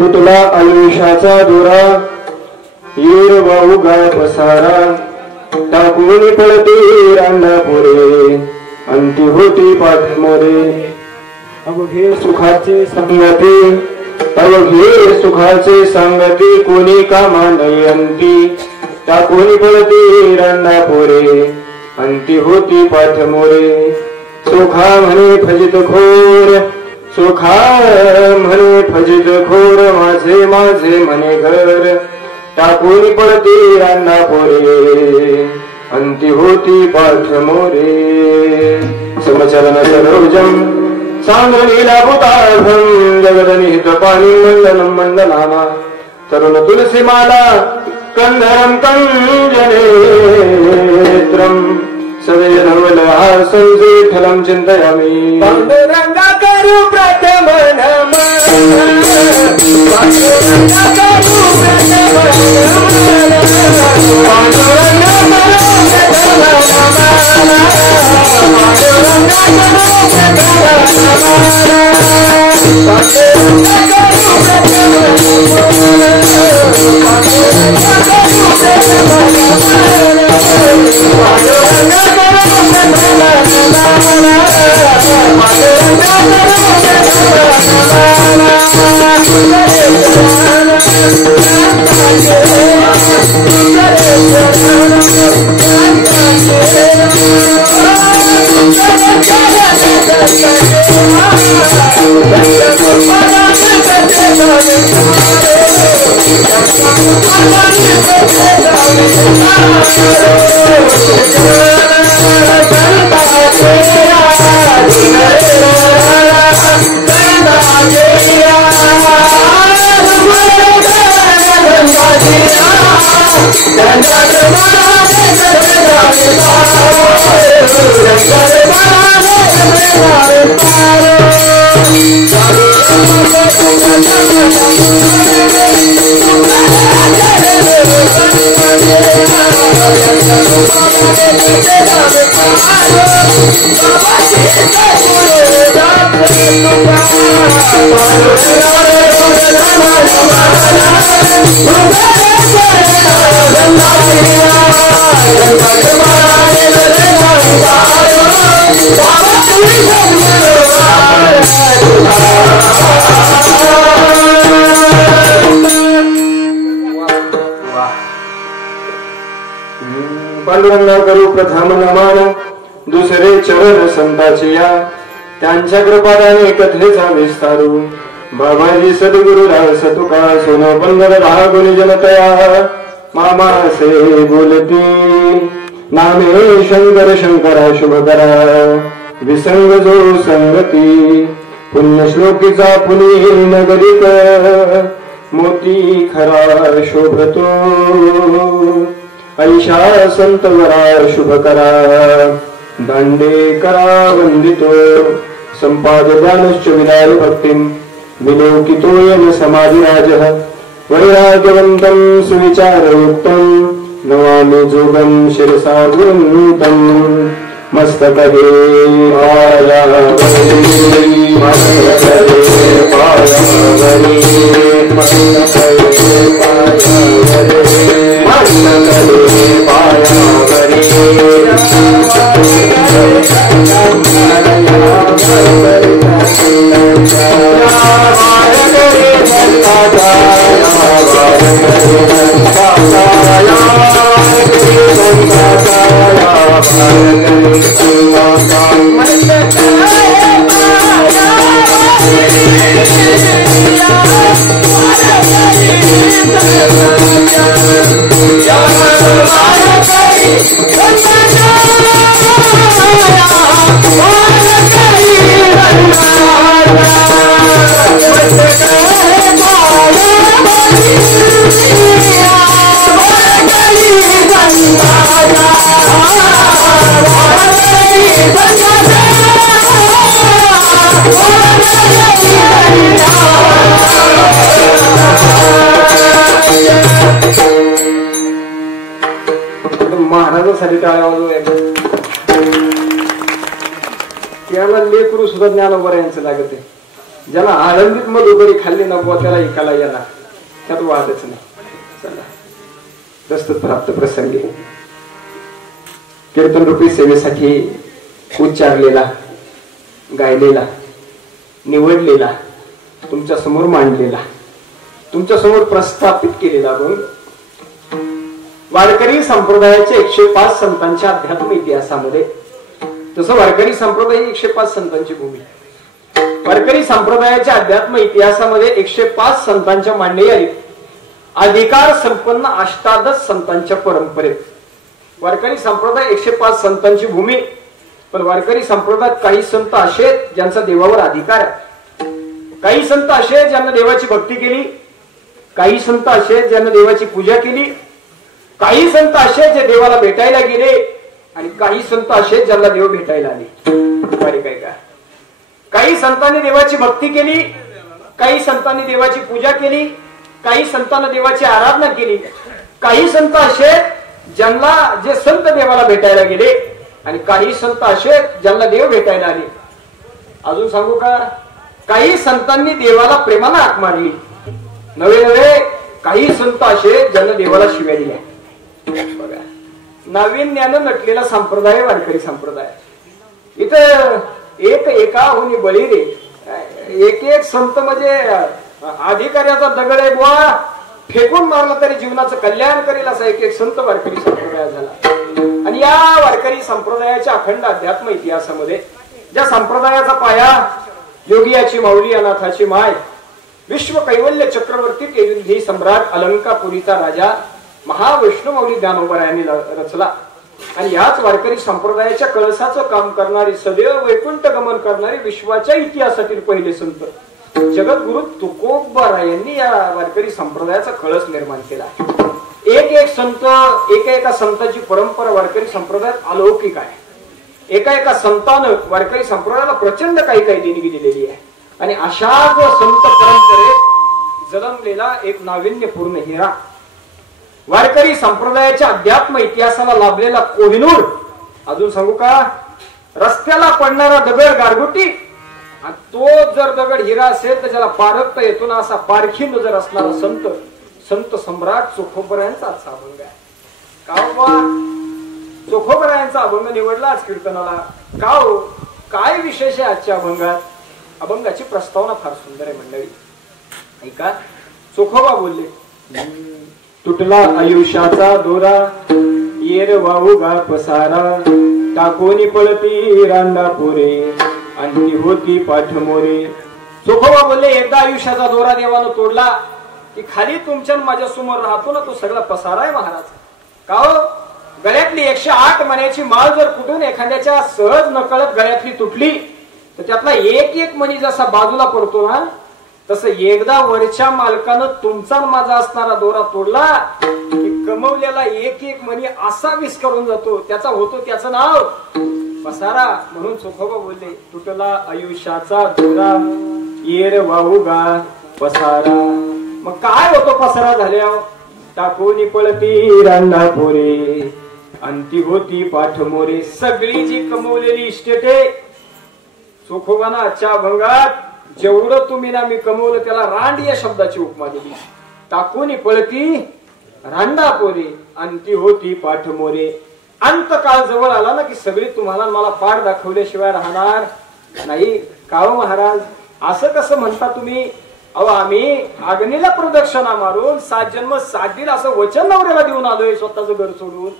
तुटला आयुष्याचा दोरा येर वाऊगा पसारा टाकून पळते रांडा पोरे अंती होती पाठ मोरे अवघे सुखाचे संगती अवघे सुखाचे संगती कोणी कामा नाही अंती टाकून पळते रांडा पोरे अंती होती पाठ मोरे सुखा म्हणे फजित खोर सुखा म्हणे फजित खोर माझे माझे म्हणे घर टाकून पडते रांना पोरे अंती होती पाठ मोरे समचरण सरोजम सांगलीला भूताभम जगदनिहित पाणी मंडलम मंडलामा तरुण तुलसी माला कंधरम कंजनेत्रम सवे नवलहासं विठ्ठलं चिन्तयामि पांडुरंगा करू प्रथम नमः पांडुरंगा करू प्रथम नमः पांडुरंगा करू प्रथम नमः पांडुरंगा करू प्रथम नमः पांडुरंगा करू प्रथम नमः पांडुरंगा करू पांडुरंगा करू प्रथम नमन दुसरे चरण संताचे या त्यांच्या कृपादाने कथेचा विस्तारू बाबाजी सद्गुरु रास तुका सोनो बंदर रहा गुणी जनतया मामा से बोलती नामे शंकर शंकरा शुभ करा विसंग जो संगती पुण्य श्लोकीचा पुनी नगरिक मोती खरा शोभतो ऐशा संत वरा शुभ करा दांडे करा वंदितो संपाददानश्च विलाय भक्तिं विलोकितो येन समाधिराजः वैराग्यवन्तं सुविचारयुक्तं नमामि जोगं शिरसा गुरुन्तं मस्तकहे पायावरी मस्तकहे पायावरी मस्तकहे पायावरी मस्तकहे पायावरी महाराजांसाठी टाळ्या वाजवायच्या त्याला लेकरू सुद्धा ज्ञानोबा यांचं लागते ज्याला आळंदीत मधुकरी खाल्ली ना बुवा त्याला ऐकायला येणार, त्यात वादच नाही. चला दस्तूर प्राप्त प्रसंगी कीर्तन रूपी सेवेसाठी उच्चारलेला, गायलेला, निवडलेला, तुमच्या समोर मांडलेला, तुमच्या समोर प्रस्थापित केलेला अभंग वारकरी संप्रदायाच्या 105 संतांच्या अध्यात्म इतिहासामध्ये. तसं वारकरी संप्रदाय 105 संतांची भूमी. वारकरी संप्रदायाच्या अध्यात्म इतिहासामध्ये 105 संतांच्या मांडणी आली. अधिकार संपन्न अष्टादश संतांच्या परंपरेत वारकरी संप्रदाय 105 संतांची भूमी. पण वारकरी संप्रदायात काही संत असे ज्यांचा देवावर अधिकार आहे, काही संत असे ज्यांना देवाची भक्ती केली, काही संत असे ज्यांना देवाची पूजा केली, काही संत असे जे देवाला भेटायला गेले आणि काही संत असे ज्यांना देव भेटायला आले. काय काही संतांनी देवाची भक्ती केली, काही संतांनी देवाची पूजा केली, काही संतांनी देवाची आराधना केली, काही संत असे ज्यांना जे संत देवाला भेटायला गेले आणि काही संत असे ज्यांना देव भेटायला आले. अजून सांगू का, काही संतांनी देवाला प्रेमानं हाक मारली. नवे नवे काही संत असे ज्यांना देवाला शिव्या दिल्या. बघा, नाविन्यानं नटलेला संप्रदाय वारकरी संप्रदाय. इथं एक एकाहुनी बळी रे. एक एक संत म्हणजे अधिकाऱ्याचा दगड आहे बुवा, फेकून मारला तरी जीवनाचं कल्याण करेल असा एक एक संत वारकरी संप्रदाय झाला. आणि या वारकरी संप्रदायाच्या अखंड अध्यात्म इतिहासामध्ये ज्या संप्रदायाचा पाया योगियाची माऊली, अनाथाची माय, विश्व कैवल्य चक्रवर्ती तेजोधी सम्राट, अलंकापुरीचा राजा महाविष्णू माऊली ज्ञानोबा यांनी रचला. आणि याच वारकरी संप्रदायाच्या कळसाचं काम करणारी, सदैव वैकुंठ गमन करणारी विश्वाच्या इतिहासातील पहिले संत जगद्गुरु तुकोबा यांनी या वारकरी संप्रदायाचा कळस निर्माण केला. एक एक संत, एका संतांची परंपरा वारकरी संप्रदायात अलौकिक आहे. एका संतानं वारकरी संप्रदायाला प्रचंड काही देणगी दिलेली आहे. आणि अशाच संत परंपरेत जन्मलेला एक नाविन्यपूर्ण हिरा, वारकरी संप्रदायाच्या अध्यात्म इतिहासाला लाभलेला कोहिनूर. अजून सांगू का, रस्त्याला पडणारा दगड गारगुटी, आणि तो जर दगड हिरा असेल तर ज्याला पारखता येतो ना, असा पारखी नजर असणारा संत, संत सम्राट चोखोबरायांचा आजचा अभंग आहे. का बाबा चोखोबरायांचा अभंग निवडला आज कीर्तनाला? का हो, काय विशेष आहे आजच्या अभंगात? अभंगाची प्रस्तावना फार सुंदर आहे मंडळी. ऐका, चोखोबा बोलले, तुटला आयुष्याचा दोरा, येर वाहू गा पसारा, टाकोनी पळती रांडा पोरे, आणि होती पाठमोरे. चोखोबा बोलले, एकदा आयुष्याचा दोरा देवानं तोडला की खाली तुमच्या माझ्या समोर राहतो ना तो सगळा पसारा आहे महाराज. का हो, गळ्यातली 108 मण्याची माळ जर कुठून एखाद्याच्या सहज नकळत गळ्यातली तुटली तर त्यातला एक एक मणी जसा बाजूला पडतो ना, तसं एकदा वरच्या मालकानं तुमचा माझा असणारा दोरा तोडला की कमवलेला एक एक मणी असा विस्करून जातो. त्याचा होतो त्याचं नाव पसारा. म्हणून चोखोबा बोलले, तुटला आयुष्याचा दोरा, येर वाहू गा पसारा. मग काय होतो पसारा झाल्या? टाकोनी पळती रांडा पोरे, अंती होती पाठमोरे. सगळी जी कमवलेली इस्टेट आहे, चोखोबाना आजच्या अभंगात जेवढं तुम्ही ना मी कमवलं त्याला रांड या शब्दाची उपमा दिली. टाकोनी पळती रांडा पोरे, अंती होती पाठमोरे. अंतकाळ जवळ आला ना की सगळी तुम्हाला मला पाठ दाखवल्याशिवाय राहणार नाही. का हो महाराज, असं कसं म्हणता तुम्ही? अहो, आम्ही अग्नीला प्रदक्षिणा मारून 7 जन्म 7 दिन असं वचन नवऱ्याला देऊन आलोय. स्वतःचं घर सोडून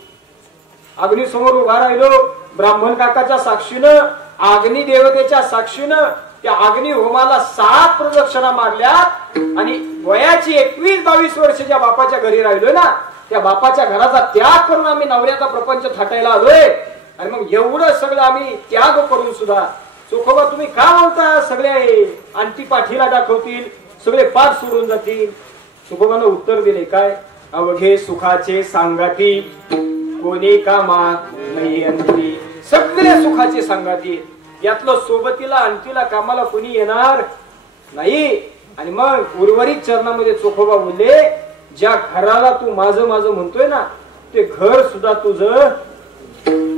अग्नी समोर उभा राहिलो, ब्राह्मण काकाच्या साक्षीनं, अग्नी देवतेच्या साक्षीनं त्या अग्नी होमाला 7 प्रदक्षिणा मारल्या. आणि वयाची 21-22 वर्ष ज्या बापाच्या घरी राहिलोय ना, त्या बापाच्या घराचा त्याग करून आम्ही नवऱ्याचा प्रपंच थाटायला आलोय. आणि मग एवढं सगळं आम्ही त्याग करून सुद्धा चोखोबा तुम्ही का म्हणता सगळे अंती पाठीला दाखवतील, सगळे पाठ सोडून जातील? चोखोबानं उत्तर दिले काय, अवघे सुखाचे सांगाती, कोणी कामा नाही अंती. सगळे सुखाचे सांगाती, यातलं सोबतीला अंतीला कामाला कोणी येणार नाही. आणि मग उर्वरित चरणामध्ये चोखोबा बोलले, ज्या घराला तू माझं माझं म्हणतोय ना, ते घर सुद्धा तुझं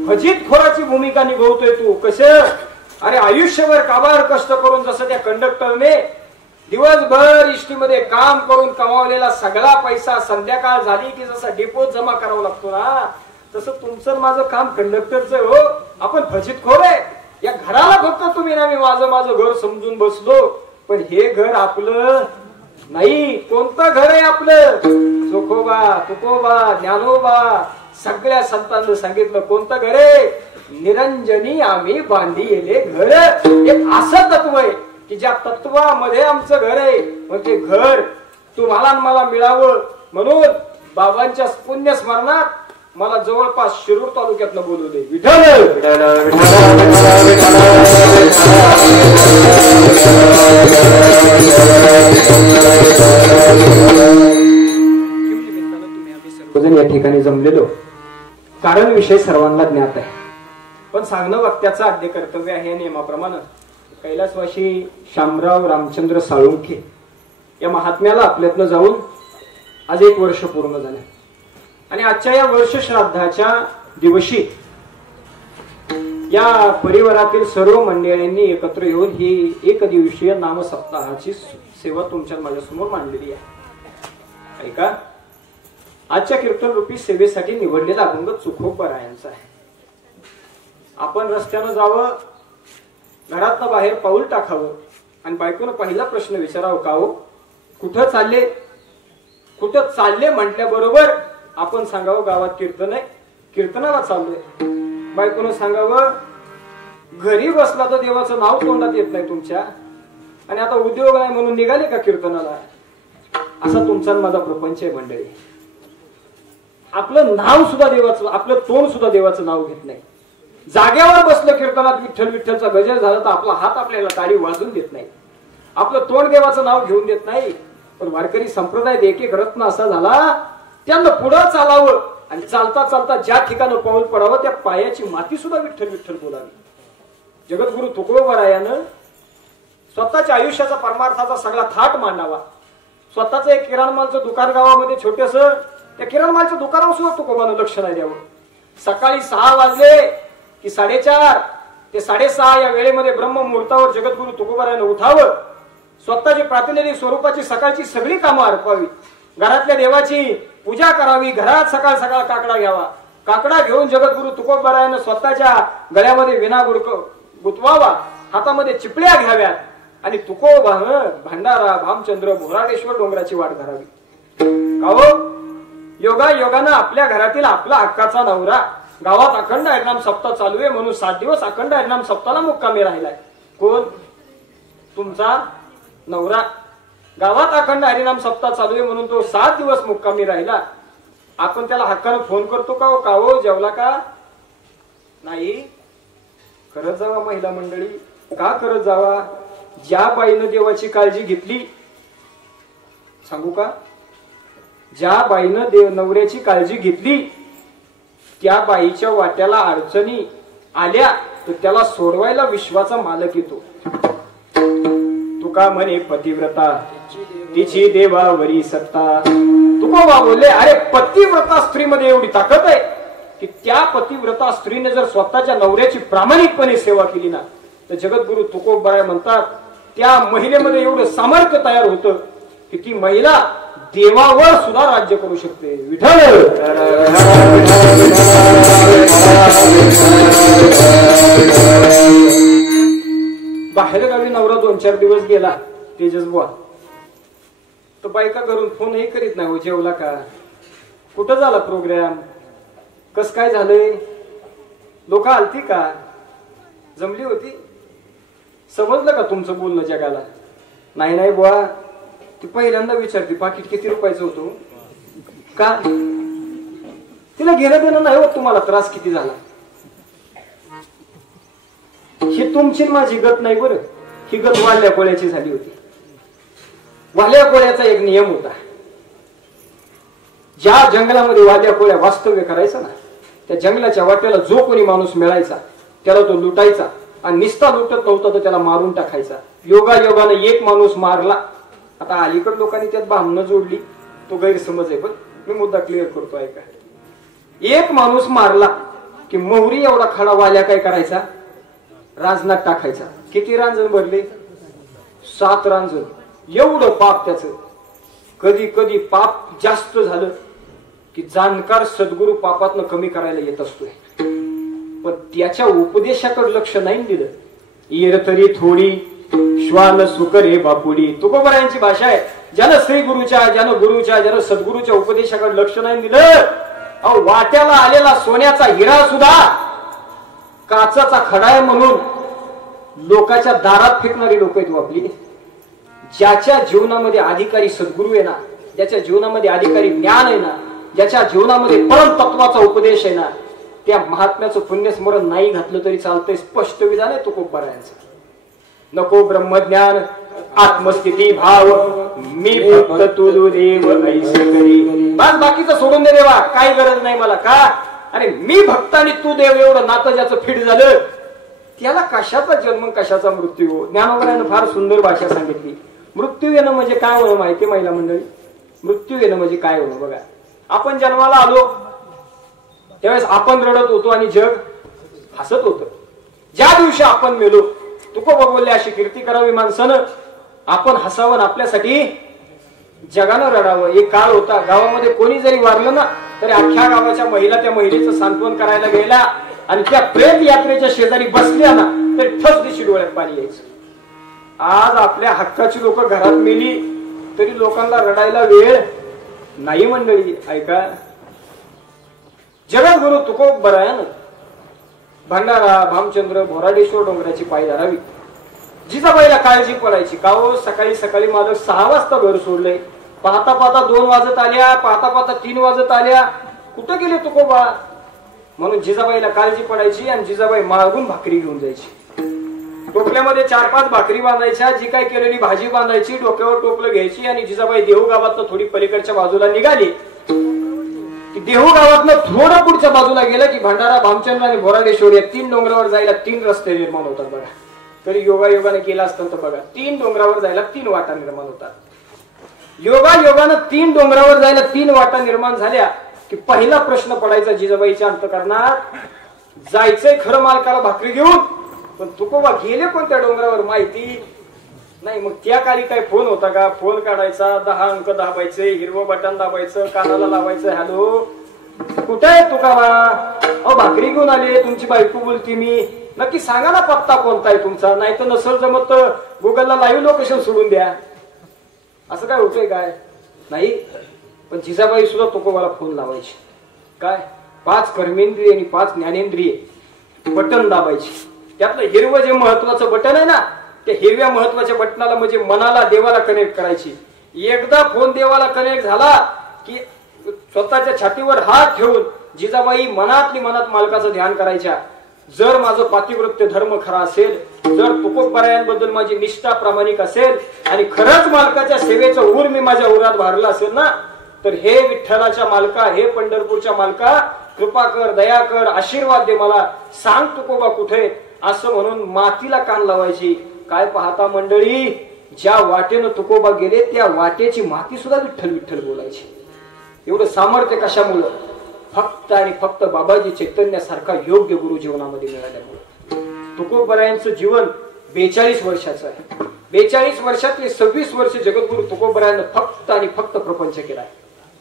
फजित खोराची भूमिका निभवतोय तू. कसं? अरे आयुष्यभर काबार कष्ट करून जसं त्या कंडक्टरने दिवसभर इष्टीमध्ये काम करून कमावलेला सगळा पैसा संध्याकाळ झाली की जसा डिपोत जमा करावा लागतो ना, तसं तुमचं माझं काम कंडक्टरचं हो. आपण फजितखोर आहे. या घराला फक्त तुम्ही ना मी माझं घर समजून बसलो, पण हे घर आपलं नाही. कोणतं घर आहे आपलं? चोखोबा, तुकोबा, ज्ञानोबा सगळ्या संतांनी सांगितलं कोणतं घर आहे? निरंजनी आम्ही बांधिले घर. एक असं तत्व आहे की ज्या तत्वामध्ये आमचं घर आहे. म्हणजे घर तुम्हाला मला मिळावं म्हणून बाबांच्या पुण्य स्मरणात मला जवळपास शिरूर तालुक्यातनं बोलवले. विठ्ठल या ठिकाणी जमलेलो कारण विषय सर्वांना ज्ञात आहे, पण सांगणं वक्त्याचं आद्य कर्तव्य आहे. या नियमाप्रमाणे कैलासवासी शामराव रामचंद्र साळुंखे या महात्म्याला आपल्यातनं जाऊन आज 1 वर्ष पूर्ण झाले आणि आजच्या या वर्ष श्राद्धाच्या दिवशी या परिवारातील सर्व मंडळींनी एकत्र येऊन ही 1 दिवसीय नामसप्ताहाची सेवा तुमच्या माझ्यासमोर मांडलेली आहे. ऐका, आजच्या कीर्तन रूपी सेवेसाठी निवडलेला अभंग चुखोबरायांचा आहे. आपण रस्त्यानं जावं, घरातनं बाहेर पाऊल टाकावं आणि बायकोनं पहिला प्रश्न विचारावं, का हो कुठं चालले? कुठं चालले म्हटल्याबरोबर आपण सांगावं गावात कीर्तन आहे, कीर्तनाला चाललोय. बायकोनं सांगावं घरी बसला तर देवाचं नाव तोंडात येत नाही तुमच्या, आणि आता उद्योग नाही म्हणून निघाले का कीर्तनाला? असा तुमचा माझा प्रपंच आहे मंडळी. आपलं नाव सुद्धा देवाचं, आपलं तोंड सुद्धा देवाचं नाव घेत नाही. जाग्यावर बसलं कीर्तनात विठ्ठल विठ्ठलचा गजर झाला तर आपला हात आपल्याला टाळी वाजून देत नाही, आपलं तोंड देवाचं नाव घेऊन देत नाही. पण वारकरी संप्रदायात एक रत्न असा झाला, त्यांना पुढं चालावं आणि चालता चालता ज्या ठिकाणी पाऊल पडावं त्या पायाची माती सुद्धा विठ्ठल विठ्ठल बोलावी. जगद्गुरु तुकोबरायानं स्वतःच्या आयुष्याचा परमार्थाचा सगळा थाट मांडावा. स्वतःचं एक किराणमालचं दुकान गावामध्ये छोटस, त्या किराणमालच्या दुकानावर सुद्धा तुकोबानं लक्ष नाही द्यावं. सकाळी 6 वाजले की 4:30 ते 6:30 या वेळेमध्ये ब्रह्ममुहूर्तावर जगद्गुरु तुकोबरायानं उठावं. स्वतःची प्रातिनिधिक स्वरूपाची सकाळची सगळी कामं आरपावी. घरातल्या देवाची पूजा करावी. घरात सकाळ सकाळ काकडा घ्यावा. काकडा घेऊन जगद्गुरु तुकोबरायानं स्वतःच्या गळ्यामध्ये विना गुतवावा, हातामध्ये चिपळ्या घ्याव्यात आणि तुकोबानं भंडारा भामचंद्र भोराडेश्वर डोंगराची वाट धरावी. का हो, योगा योगानं आपल्या घरातील आपला हक्काचा नवरा गावात अखंड हरिनाम सप्ताह चालू आहे म्हणून 7 दिवस अखंड हरिनाम सप्ताहाला मुक्कामी राहिलाय. कोण? तुमचा नवरा. गावात अखंड हरिनाम सप्ताह चालू आहे म्हणून तो 7 दिवस मुक्कामी राहिला. आपण त्याला हक्कानं फोन करतो का? का हो जेवला का? नाही. करत जावा महिला मंडळी, का करत जावा? ज्या बाईनं देवाची काळजी घेतली, सांगू का, ज्या बाईनं नवऱ्याची काळजी घेतली त्या बाईच्या वाट्याला अडचणी आल्या तर त्याला सोडवायला विश्वाचा मालक येतो. तुका म्हणे पतिव्रता तिची देवावरी सत्ता. तुकोबा बोलले, अरे पतिव्रता स्त्रीमध्ये एवढी ताकद आहे की त्या पतिव्रता स्त्रीने जर स्वतःच्या नवऱ्याची प्रामाणिकपणे सेवा केली ना तर जगद्गुरु तुकोबराय म्हणतात त्या महिलेमध्ये एवढं सामर्थ्य तयार होतं की ती महिला देवावर सुद्धा राज्य करू शकते. विठ्ठल बाहेर गावी नवरा 2-4 दिवस गेला तेजस बुवा, तर बायका घरून फोनही करीत नाही, हो जेवला का, कुठं झाला प्रोग्राम, कस काय झालंय, लोक आलती का, जमली होती, समजलं का तुमचं बोलणं जगाला? नाही नाही बुवा, ती पहिल्यांदा विचारते पाकिट किती रुपयाचं होतं का. तिला घेणं देणं नाही होत तुम्हाला त्रास किती झाला. ही तुमची माझी गत नाही बरं, ही गत वाल्या कोळ्याची झाली होती. वाल्या कोळ्याचा एक नियम होता, ज्या जंगलामध्ये वाल्या कोळ्या वास्तव्य करायचा ना त्या जंगलाच्या वाट्याला जो कोणी माणूस मिळायचा त्याला तो लुटायचा आणि निस्ता लुटत नव्हता तर त्याला मारून टाकायचा. योगायोगाने एक माणूस मारला. आता अलीकड लोकांनी त्यात भामनं जोडली, तो गैरसमज आहे, पण मी मुद्दा क्लिअर करतो ऐका. एक माणूस मारला की मोहरी एवढा खडा वाल्या काय करायचा, रांजणात टाकायचा. किती रांजण भरले? 7 रांजण. एवढं पाप त्याचं. कधी कधी पाप जास्त झालं की जाणकार सद्गुरू पापातनं कमी करायला येत असतोय, पण त्याच्या उपदेशाकडे लक्ष नाही दिलं. येर तरी थोडी श्वान सुकरे बापुडी, तुकोबरायांची भाषा आहे. ज्यानं श्री गुरुच्या, ज्यानं सद्गुरूच्या उपदेशाकडे लक्ष नाही दिलं, अहो वाट्याला आलेला सोन्याचा हिरा सुद्धा काचाचा खडा आहे म्हणून लोकांच्या दारात फेकणारी लोक आहेत आपली. ज्याच्या जीवनामध्ये अधिकारी सद्गुरू आहे ना, ज्याच्या जीवनामध्ये अधिकारी ज्ञान आहे ना, ज्याच्या जीवनामध्ये परम तत्वाचा उपदेश आहे ना, त्या महात्म्याचं पुण्यस्मरण नाही घातलं तरी चालतंय. स्पष्ट विधान आहे तुकोबरायांचं. नको ब्रह्मज्ञान आत्मस्थिती भाव, मी भक्त तुझ देव ऐस करी. बस बाकीचं सोडून दे देवा, काही गरज नाही मला. का? अरे मी भक्त आणि तू देव एवढं नातं ज्याचं फिट झालं, त्याला कशाचा जन्म कशाचा मृत्यू. ज्ञानोबरायानं फार सुंदर भाषा सांगितली. मृत्यू येणं म्हणजे काय होणं माहिती महिला मंडळी? मृत्यू येणं म्हणजे काय होणं बघा. आपण जन्माला आलो त्यावेळेस आपण रडत होतो आणि जग हसत होतं. ज्या दिवशी आपण मेलो, तुकोबा बोलले अशी कीर्ती करावी माणसानं, आपण हसावं, आपल्यासाठी जगानं रडावं. एक काळ होता, गावामध्ये कोणी जरी वारलं ना तरी अख्ख्या गावाच्या महिला त्या महिलेचं सांत्वन करायला गेला आणि त्या प्रेत यात्रेच्या शेजारी बसल्या ना तरी ठस दिशी डोळ्यात पाणी यायचं. आज आपल्या हक्काची लोक घरात मेली तरी लोकांना रडायला वेळ नाही मंडळी. ऐका, जगद्गुरु तुकोबरायानं भंडारा, भामचंद्र, भोराडेश्वर डोंगराची पायी धरावी. जिजाबाईला काळजी पडायची. का हो, सकाळी सकाळी मालक 6 वाजता घर सोडलंय, पाहता पाहता 2 वाजत आल्या, पाहता पाहता 3 वाजत आल्या, कुठं गेले तुकोबा? म्हणून जिजाबाईला काळजी पडायची आणि जिजाबाई मागून भाकरी घेऊन जायची. टोपल्यामध्ये 4-5 भाकरी बांधायच्या, जी काय केलेली भाजी बांधायची, डोक्यावर टोपलं घ्यायची आणि जिजाबाई देहू गावातनं थोडी पलीकडच्या बाजूला निघाली की देहू गावातनं थोडं पुढच्या बाजूला गेलं की भंडारा, भामचंद्र आणि भोराडेश्वर या 3 डोंगरावर जायला 3 रस्ते निर्माण होतात बघा. तरी योगायोगाने केला असतं तर बघा 3 डोंगरावर जायला 3 वाटा निर्माण होतात. योगायोगानं 3 डोंगरावर जायला 3 वाटा निर्माण झाल्या की पहिला प्रश्न पडायचा जिजाबाईच्या अंतःकरणात, जायचंय खरं मालकाला भाकरी घेऊन, पण तुकोबा गेले कोणत्या डोंगरावर माहिती नाही. मग त्या काळी काय फोन होता का? फोन काढायचा, 10 अंक दाबायचे, हिरवं बटन दाबायचं, कानाला लावायचं, हॅलो कुठे आहे तुकोबा? अहो भाकरी घेऊन आले, तुमची बायको बोलती मी. नक्की सांगा ना पत्ता कोणता आहे तुमचा, नाही तर नसल जमत तर गुगलला लाईव्ह लोकेशन सोडून द्या. असं काय होतंय काय? नाही. पण जिजाबाई सुद्धा तुकोबाला फोन लावायची. काय? 5 कर्मेंद्रिय आणि 5 ज्ञानेंद्रिय बटन दाबायची. त्यातलं हिरवं जे महत्वाचं बटन आहे ना, त्या हिरव्या महत्वाच्या बटनाला म्हणजे मनाला, देवाला कनेक्ट करायची. एकदा फोन देवाला कनेक्ट झाला की स्वतःच्या छातीवर हात ठेवून जिजाबाई मनातली मनात मालकाचं ध्यान करायच्या. जर माझं पातिव्रत्य धर्म खरा असेल, जर तुकोबरायांबद्दल माझी निष्ठा प्रामाणिक असेल आणि खरंच मालकाच्या सेवेचं ऊर मी माझ्या उरात भरला असेल ना, तर हे विठ्ठलाच्या मालका, हे पंढरपूरच्या मालका, कृपा कर, दया कर, आशीर्वाद दे मला, सांग तुकोबा कुठे, असं म्हणून मातीला कान लावायची. काय पाहता मंडळी, ज्या वाटेनं तुकोबा गेले त्या वाटेची माती सुद्धा विठ्ठल विठ्ठल बोलायची. एवढं सामर्थ्य कशामुळं? फक्त आणि फक्त बाबाजी चैतन्यासारखा योग्य गुरु जीवनामध्ये मिळाल्यामुळे. तुकोबरायांचं जीवन 42 वर्षाचं आहे. 42 वर्षातले 26 वर्ष जगद्गुरु तुकोबरायानं फक्त आणि फक्त प्रपंच केलाय.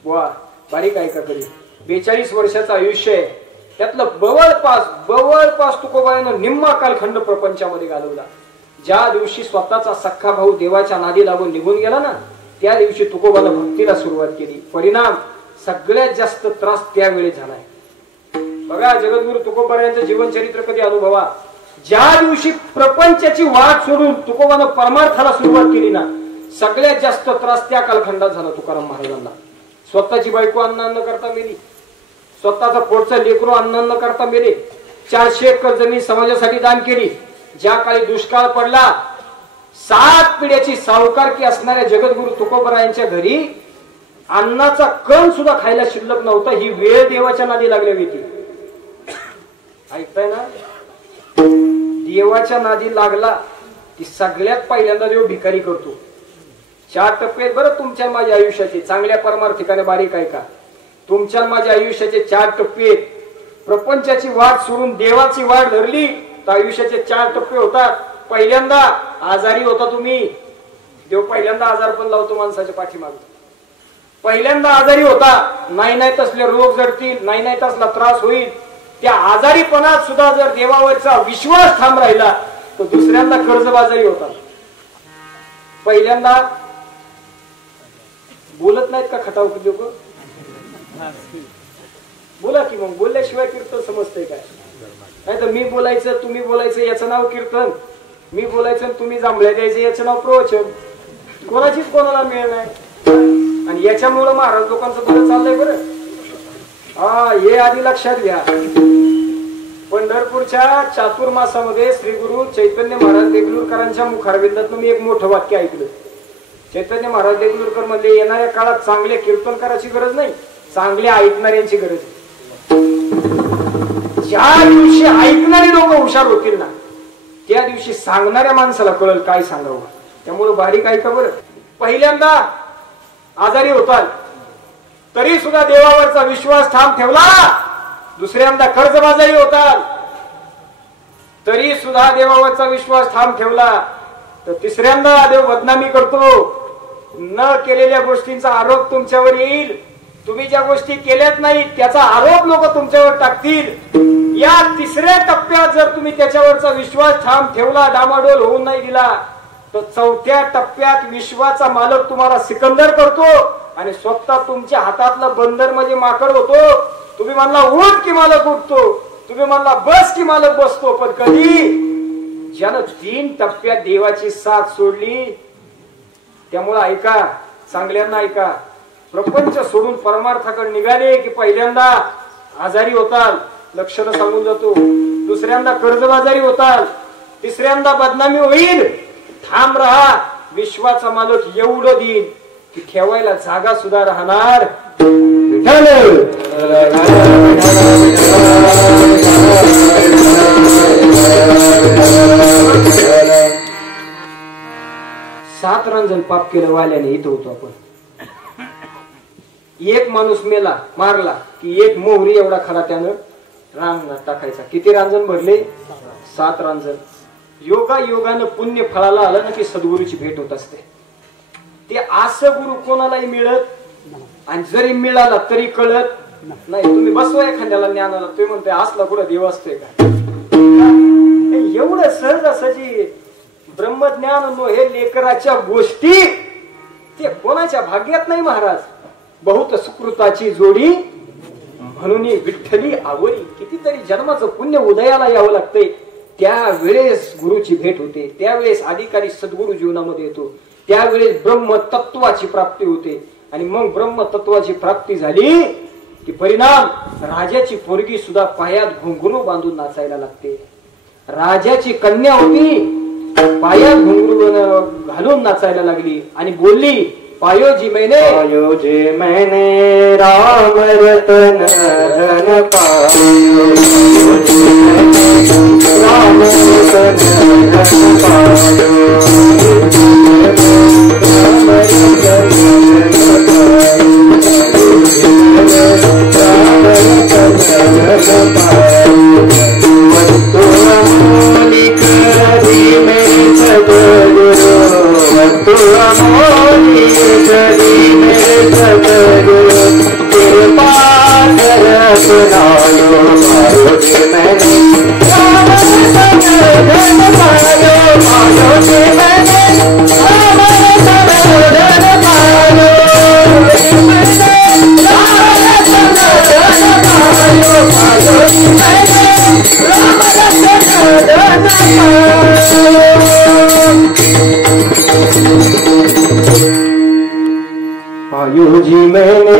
वा, बारीक आहे का कधी? 42 वर्षाचं आयुष्य आहे, त्यातलं जवळपास तुकोबरायानं निम्मा कालखंड प्रपंचामध्ये घालवला. ज्या दिवशी स्वतःचा सख्खा भाऊ देवाच्या नादी लागून निघून गेला ना, त्या दिवशी तुकोबानं भक्तीला सुरुवात केली. परिणाम सगळ्यात जास्त त्रास त्यावेळी झालाय. बघा, जगद्गुरु तुकोबरायांचं जीवन चरित्र कधी अनुभवा. ज्या दिवशी प्रपंचाची वाट सोडून तुकोबानं परमार्थाला सुरुवात केली ना, सगळ्यात जास्त त्रास त्या कालखंडात झाला तुकाराम महाराजांना. स्वतःची बायको अन्न करता मेली, स्वतःचा पोटचा लेकरू अन्न करता मेले. 400 एकर जमीन समाजासाठी दान केली. ज्या काळी दुष्काळ पडला, 7 पिढ्याची सावकारकी असणाऱ्या जगद्गुरु तुकोबरायांच्या घरी अन्नाचा कण सुद्धा खायला शिल्लक नव्हता. ही वेळ देवाच्या नादी लागल्या होती. ऐकताय ना? देवाच्या नादी लागला की सगळ्यात पहिल्यांदा देव भिकारी करतो. 4 टप्पे बरं तुमच्या माझ्या आयुष्याचे, चांगल्या परमार्थिकाने बारीक आहे का? तुमच्या माझ्या आयुष्याचे 4 टप्पे. प्रपंचाची वाट सोडून देवाची वाट धरली तर आयुष्याचे 4 टप्पे होतात. पहिल्यांदा आजारी होता तुम्ही, देव पहिल्यांदा आजार पण लावतो माणसाच्या पाठीमागे. पहिल्यांदा आजारी होता, नाही तसले रोग जडतील, नाही तसला त्रास होईल. त्या आजारीपणात सुद्धा जर देवावरचा विश्वास ठाम राहिला तर दुसऱ्यांदा कर्जबाजारी होता. पहिल्यांदा बोलत नाहीत का खटाव लोक? बोला की मग, बोलल्याशिवाय कीर्तन समजतंय काय? नाही तर मी बोलायचं तुम्ही बोलायचं याचं नाव कीर्तन, मी बोलायचं तुम्ही जांभळ्या द्यायचं याचं नाव प्रवचन. कोणाचीच कोणाला मिळ नाही. आणि याच्यामुळं महाराज लोकांचं बरं चाललंय बरं. हे आधी लक्षात घ्या. पंढरपूरच्या चातुर्मासामध्ये श्री गुरु चैतन्य महाराज देगलूरकरांच्या मुखारविंदातून मी एक मोठं वाक्य ऐकलं. चैतन्य महाराज देगलूरकर म्हणले, येणाऱ्या काळात चांगले कीर्तनकाराची गरज नाही, चांगले ऐकणाऱ्यांची गरज आहे. ज्या दिवशी ऐकणारे लोक हुशार होतील ना, त्या दिवशी सांगणाऱ्या माणसाला कळल काय सांगावं. त्यामुळे बारीक ऐका बरं. पहिल्यांदा आजारी होताल तरी सुद्धा देवावरचा विश्वास ठाम ठेवला. दुसऱ्यांदा कर्जबाजारी होताल तरी सुद्धा देवावरचा विश्वास ठाम ठेवला. तर तिसऱ्यांदा देव बदनामी करतो. न केलेल्या गोष्टींचा आरोप तुमच्यावर येईल. तुम्ही ज्या गोष्टी केल्यात नाही त्याचा आरोप लोक तुमच्यावर टाकतील. या तिसऱ्या टप्प्यात जर तुम्ही त्याच्यावरचा विश्वास ठाम ठेवला, डामाडोल होऊन नाही दिला, तर चौथ्या टप्प्यात विश्वाचा मालक तुम्हाला सिकंदर करतो आणि स्वतः तुमच्या हातातलं बंदर म्हणजे माकड होतो. तुम्ही म्हणला उठ की मालक उठतो, तुम्ही म्हणला बस की मालक बसतो. पण कधी ज्यानं 3 टप्प्यात देवाची साथ सोडली, त्यामुळे ऐका, चांगल्यांना ऐका. प्रपंच सोडून परमार्थाकडे निघाले की पहिल्यांदा आजारी होताल, लक्षण सांगून जातो. दुसऱ्यांदा कर्जबाजारी होताल, तिसऱ्यांदा बदनामी होईल. ठाम राहा. विश्वाचा मालक एवढं देईल की ठेवायला जागा सुद्धा राहणार. विठ्ठल 7 रांजण पाप केलं वाल्याने. इथं होतो आपण. एक माणूस मेला, मारला की एक मोहरी एवढा खरा त्यानं रांगणात टाकायचा. किती रांजण भरले? 7 रांजण. योगानं पुण्य फळाला आलं ना की सद्गुरूची भेट होत असते. ते असं गुरु कोणालाही मिळत, आणि जरी मिळाला तरी कळत नाही. तुम्ही बसवा एखाद्याला ज्ञानाला, तुम्ही म्हणते असला कुठं देव असतोय का? एवढं सहजासहजी ब्रह्मज्ञान हे लेकराच्या गोष्टी ते कोणाच्या भाग्यात नाही महाराज. बहुत सुकृताची जोडी म्हणून विठ्ठली आवडी. कितीतरी जन्माचं पुण्य उदयाला यावं लागतंय, त्यावेळेस गुरुची भेट होते, त्यावेळेस अधिकारी सद्गुरु जीवनामध्ये येतो, त्यावेळेस ब्रह्मतत्वाची प्राप्ती होते. आणि मग ब्रह्मतत्वाची प्राप्ती झाली की परिणाम राजाची पोरगी सुद्धा पायात घुंगरू बांधून नाचायला लागते. राजाची कन्या होती, पायात घुंगरू घालून नाचायला लागली आणि बोलली, पायो जी मैंने राम रतन धन पायो, राम रतन धन पायो, पायो जी मैंने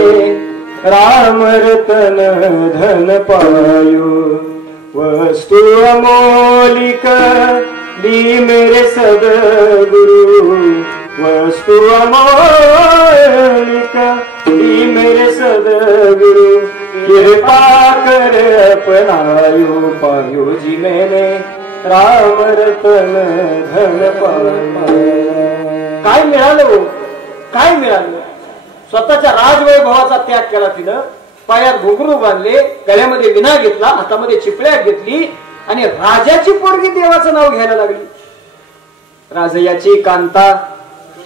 राम रतन धन पायो, वस्तु अमोलिक दी मेरे सद्गुरु, वस्तु अमोलिक दी मेरे सद्गुरु, कृपा कर अपनायो. पायो जी मैंने राम रतन धन पायो. काय मिळालं? काय मिळालं? स्वतःच्या राजवैभवाचा त्याग केला तिनं. पायात घुंगरू बांधले, गळ्यामध्ये विना घेतला, हातामध्ये चिपळ्या घेतली आणि राजाची पोरगी देवाचं नाव घ्यायला लागली. राजयाची कांता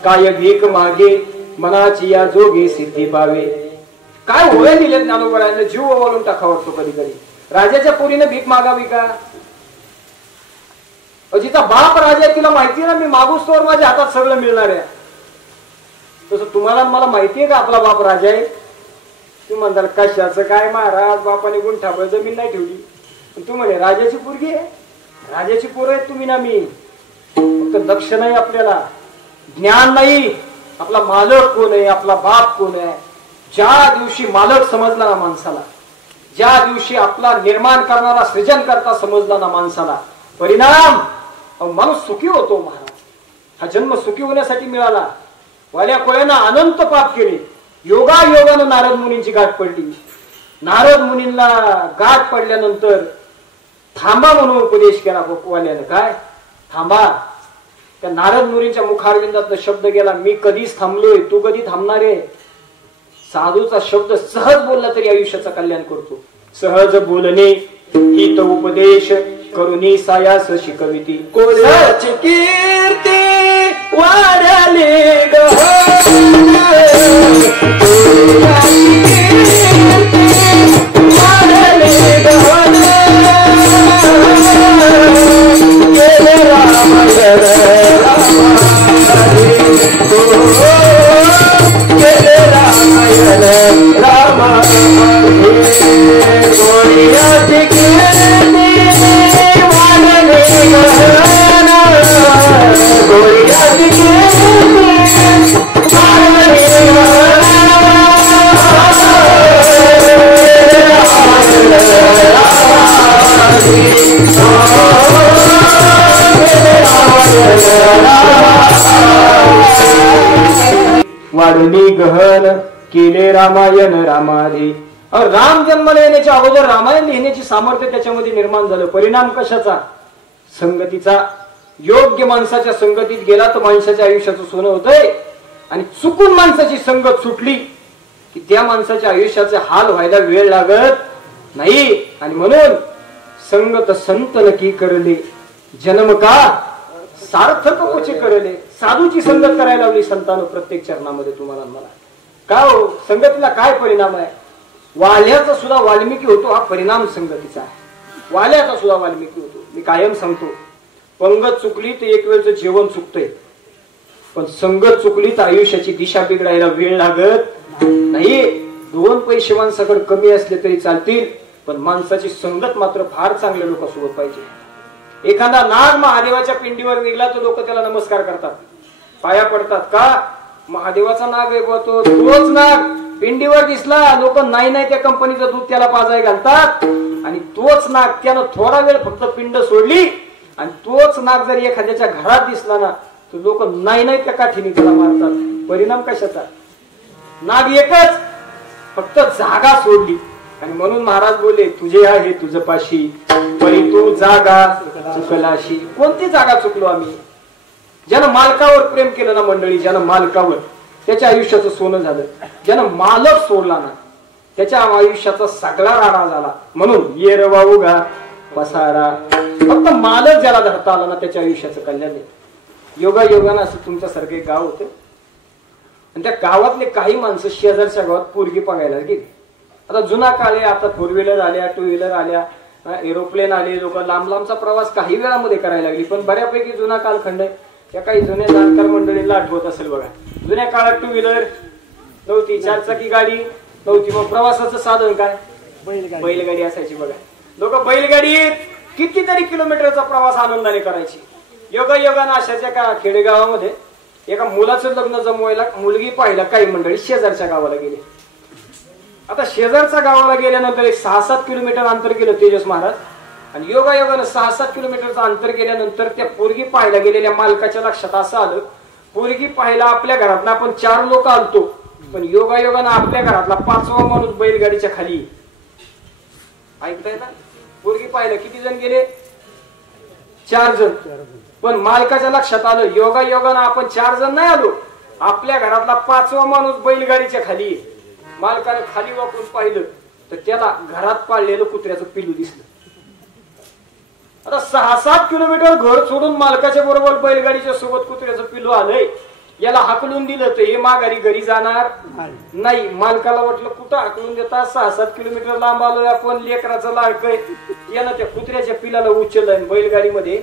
काय भीक मागे, मनाची या जोगे सिद्धी पावे. काय होय दिले ज्ञानोबरायला, जीव ओवाळून टाका वाटतो कधी कधी. राजाच्या पोरीने भीक मागावी का? जिचा बाप राजा आहे तिला माहिती ना मी मागूस तोवर माझ्या हातात सगळं मिळणार आहे. तसं तुम्हाला मला माहितीये का आपला बाप राजा आहे? तू म्हणताल कशाचं काय महाराज, बापाने गुंठाबळ जमीन नाही ठेवली. तू म्हणे राजाची पोरगी आहे, राजाची पोरं आहेत तुम्ही ना मी. फक्त दक्ष नाही, आपल्याला ज्ञान नाही, आपला मालक कोण आहे, आपला बाप कोण आहे. ज्या दिवशी मालक समजला ना माणसाला, ज्या दिवशी आपला निर्माण करणारा सृजन करता समजला ना माणसाला, परिणाम माणूस सुखी होतो. महाराज हा जन्म सुखी होण्यासाठी मिळाला. वाल्या कोळ्यानं अनंत पाप केले, योगा योगानं नारद मुनींची गाठ पडली. नारद मुनींना गाठ पडल्यानंतर थांबा म्हणून उपदेश केला वाल्यानं. काय थांबा? त्या नारद मुनींच्या मुखारविंदात शब्द गेला, मी कधीच थांबलोय, तू कधी थांबणार आहे? साधूचा शब्द सहज बोलला तरी आयुष्याचं कल्याण करतो. सहज बोलणे हित उपदेश करुणी सायास शिकविती. कोणाची कीर्ती वाढले गहन, कोणाची कीर्ती वाढले गहन. गेले रामायण गेले रामायण रामा. कोणाची कीर्ती वाढली गहन केले रामायण रामादी. राम जन्माला येण्याच्या अगोदर रामायण लिहिण्याची सामर्थ्य त्याच्यामध्ये निर्माण झालं. परिणाम कशाचा? संगतीचा. योग्य माणसाच्या संगतीत गेला तर माणसाच्या आयुष्याचं सोनं होतंय. आणि चुकून माणसाची संगत सुटली की त्या माणसाच्या आयुष्याचे हाल व्हायला वेळ लागत नाही. आणि म्हणून संगत संत नकी करले, जन्म का सार्थक कोचे करले. साधूची संगत करायला लावली संतांनो प्रत्येक चरणामध्ये तुम्हाला मला. का हो? संगतीला काय परिणाम आहे? वाल्याचा सुद्धा वाल्मिकी होतो, हा परिणाम संगतीचा आहे. वाल्याचा सुद्धा वाल्मिकी होतो. मी कायम सांगतो, पंगत चुकली तर एक वेळचं जेवण चुकतंय, पण संगत चुकली तर आयुष्याची दिशा बिघडायला वेळ लागत नाही. दोन पैसे माणसाकडे कमी असले तरी चालतील, पण माणसाची संगत मात्र फार चांगल्या लोकांसोबत पाहिजे. एखादा नाग महादेवाच्या पिंडीवर निघला तर लोक त्याला नमस्कार करतात, पाया पडतात. का? महादेवाचा नाग आहे बुवा तो. तोच नाग पिंडीवर दिसला, लोक नाही नाही त्या कंपनीचं दूध त्याला पाजाय घालतात. आणि तोच नाग त्यानं थोडा वेळ फक्त पिंड सोडली, आणि तोच नाग जर एखाद्याच्या घरात दिसला ना तर लोक नाही नाही त्या काठीने त्याला मारतात. परिणाम कशाचा? नाग एकच, फक्त जागा सोडली. आणि म्हणून महाराज बोलले, तुझे आहे तुझ पाशी परी तू जागा चुकलाशी. कोणती जागा चुकलो आम्ही? ज्यानं मालकावर प्रेम केलं ना मंडळी, ज्यानं मालकावर, त्याच्या आयुष्याचं सोनं झालं. ज्यानं मालक सोडला ना त्याच्या आयुष्याचा सगळा राडा झाला. म्हणून ये रवा उगा पसारा. फक्त मालक ज्याला धरता आला ना त्याच्या आयुष्याचं कल्याण आहे. योगा योगानं असं तुमच्यासारखं एक गाव होतं, आणि त्या गावातले काही माणसं शेजारच्या गावात पोरगी बघायला गेली. आता जुना काळ आहे, आता 4 व्हीलर आल्या, 2 व्हीलर आल्या, एरोप्लेन आले, लोक लांब लांबचा प्रवास काही वेळामध्ये करायला लागली. पण बऱ्यापैकी जुना कालखंड आहे. त्या काही जुन्या जाणकार मंडळींना आठवत असेल बघा, जुन्या काळात 2 व्हीलर नव्हती, 4 चाकी गाडी नव्हती. मग प्रवासाचं साधन काय? बैलगाडी असायची बघा. लोक बैलगाडीत कितीतरी किलोमीटरचा प्रवास आनंदाने करायची. योगायोगानं अशाच्या का खेडेगावामध्ये एका मुलाचं लग्न जमवायला मुलगी पाहिला काही मंडळी शेजारच्या गावाला गेले. आता शेजारच्या गावाला गेल्यानंतर एक 6-7 किलोमीटर अंतर गेलं तेजस महाराज. आणि योगायोगानं 6-7 किलोमीटरचं अंतर गेल्यानंतर त्या पोरगी पाहायला गेलेल्या मालकाच्या लक्षात असं आलं, पोरगी पाहायला आपल्या घरातला आपण 4 लोक आलतो, पण योगायोगानं आपल्या घरातला 5वा माणूस बैलगाडीच्या खाली. ऐकताय ना? पोरगी पाहिलं किती जण गेले? 4 जण. पण मालकाच्या लक्षात आलं, योगायोगानं आपण 4 जण नाही आलो, आपल्या घरातला 5वा माणूस बैलगाडीच्या खाली. मालकाने खाली वाकून पाहिलं तर त्याला घरात पाळलेलं कुत्र्याचं पिल्लू दिसलं. आता 6-7 किलोमीटर घर सोडून मालकाच्या बरोबर बैलगाडीच्या सोबत कुत्र्याचं पिल्लू आलंय, याला हाकलून दिलं तर हे माघारी घरी जाणार नाही. मालकाला वाटलं कुठं हाकलून देता, 6-7 किलोमीटर लांब आलोय आपण, लेकराचं लाडकय. यानं त्या कुत्र्याच्या पिलाला उचललं बैलगाडीमध्ये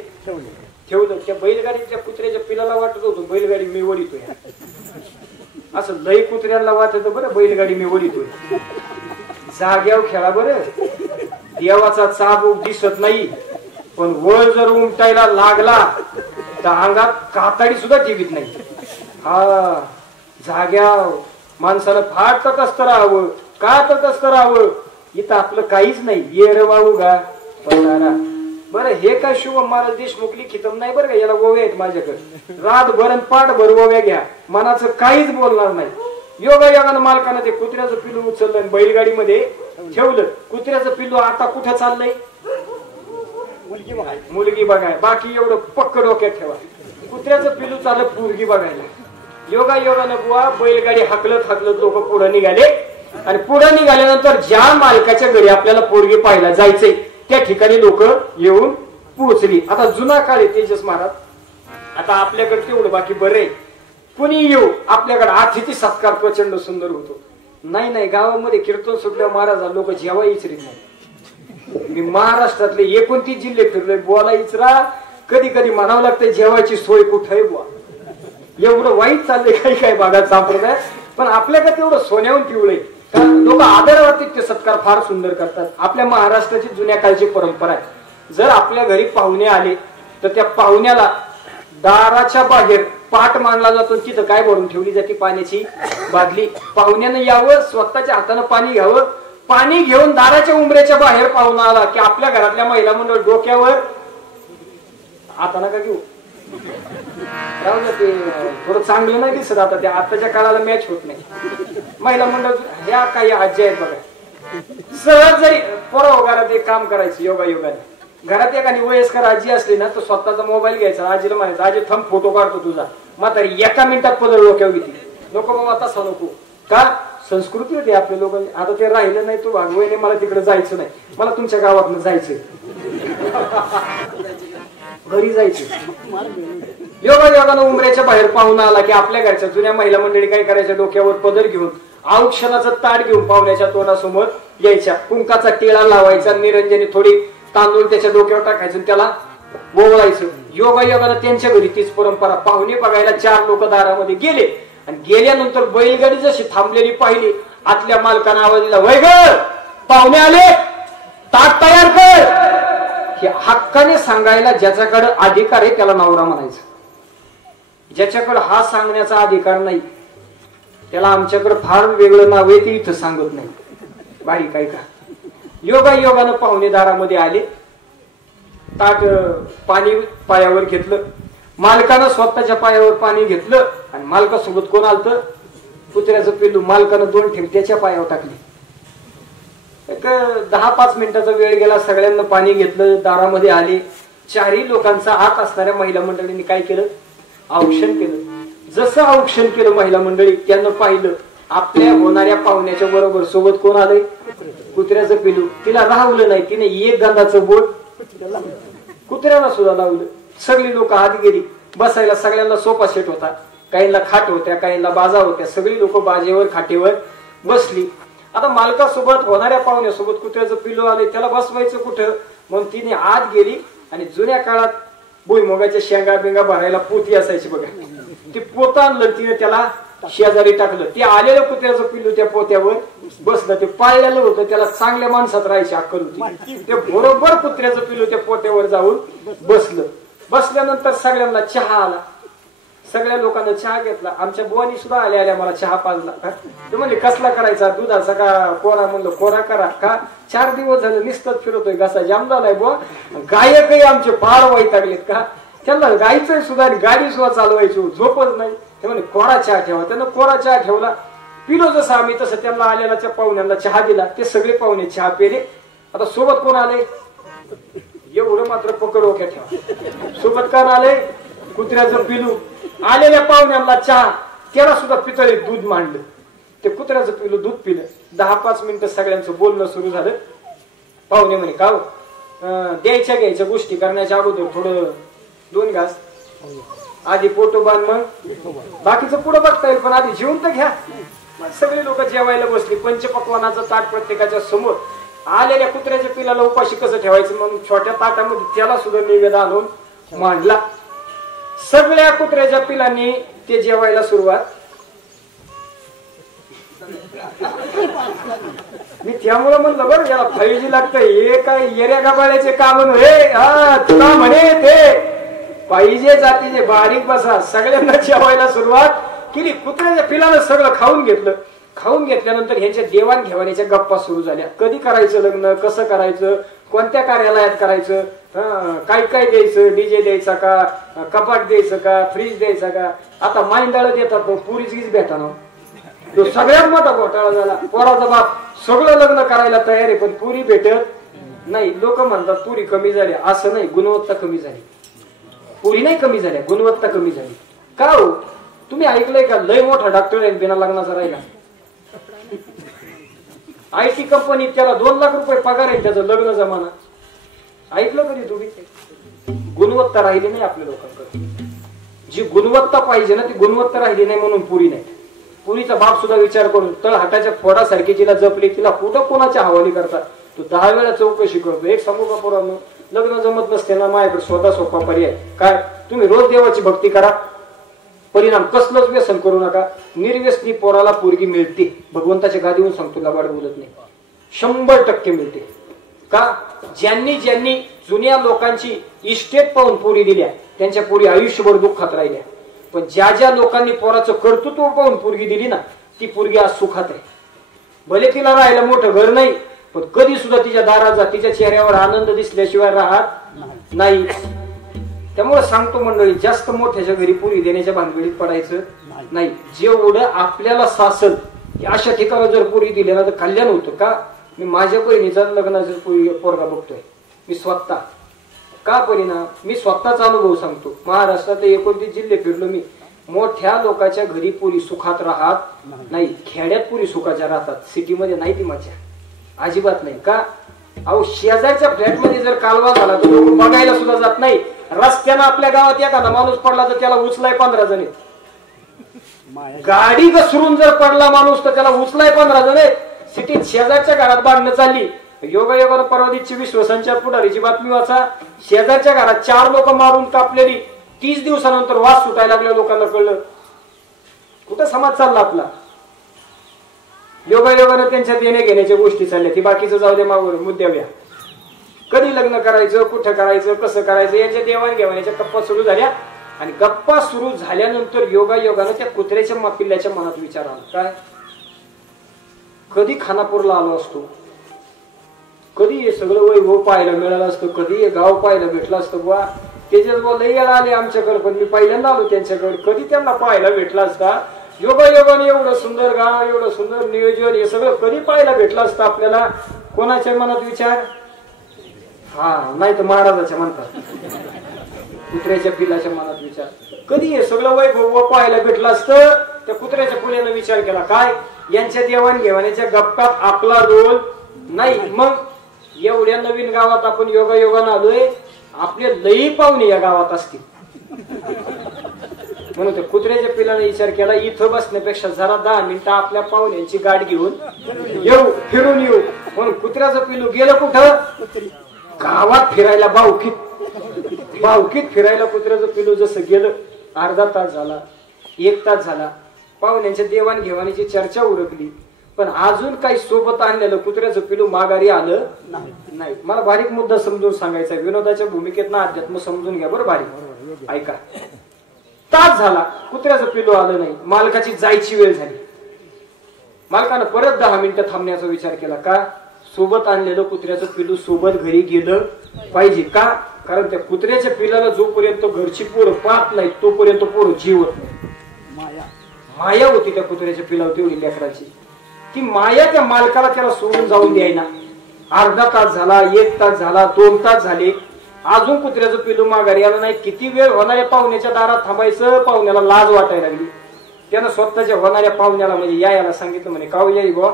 ठेवलं. त्या बैलगाडीच्या कुत्र्याच्या पिलाला वाटत होतं बैलगाडी मी वळीतोय, असं लय कुत्र्यांना वाटत बरं बैलगाडी मी वळीतोय. जाग्यावर खेळा बरं, देवाचा चाबूक दिसत नाही, पण वळ जर उमटायला लागला तर अंगात कातडी सुद्धा ठेवीत नाही. हा जाग्या माणसानं फार तटस्थ राहावं, का तटस्थ राहावं, इथं आपलं काहीच नाही. ये रे वाहू गा पसारा. बरं हे काय शिवम महाराज देशमुखली खितम नाही बरं का, याला ओव्या आहेत माझ्याकडे, रात भरण पाठ भर ओव्या घ्या, मनाचं काहीच बोलणार नाही. योगायोगानं मालकानं ते कुत्र्याचं पिल्लू उचललं आणि बैलगाडीमध्ये ठेवलं. कुत्र्याचं पिल्लू आता कुठं चाललंय, मुलगी बघाय. बाकी एवढं पक्क डोक्यात ठेवा, कुत्र्याचं पिल्लू चाललं पोरगी बघायला. योगायोगानं बुवा बैलगाडी हाकलत हाकलत लोक पुढे निघाले आणि पुढे निघाल्यानंतर ज्या मालकाच्या घरी आपल्याला पोरगी पाहायला जायचंय त्या ठिकाणी लोक येऊन पोहोचली. आता जुना काळ आहे तेजस महाराज, आता आपल्याकडे तेवढं बाकी बरे, कुणी येऊ आपल्याकडे अतिथी सत्कार प्रचंड सुंदर होतो. नाही गावामध्ये कीर्तन सुटल्या महाराज लोक जेव्हा इचरीत नाही. मी महाराष्ट्रातले 29 जिल्हे फिरलोय, बोला इचरा कधी कधी म्हणावं लागतं जेवायची सोय कुठं आहे बुवा. एवढं वाईट चाललंय काही काही भागात संप्रदाय, पण आपल्याकडे तेवढं सोन्याहून पिवळे लोक आदरावरती ते सत्कार फार सुंदर करतात. आपल्या महाराष्ट्राची जुन्या काळची परंपरा आहे, जर आपल्या घरी पाहुणे आले तर त्या पाहुण्याला दाराच्या बाहेर पाट मांडला जातो, तिथं काय भरून ठेवली जाते, पाण्याची बादली. पाहुण्यानं यावं, स्वतःच्या हातानं पाणी घ्यावं, पाणी घेऊन दाराच्या उंबऱ्याच्या बाहेर पाहुणा आला की आपल्या घरातल्या महिला मंडळ डोक्यावर आता नका घेऊ, ते थोडं चांगलं नाही दिसत. आता त्या आताच्या काळाला मॅच होत नाही. महिला मंडळ ह्या काही आजी आहेत बघा, सहज जरी पोरं घरात एक काम करायचं योगायोगाने. घरात एखादी वयस्कर आजी असली ना तर स्वतःचा मोबाईल घ्यायचा, आजीला म्हणायचं आजी थांब फोटो काढतो तुझा. म्हातारी 1 मिनिटात पदर डोक्यावर घेतली. नको बाबा तसा नको, का संस्कृती होती आपल्या लोक. आता ते राहिलं नाही, तू भागवणे मला तिकडे जायचं नाही, मला तुमच्या गावातनं जायचंय, घरी जायचं. योगायोगानं उमऱ्याच्या बाहेर पाहुणा आला की आपल्या घरच्या जुन्या महिला मंडळी काय करायच्या, डोक्यावर पदर घेऊन औक्षणाचं ताट घेऊन पाहुण्याच्या तोंडासमोर यायच्या. कुंकाचा टिळा लावायचा, निरंजनी थोडी तांदूळ त्याच्या डोक्यावर टाकायचं, त्याला बोवळायचं. योगायोगानं त्यांच्या घरी तीच परंपरा. पाहुणे बघायला 4 लोक दारामध्ये गेले आणि गेल्यानंतर बैलगाडी जशी थांबलेली पाहिली, आतल्या मालकानं आवाज दिला, वय ग पाहुणे आले, ताट तयार कर. हे हक्काने सांगायला ज्याच्याकडे अधिकार आहे त्याला नवरा म्हणायचं. ज्याच्याकडे हा सांगण्याचा अधिकार नाही त्याला आमच्याकडे फार वेगळं नाव आहे, ते इथं सांगत नाही. बाई काय का योगायोगानं पाहुणे दारामध्ये आले, ताट पाणी पायावर घेतलं. मालकानं स्वतःच्या पायावर पाणी घेतलं आणि मालकासोबत कोण आलत, कुत्र्याचं पिल्लू. मालकानं 2 ठेप त्याच्या पायावर टाकले. एक 10-5 मिनिटाचा वेळ गेला, सगळ्यांना पाणी घेतलं, दारामध्ये आले. 4ही लोकांचा हात असणाऱ्या महिला मंडळींनी काय केलं, औक्षण केलं. जसं औक्षण केलं महिला मंडळी त्यांना पाहिलं आपल्या होणाऱ्या पाहुण्याच्या बरोबर सोबत कोण आलंय, कुत्र्याचं पिल्लू. तिला राहवलं नाही, तिने एक गंधाचं बोट कुत्र्याला सुद्धा लावलं. सगळी लोक आत गेली. बसायला सगळ्यांना सोफा सेट होता, काहींना खाट होत्या, काहींना बाजा होत्या. सगळी लोक बाजेवर खाटेवर बसली. आता मालकासोबत होणाऱ्या पाहुण्यासोबत कुत्र्याचं पिल्लू आले, त्याला बसवायचं कुठं, म्हणून तिने आत गेली आणि जुन्या काळात भुईमुगाच्या शेंगा बिंगा भरायला पोती असायची बघा, ते पोतं आणलं, तिने त्याला शेजारी टाकलं. ते आलेलं कुत्र्याचं पिल्लू त्या पोत्यावर बसलं. ते पाळलेलं होतं, त्याला चांगल्या माणसात राहायची अक्कल होती. ते बरोबर कुत्र्याचं पिल्लू त्या पोत्यावर जाऊन बसलं. बसल्यानंतर सगळ्यांना चहा आला. सगळ्या लोकांना चहा घेतला. आमच्या बुवानी सुद्धा आल्या मला चहा पाजला. ते म्हणजे कसला करायचा, दुधाचा का कोरा, म्हणलं कोरा करा. का 4 दिवस झाले नुसतंच फिरतोय, घसा जाम झालाय बुवा. गायकही आमचे फार वैतागलेत का, त्यांना गायचंय सुद्धा, गाडी सुद्धा चालवायची झोपच नाही. ते म्हणजे कोरा चहा ठेवा. त्यानं कोरा चहा ठेवला. पिलो जसं आम्ही तसं त्यांना आलेल्या पाहुण्यांना चहा दिला. ते सगळे पाहुणे चहा पेले. आता सोबत कोण आले, एवढं मात्र पकड ओक्या ठेवा, सोबत कोण आले, कुत्र्याचं पिलू. आलेल्या पाहुण्यांना चहा, त्याला सुद्धा पितळीत दूध मांडलं. ते कुत्र्याचं पिलू दूध पिलं. 10-5 मिनिटं सगळ्यांचं बोलणं सुरू झालं. पाहुणे म्हणे का द्यायच्या घ्यायच्या गोष्टी करण्याच्या अगोदर थोडं 2 घास आधी पोटो बांध मग बाकीचं पुढं बघता येईल, पण आधी जेवून तर घ्या. सगळे लोक जेवायला बसली. पंचपक्वानाचं ताट प्रत्येकाच्या समोर. आलेल्या कुत्र्याच्या पिलाला उपाशी कसं ठेवायचं म्हणून छोट्या ताटामध्ये त्याला सुद्धा नैवेद्य आणून मांडला. सगळ्या कुत्र्याच्या पिलांनी ते जेवायला सुरुवात. मी त्यामुळे म्हणलं बरं याला 5G लागतं, हे काय येऱ्या गाबाळ्याचे काम तुला म्हणे ते पाहिजे जातीचे बारीक बसा. सगळ्यांना जेवायला सुरुवात केली. कुत्र्याच्या पिलानं सगळं खाऊन घेतलं. खाऊन घेतल्यानंतर ह्यांच्या देवाणघेवाणीच्या गप्पा सुरू झाल्या. कधी करायचं लग्न, कसं करायचं, कोणत्या कार्यालयात करायचं, काय काय द्यायचं, डीजे द्यायचा का, कपाट द्यायचं का, फ्रीज द्यायचा का. आता मांडाळं देतात पुरीच भेटाना. तो सगळ्यात मोठा घोटाळा झाला. पोराचा बाप सगळं लग्न करायला तयार आहे पण पुरी भेटत नाही. लोक म्हणतात पुरी कमी झाली. असं नाही, गुणवत्ता कमी झाली. पुरी नाही कमी झाल्या, गुणवत्ता कमी झाली. का हो, तुम्ही ऐकलंय का लय मोठा डॉक्टर आहे बिना लग्नाचा राहिला. IT कंपनीत त्याला 2 लाख रुपये पगार आहे, त्याचं लग्न जमाना. ऐकलं कधी तुम्ही? गुणवत्ता राहिली नाही आपल्या लोकांकडे. जी गुणवत्ता पाहिजे ना ती गुणवत्ता राहिली नाही म्हणून पुरी नाही. पुरीचा बाप सुद्धा विचार करून तळहाटाच्या फोडासारखी जिला जपली तिला कुठं कोणाच्या हवाली करतात. तो 10 वेळा चौकशी करतो. एक सांगू का पोरांनो, लग्न जमत नसते ना माझ्याकडे स्वतः सोपा पर्याय काय, तुम्ही रोज देवाची भक्ती करा. परिणाम कसलंच व्यसन करू नका. निर्व्यसनी पोराला पोरगी मिळते. भगवंताच्या गादीवरून सांगतो, लबाड बोलत नाही. 100% मिळते. का, ज्यांनी ज्यांनी जुन्या लोकांची इस्टेट पाहून पोरी दिल्या त्यांच्या पोरी आयुष्यभर दुःखात राहिल्या. पण ज्या ज्या लोकांनी पोराचं कर्तृत्व पाहून पोरगी दिली ना ती पोरगी आज सुखात आहे. भले तिला राहायला मोठं घर नाही पण कधी सुद्धा तिच्या दारात जा, तिच्या चेहऱ्यावर आनंद दिसल्याशिवाय राहत नाही. त्यामुळे सांगतो मंडळी, जास्त मोठ्याच्या घरी पोरी देण्याच्या भानगडीत पडायचं नाही. जेवढं आपल्याला सासल की अशा ठिकाणी जर पोरी दिल्या ना तर कल्याण होतं. का, मी माझ्या बहिणीचा लग्नाचा पोरगा बघतोय मी स्वतः. का परिणाम, मी स्वतःचा अनुभव सांगतो. महाराष्ट्रात 29 जिल्हे फिरलो मी. मोठ्या लोकांच्या घरी पुरी सुखात राहत नाही, खेड्यात पुरी सुखाच्या राहतात. सिटीमध्ये नाही ती मजा अजिबात नाही. का, अहो शेजारच्या फ्लॅटमध्ये जर कालवा झाला तर लोक बघायला सुद्धा जात नाही. रस्त्यानं आपल्या गावात एखादा माणूस पडला तर त्याला उचलाय 15 जण. गाडी घसरून जर पडला माणूस तर त्याला उचलाय 15 जण. सिटीत शेजारच्या घरात भांडणं चालली. योगायोगानं परवा दिवशी विश्वसंचार पुढारीची बातमी वाचा. शेजारच्या घरात 4 लोक मारून कापलेली. 30 दिवसानंतर वास सुटायला लागल्या. लोकांना कळलं कुठं समाज चालला आपला. योगायोगानं त्यांच्या देण्या घेण्याच्या गोष्टी चालल्या. ती बाकीचं जाऊ दे मावर मुद्द्याव्या. कधी लग्न करायचं, कुठं करायचं, कसं करायचं याच्या देवाणघेवाण्याच्या गप्पा सुरू झाल्या. आणि गप्पा सुरू झाल्यानंतर योगायोगानं त्या कुत्र्याच्या पिल्ल्याच्या मनात विचार आला, काय कधी खानापूरला आलो असतो, कधी हे सगळं वैभव पाहायला मिळालं असतं, कधी हे गाव पाहायला भेटलं असतं. बा त्याच्यात लई वेळा आले आमच्याकडे पण मी पहिल्यांदा आलो त्यांच्याकडे. कधी त्यांना पाहायला भेटला असता. योगायोगाने एवढं सुंदर गाव, एवढं सुंदर नियोजन, हे सगळं कधी पाहायला भेटलं असतं आपल्याला. कोणाच्या मनात विचार? हा, नाही तर महाराजाच्या म्हणतात कुत्र्याच्या पिलाच्या मनात विचार. कधी हे सगळं वैभव पाहायला भेटलं असतं. त्या कुत्र्याच्या पिल्यानं विचार केला, काय यांच्या देवाणघेवाण्याच्या गप्पात आपला रोल नाही. मग एवढ्या नवीन गावात आपण योगायोगानं आलोय, आपले लई पाहुणे या गावात असतील. म्हणून त्या कुत्र्याच्या पिलाने विचार केला, इथं बसण्यापेक्षा जरा 10 मिनिटं आपल्या पाहुण्यांची गाठ घेऊन येऊ, फिरून येऊ. म्हणून कुत्र्याचं पिलू गेलं कुठं? गावात फिरायला. बावकीत फिरायला कुत्र्याचं पिलू जसं गेलं. अर्धा तास झाला, 1 तास झाला. पाहुण्यांच्या देवाणघेवाणीची चर्चा उरकली. पण अजून काही सोबत आणलेलं कुत्र्याचं पिलू माघारी आलं नाही. मला बारीक मुद्दा समजून सांगायचा. विनोदाच्या भूमिकेत ना अध्यात्म समजून घ्या बरं. बारीक ऐका. तास झाला, कुत्र्याचं पिलू आलं नाही. मालकाची जायची वेळ झाली. मालकानं परत 10 मिनिटं थांबण्याचा विचार केला. का, सोबत आणलेलं कुत्र्याचं पिलू सोबत घरी गेलं पाहिजे. का, कारण त्या कुत्र्याच्या पिलाला जोपर्यंत घरची पोरं पाहत नाही तोपर्यंत पोरं जीवत नाही. माया होती त्या कुत्र्याच्या पिलावर तेवढी लेकराची. ती माया त्या मालकाला त्याला सोडून जाऊन द्यायना. अर्धा तास झाला, 1 तास झाला, 2 तास झाले, अजून कुत्र्याचं पिलू माघारी आलं नाही. किती वेळ होणाऱ्या पाहुण्याच्या दारात थांबायचं. पाहुण्याला लाज वाटायला लागली. त्यानं स्वतःच्या होणाऱ्या पाहुण्याला म्हणजे यायला सांगितलं, म्हणे काव याई बा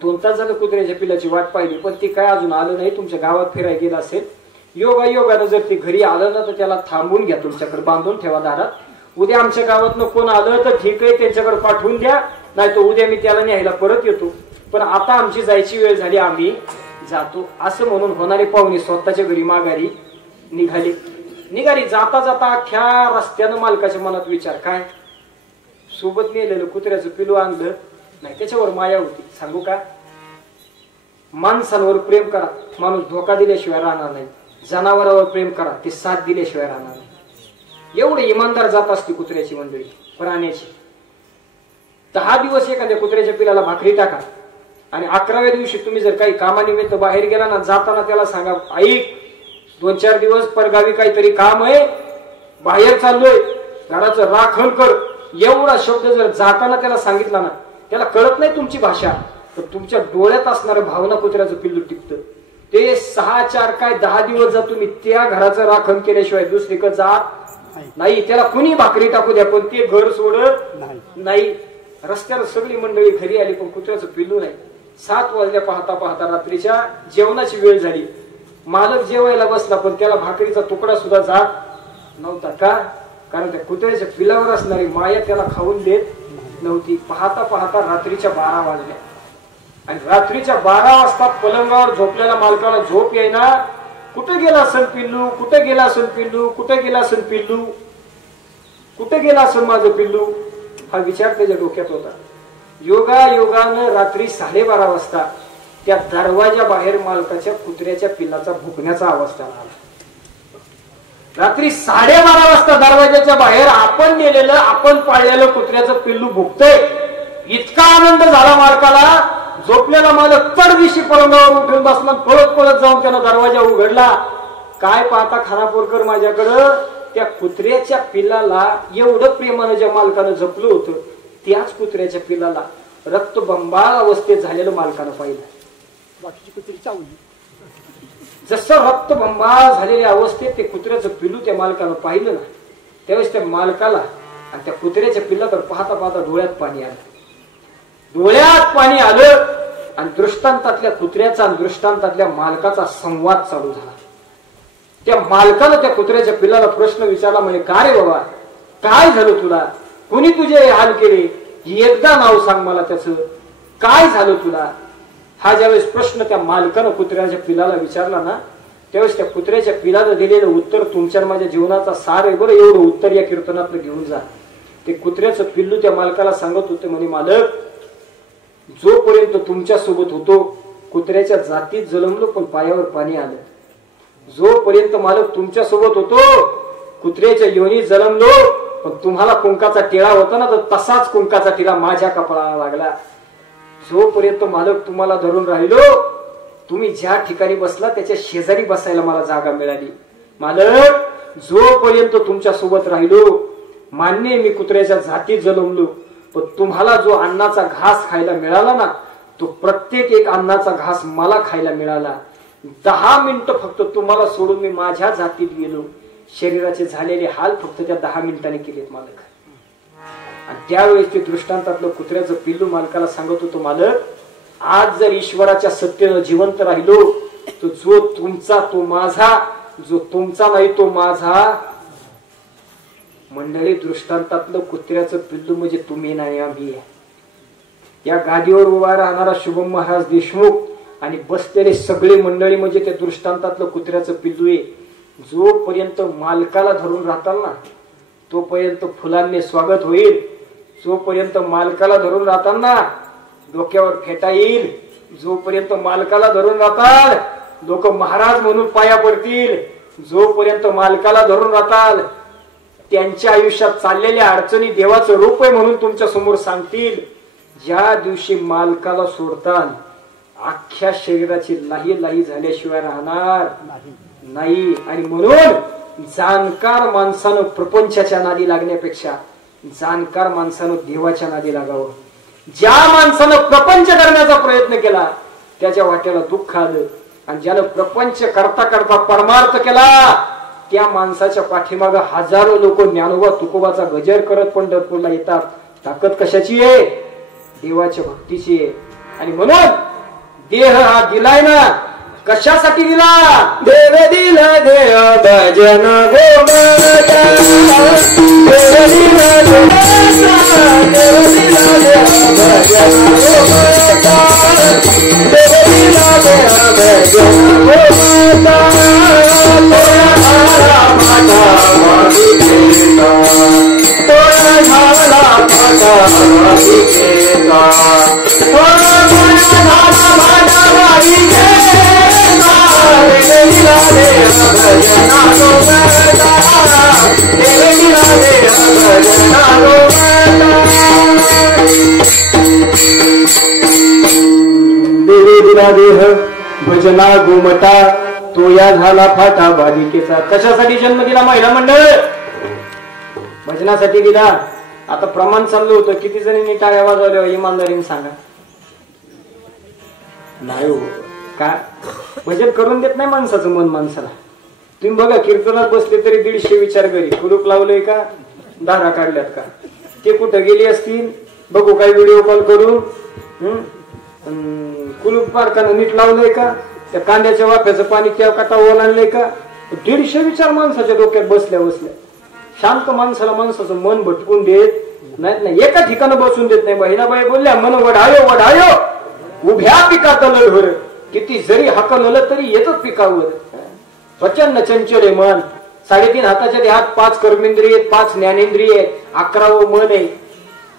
2 तास झालं कुत्र्याच्या पिल्लाची वाट पाहिली, पण ती काय अजून आलं नाही. तुमच्या गावात फिरायला गेला असेल. योगायोगानं जर ते घरी आलं ना तर त्याला थांबून घ्या, तुमच्याकडे बांधून ठेवा दारात. उद्या आमच्या गावातनं कोण आलं तर ठीक आहे, त्यांच्याकडे पाठवून द्या, नाही तर उद्या मी त्याला न्यायला परत येतो. पण आता आमची जायची वेळ झाली, आम्ही जातो. असं म्हणून होणारे पाहुणे स्वतःच्या घरी माघारी निघाली. जाता जाता अख्ख्या रस्त्यानं मालकाच्या मनात विचार, काय सोबत नेलेलं कुत्र्याचं पिलू आणलं नाही, त्याच्यावर माया होती. सांगू का, माणसांवर प्रेम करा, माणूस धोका दिल्याशिवाय राहणार नाही. जनावरांवर प्रेम करा, ते साथ दिल्याशिवाय राहणार नाही. एवढे इमानदार जात असते कुत्र्याची मंडळी, प्राण्याची. 10 दिवस एखाद्या कुत्र्याच्या पिलाला भाकरी टाका आणि 11व्या दिवशी तुम्ही जर काही कामानिमित्त बाहेर गेला ना, जाताना त्याला सांगा, ऐक 2-4 दिवस परगावी काहीतरी काम आहे, बाहेर चाललोय, घराचं राखण कर. एवढा शब्द जर जाताना त्याला सांगितला ना, त्याला कळत नाही तुमची भाषा, तर तुमच्या डोळ्यात असणाऱ्या भावना कुत्र्याचं पिल्लू टिकतं. ते 6, 4 काय 10 दिवस जर तुम्ही त्या घराचं राखण केल्याशिवाय दुसरीकडे जात नाही. त्याला कुणी भाकरी टाकू द्या, पण ते घर सोडत नाही. रस्त्यावर सगळी मंडळी घरी आली, पण कुत्र्याचं पिल्लू नाही. 7 वाजल्या पाहता पाहता रात्रीच्या जेवणाची वेळ झाली. मालक जेवायला बसला, पण त्याला भाकरीचा तुकडा सुद्धा जात नव्हता. का? कारण त्या कुत्र्याच्या पिलावर असणारी माया त्याला खाऊन देत नव्हती. पाहता पाहता रात्रीच्या 12 वाजल्या आणि रात्रीच्या 12 वाजता पलंगावर झोपलेल्या मालकाला झोप येईना. कुठे गेला असेल पिल्लू, कुठे गेला असेल पिल्लू, कुठे गेला असेल पिल्लू, कुठे गेला असेल माझं पिल्लू, हा विचार त्याच्या डोक्यात होता. योगायोगानं रात्री 12:30 वाजता त्या दरवाजा बाहेर मालकाच्या कुत्र्याच्या पिल्लाचा भुकण्याचा आवाज त्याला आला. रात्री 12:30 वाजता दरवाजाच्या बाहेर आपण नेलेलं, आपण पाळलेलं कुत्र्याचं पिल्लू भुकतंय. इतका आनंद झाला मालकाला. झोपलेला मालक तडदिशी पलंगावर उठून बसला, पळत पळत जाऊन त्यानं दरवाजा उघडला. काय पाहता खानापूरकर माझ्याकडं, त्या कुत्र्याच्या पिल्लाला एवढं प्रेमानं ज्या मालकानं जपलं होतं, त्याच कुत्र्याच्या पिल्लाला रक्तबंबाळ अवस्थेत झालेलं मालकानं पाहिलं. बाकीची कुत्री चावली. जसं रक्तबंबाळ झालेल्या अवस्थेत ते कुत्र्याचं पिल्लू त्या मालकानं पाहिलं ना, त्यावेळेस त्या मालकाला आणि त्या कुत्र्याच्या पिल्लाकडे पाहता पाहता डोळ्यात पाणी आलं. डोळ्यात पाणी आलं आणि दृष्टांतातल्या कुत्र्याचा आणि दृष्टांतातल्या मालकाचा संवाद चालू झाला. त्या मालकानं त्या कुत्र्याच्या पिल्लाला प्रश्न विचारला, म्हणजे का रे बाबा, काय झालं तुला, कुणी तुझे हाल केले, एकदा नाव सांग मला, त्याचं काय झालं तुला. हा ज्यावेळेस प्रश्न त्या मालकानं कुत्र्याच्या पिलाला विचारला ना, त्यावेळेस त्या कुत्र्याच्या पिलाला दिलेलं उत्तर तुमच्या माझ्या जीवनाचा सार आहे बरं. एवढं उत्तर या कीर्तनातलं घेऊन जा. ते कुत्र्याचं पिल्लू त्या मालकाला सांगत होते, म्हणे मालक, जोपर्यंत तुमच्या सोबत होतो कुत्र्याच्या जातीत जन्मलो, पण पायावर पाणी आलं. जोपर्यंत मालक तुमच्या सोबत होतो कुत्र्याच्या योनीत जन्मलो, पण तुम्हाला कुंकाचा टिळा होता ना, तर तसाच कुंकाचा टिळा माझ्या कपाळाला लागला. जोपर्यंत मालक तुम्हाला धरून राहिलो, तुम्ही ज्या ठिकाणी बसला त्याच्या शेजारी बसायला मला जागा मिळाली. मालक, जोपर्यंत तुमच्या सोबत राहिलो, मान्य मी कुत्र्याच्या जातीत जन्मलो, पण तुम्हाला जो अन्नाचा घास खायला मिळाला ना, तो प्रत्येक एक अन्नाचा घास मला खायला मिळाला. 10 मिनिटं फक्त तुम्हाला सोडून मी माझ्या जातीत गेलो. शरीराचे झालेले हाल फक्त त्या 10 मिनिटांनी केलेत मालक. आणि त्यावेळेस ते दृष्टांतातलं कुत्र्याचं पिल्लू मालकाला सांगत होतो, मालक, आज जर ईश्वराच्या सत्तेनं जिवंत राहिलो, तर जो तुमचा तो माझा, जो तुमचा नाही तो माझा. मंडळी, दृष्टांतातलं कुत्र्याचं पिल्लू म्हणजे तुम्ही नाही, आम्ही. या गादीवर उभा राहणारा शुभम महाराज देशमुख आणि बसलेले सगळे मंडळी म्हणजे ते दृष्टांतातलं कुत्र्याचं पिल्लू आहे. जोपर्यंत मालकाला धरून राहताल ना, तोपर्यंत फुलांनी स्वागत होईल. जोपर्यंत मालकाला धरून राहताल ना, डोक्यावर फेटा येईल. जोपर्यंत मालकाला धरून राहताल, लोक महाराज म्हणून पाया पडतील. जोपर्यंत मालकाला धरून राहताल, त्यांच्या आयुष्यात चाललेल्या अडचणी देवाचं रूप आहे म्हणून तुमच्या समोर सांगतील. ज्या दिवशी मालकाला सोडताल, अख्ख्या शरीराची लाही लाही झाल्याशिवाय राहणार नाही. आणि म्हणून जाणकार माणसानं प्रपंचाच्या नादी लागण्यापेक्षा जाणकार माणसानं देवाच्या नादी लागावं. ज्या माणसानं प्रपंच करण्याचा प्रयत्न केला त्याच्या वाट्याला दुःख आलं, आणि ज्यानं प्रपंच करता करता परमार्थ केला त्या माणसाच्या पाठीमागं हजारो लोक ज्ञानोबा तुकोबाचा गजर करत पंढरपूरला येतात. ताकद कशाची आहे? देवाच्या भक्तीची आहे. आणि म्हणून देह हा दिलाय ना, कशासाठी दिला? देव दिला देह भजन गोमाता, देव दिला गोमाता, देव दिला देह भजन गोमाता, देव दिला देह भजन गोमाता. तोरा झाला माता मालिकेचा, तोरा झाला माता मालिकेचा, देव दिला देह भजन गोमाता, देव दिला देह भजन गोमाता. देव दिला देह भजना गोमटा, तो या झाला फाटा बालिकेचा. कशासाठी जन्म दिला महिला मंडळ? भजनासाठी दिला. आता प्रमाण चाललं होतं, किती जणींनी टाळ्या वाजवल्या इमानदारीने सांगा? नाही हो, काय भजन करून देत नाही माणसाचं मन माणसाला. तुम्ही बघा, कीर्तनात बसले तरी 150 विचार घरी, कुलूप लावलंय का, दारा काढल्यात का, ते कुठं गेली असतील बघू, काय व्हिडिओ कॉल करून. कुलूप पारकानं नीट लावलंय का, त्या कांद्याच्या वाफ्याचं पाणी त्या काटा ओलांडलंय का. 150 विचार माणसाच्या डोक्यात बसल्या बसल्या. शांत माणसाला माणसाचं मन भटकून देत नाहीत, नाही एका ठिकाणी बसून देत नाही. बहिणाबाई बोलल्या, मन वढायो वढायो उभ्या पिकात लढवर, किती जरी हाकललं तरी येतच पिकावर. प्रचंड चंचल मन. 3.5 हाताच्या देहात 5 कर्मेंद्रिय, 5 ज्ञानेंद्रिय, 11वं मन आहे,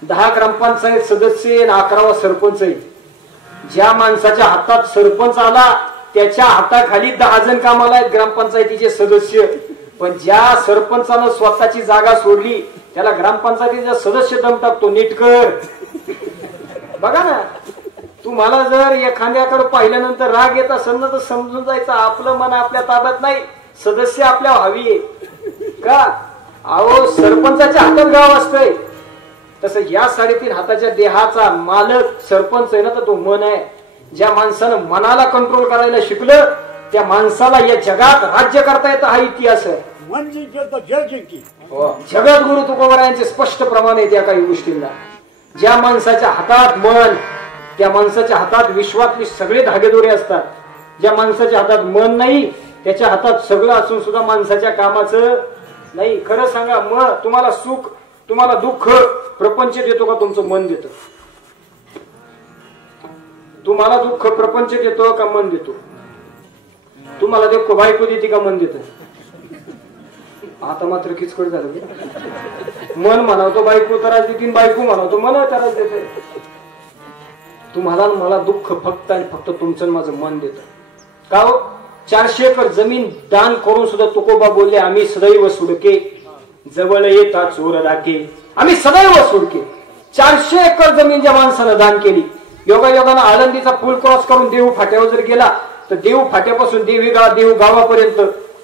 10 ग्रामपंचायत सदस्य आणि 11वा सरपंच आहे. ज्या माणसाच्या हातात सरपंच आला त्याच्या हाताखाली 10 जण कामाला आहेत ग्रामपंचायतीचे सदस्य. पण ज्या सरपंचानं स्वतःची जागा सोडली त्याला ग्रामपंचायतीचा सदस्य दम टाकतो. नीट कर. बघा ना, तुम्हाला जर एखाद्याकडे पाहिल्यानंतर राग येत असेल ना, तर समजून जायचं आपलं मन आपल्या ताब्यात नाही, सदस्य आपल्या हवी आहे का. अहो, सरपंचाच्या हातात गाव असतंय. तसं या 3.5 हाताच्या देहाचा मालक सरपंच आहे ना, तर तो मन आहे. ज्या माणसानं मनाला कंट्रोल करायला शिकलं त्या माणसाला या जगात राज्य करता येतं. हा इतिहास आहे. जगद्गुरु तुकोबारायांचे स्पष्ट प्रमाण आहे त्या काही गोष्टींना. ज्या माणसाच्या हातात मन, त्या माणसाच्या हातात विश्वातली सगळे धागेदोरे असतात. ज्या माणसाच्या हातात मन नाही त्याच्या हातात सगळं असून सुद्धा माणसाच्या कामाचं नाही. खरं सांगा, मग तुम्हाला सुख, तुम्हाला दुःख प्रपंच देतो का तुमचं मन देतं? तुम्हाला दुःख प्रपंच देतो का मन देतो? तुम्हाला देखो बायको देते का मन देतं? आता मात्र किचकट झालं. मन म्हणावतो बायको त्रास देते, बायको म्हणावतो मन त्रास देते. तुम्हाला मला दुःख फक्त आणि फक्त तुमचं माझं मन देतं का हो? 400 एकर जमीन दान करून सुद्धा तुकोबा बोलले, आम्ही सदैव सुडके, जवळ येता चोर डाके, आम्ही सदैव सुडके. 400 एकर जमीन ज्या माणसानं दान केली, योगायोगानं आळंदीचा पूल क्रॉस करून देऊ फाट्यावर जर गेला तर देऊ फाट्यापासून देऊ गावापर्यंत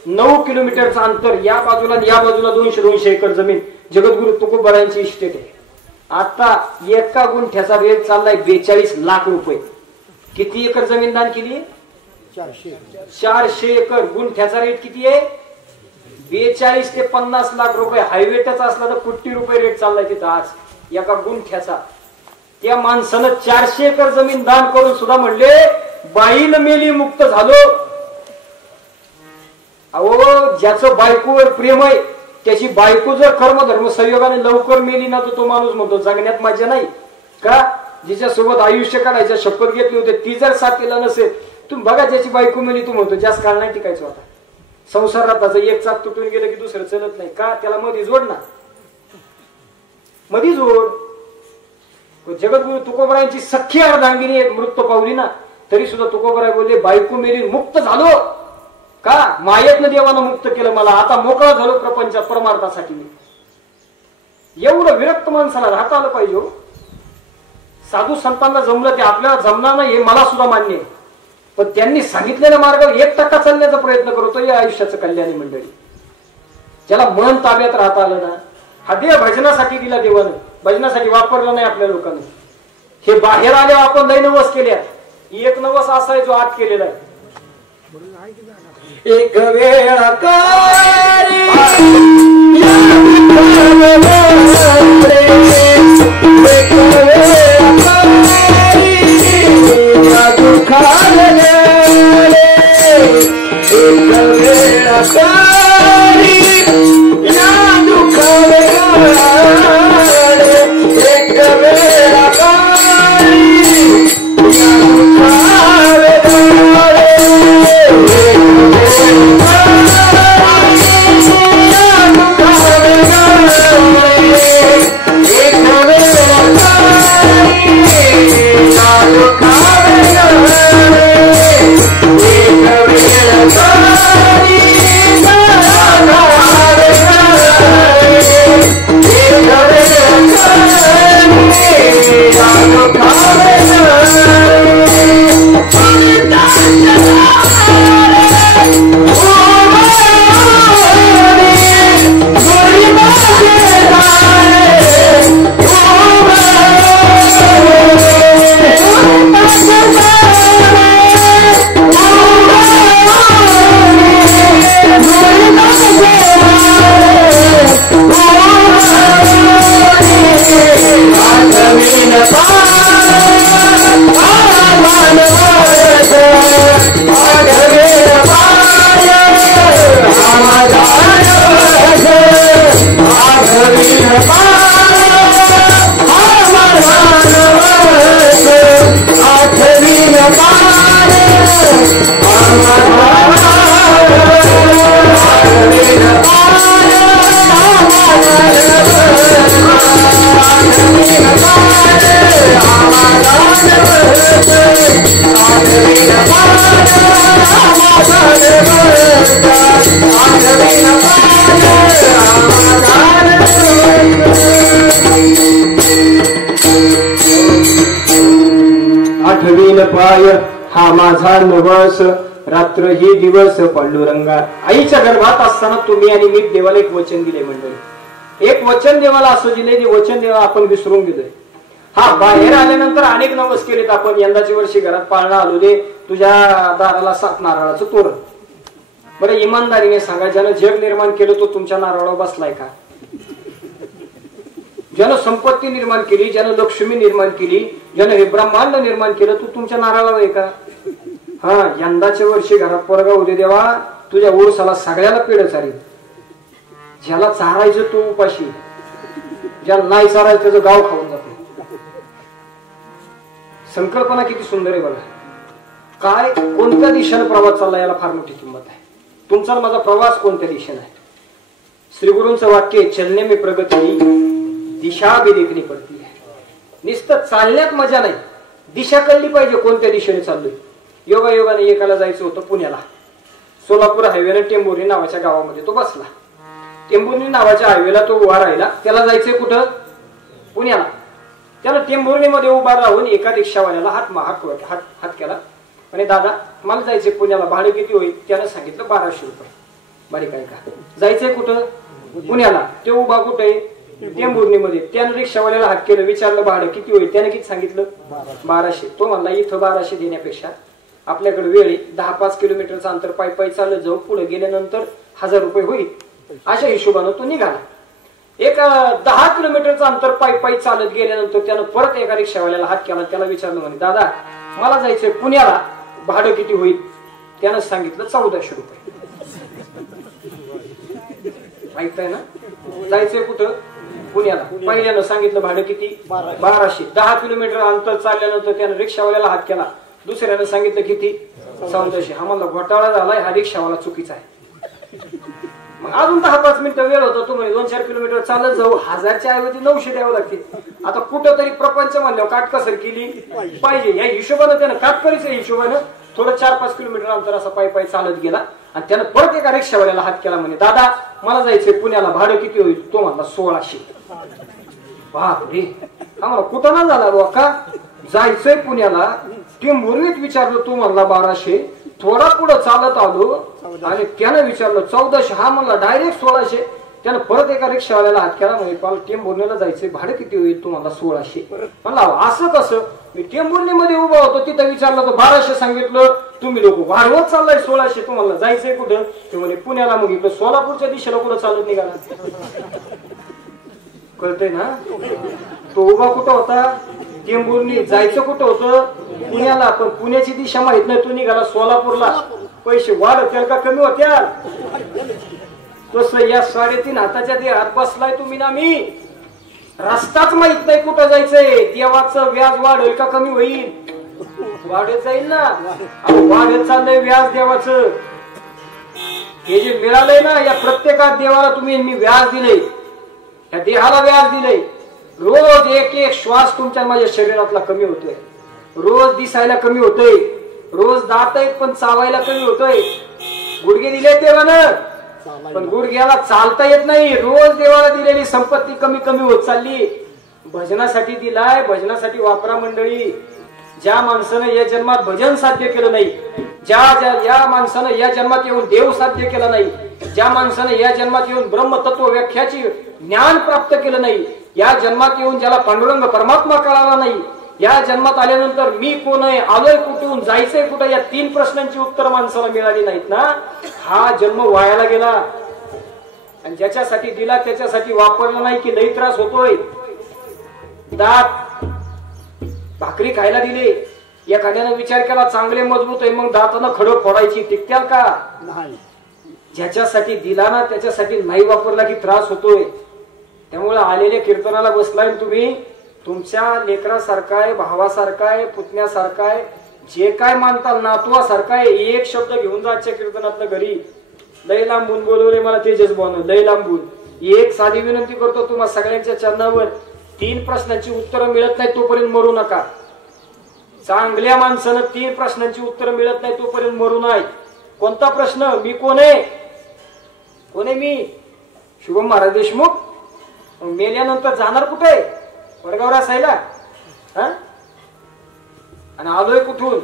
9 किलोमीटरचं अंतर, या बाजूला या बाजूला 200 एकर जमीन जगद्गुरु तुकोबारायांची इस्टेट आहे. आता एका गुंठ्याचा रेट चाललाय 42 लाख रुपये. किती एकर जमीन दान केली? 400 एकर. गुंठ्याचा रेट किती आहे? 42 ते 50 लाख रुपये. हायवे टच असला तर कोटी रुपये रेट चाललाय तिथं आज एका गुंठ्याचा. त्या माणसानं 400 एकर जमीन दान करून सुद्धा म्हणले, बाईल मेली मुक्त झालो. अहो, ज्याचं बायकोवर प्रेम आहे त्याची बायको जर कर्मधर्म संयोगाने लवकर मेली ना, तो माणूस म्हणतो जगण्यात मजा नाही का. जिच्यासोबत आयुष्य काढायच्या शपथ घेतली होती ती जर साथीला नसेल, तुम्ही बघा ज्याची बायको मेली तू म्हणतो जास्त काळ नाही टिकायचं. आता संसारात त्याचं एक चाक तुटून गेलं की दुसरं चलत नाही का. त्याला मध्ये जोड ना, मध्ये जोड. जगद्गुरु तुकोबारायांची सख्खी अर्धांगिनी एक मृत्यू पावली ना, तरी सुद्धा तुकोबाराय बोलले, बायको मेली मुक्त झालो का, मायेतनं देवानं मुक्त केलं मला, आता मोकळा झालो प्रपंचात परमार्थासाठी. एवढं विरक्त माणसाला राहता आलं पाहिजे. साधू संतांना जमलं ते आपल्याला जमणार नाही हे मला सुद्धा मान्य आहे. पण त्यांनी सांगितलेल्या मार्गावर 1% चालण्याचा प्रयत्न करतो या आयुष्याचं कल्याणी मंडळी. ज्याला मन ताब्यात राहता आलं ना, हा देह भजनासाठी दिला देवानं, भजनासाठी वापरलं नाही आपल्या लोकांनी. हे बाहेर आले आपण लय नवस केल्या. एक नवस असा आहे जो आत केलेला आहे. एक वेळा दुखा आठवीन पाय हा माझा नवस, रात्र ही दिवस पांडुरंगा. आईच्या गर्भात असताना तुम्ही आणि मी देवाला एक वचन दिले मंडळी. एक वचन देवाला असं दिले, जे वचन देवा आपण विसरून गेलोय. हा बाहेर आल्यानंतर अनेक नवस केलेत आपण. यंदाची वर्षी घरात पाळणा आलो दे, तुझ्या दाराला 7 नारळाचं तोरण. बरं इमानदारीने सांगा, ज्यानं जग निर्माण केलं तो तुमच्या नारळावर बसलाय का? ज्यानं संपत्ती निर्माण केली, ज्यानं लक्ष्मी निर्माण केली, ज्यानं हे ब्रह्मांड निर्माण केलं, तू तुमच्या नारळावर आहे का? हा यंदाच्या वर्षी घरात पोरगा उदे देवा, तुझ्या उरसाला सगळ्याला पेढ चालेल. ज्याला चारायचं तो उपाशी, ज्याला नाही चारायचं त्याचं गाव खाऊन जाते. संकल्पना किती सुंदर आहे बघा. काय कोणत्या दिशेने प्रवास चालला याला फार मोठी किंमत आहे. तुमचा माझा प्रवास कोणत्या दिशेने आहे? श्री गुरूंचं वाक्य, चलने में प्रगती दिशा भी देखणी पडती है. नुसतं चालण्यात मजा नाही, दिशा कळली पाहिजे कोणत्या दिशेने चाललोय. योगायोगाने एकाला जायचं होतं पुण्याला. सोलापूर हायवेला टेंभुर्णी नावाच्या गावामध्ये तो बसला. टेंभुर्णी नावाच्या हायवेला तो उभा राहिला. त्याला जायचंय कुठं? पुण्याला. त्याला टेंभुर्णीमध्ये उभा राहून एका रिक्षावाल्याला हात केला आणि दादा मला जायचंय पुण्याला, भाडं किती होईल? त्यानं सांगितलं 1200 रुपये. बारीक आहे का? जायचंय कुठं? पुण्याला. ते उभा कुठे? टेंभुर्णीमध्ये. त्यानं रिक्षावाल्याला हात केलं, विचारलं भाडं किती होईल? त्याने किती सांगितलं? 1200. तो म्हणला इथं 1200 देण्यापेक्षा आपल्याकडे वेळ 10-5 किलोमीटरचं अंतर पायी चालत जाऊ, पुढे गेल्यानंतर 1000 रुपये होईल. अशा हिशोबानं तो निघाला. एक 10 किलोमीटरचं अंतर पायी चालत गेल्यानंतर त्यानं परत एका रिक्षावाल्याला हात केला. त्याला विचारलं म्हणे दादा मला जायचंय पुण्याला, भाडं किती होईल? त्यानं सांगितलं 1400 रुपये. ऐकताय ना? जायचंय कुठं? पुण्याला. पहिल्यानं सांगितलं भाडं किती? 1200. 10 किलोमीटर अंतर चालल्यानंतर त्यानं रिक्षावाल्याला हात केला. दुसऱ्यानं सांगितलं किती? 1400. हा मला घोटाळा झालाय, हा रिक्षावाला चुकीचा आहे. मग अजून 10-5 मिनिटं वेळ होता. तुम्ही 2-4 किलोमीटर चालत जाऊ, 1000च्या ऐवजी 900 द्यावं लागते. आता कुठं तरी प्रपंच म्हणल्यावर काटकसर केली पाहिजे. या हिशोबानं त्यानं काटकरीच्या हिशोबानं थोडं 4-5 किलोमीटर अंतर असा पायी चालत गेला आणि त्यानं परत एका रिक्षावाल्याला हात केला. म्हणे दादा मला जायचंय पुण्याला, भाडं किती होईल? तो म्हणला 1600. बापरे, आम्हाला कुठं ना झाला बुवा का? जायचंय पुण्याला, टेंभुर्णीत विचारलं, तू म्हणला 1200. थोडा पुढं चालत आलो आणि त्यानं विचारलं 1400. हा म्हणला डायरेक्ट 1600. त्यानं परत एका रिक्षावाल्याला हात केला. म्हणजे पाल टेंभुर्णीला जायचंय, भाडं किती होईल? तू म्हणला 1600. म्हणला असं कसं? मी टेंभुर्णीमध्ये उभा होतो, तिथं विचारलं तर 1200 सांगितलं. तुम्ही लोक वाढवत चाललाय 1600. तुम्हाला जायचंय कुठं? ते म्हणे पुण्याला. मग इकडं सोलापूरच्या दिशेला कुठं चालत निघाला? कळतंय ना? तो उभा कुठं होता? टेंभुर्णी. जायचं कुठं होतं? पुण्याला. पण पुण्याची दिशा माहित नाही, तो निघाला सोलापूरला. पैसे वाढत त्याला का कमी होत्या? तसं या 3.5 हाताच्या देहात बसलाय तुम्ही ना मी. रस्ताच माहित नाही कुठं जायचंय. देवाचं व्याज वाढेल का कमी होईल? वाढत जाईल ना. वाढत चाललंय व्याज देवाचं. हे जे मिळालंय ना, या प्रत्येकात देवाला तुम्ही मी व्याज दिले, या देहाला व्याज दिले. रोज एक श्वास तुमच्या माझ्या शरीरातला कमी होतोय. रोज दिसायला कमी होतोय. रोज दात आहेत पण चावायला कमी होतोय. गुडघे दिले देवानं पण गुडघ्याला चालता येत नाही. रोज देवाला दिलेली संपत्ती कमी होत चालली. भजनासाठी दिलाय, भजनासाठी वापरा मंडळी. ज्या माणसानं या जन्मात भजन साध्य केलं नाही, ज्या माणसानं या जन्मात येऊन देव साध्य केला नाही, ज्या माणसानं या जन्मात येऊन ब्रह्मतत्व व्याख्याची ज्ञान प्राप्त केलं नाही, या जन्मात येऊन ज्याला पांडुरंग परमात्मा कळाला नाही, या जन्मात आल्यानंतर मी कोण आहे, आलोय कुठून, जायचंय कुठं, या 3 प्रश्नांची उत्तर माणसाला मिळाली नाहीत ना, हा जन्म वायाला गेला. आणि ज्याच्यासाठी दिला त्याच्यासाठी वापरला नाही की लई त्रास होतोय. दात भाकरी खायला दिले, एखाद्यानं विचार केला चांगले मजबूत आहे, मग दातानं खडं फोडायची, टिकत्याल का? नाही. ज्याच्यासाठी दिला ना त्याच्यासाठी नाही वापरला की त्रास होतोय. त्यामुळे आलेल्या कीर्तनाला बसलाय तुम्ही, तुमच्या लेकरासारखा आहे, भावासारखा आहे, पुतण्यासारखा आहे, जे काय मानताल नातवासारखा आहे. एक शब्द घेऊन जा आजच्या कीर्तनातलं घरी. लय लांबून बोलवले मला तेजस भाऊन, लय लांबून. एक साधी विनंती करतो तुम्हा सगळ्यांच्या चरणावर, 3 प्रश्नांची उत्तरं मिळत नाही तोपर्यंत मरू नका. चांगल्या माणसानं 3 प्रश्नांची उत्तरं मिळत नाही तोपर्यंत मरू नाही. कोणता प्रश्न? मी कोण आहे? कोण आहे मी? शुभम महाराज देशमुख. मेल्यानंतर जाणार कुठे? वडगाव रासायला? हा, आणि आलोय कुठून?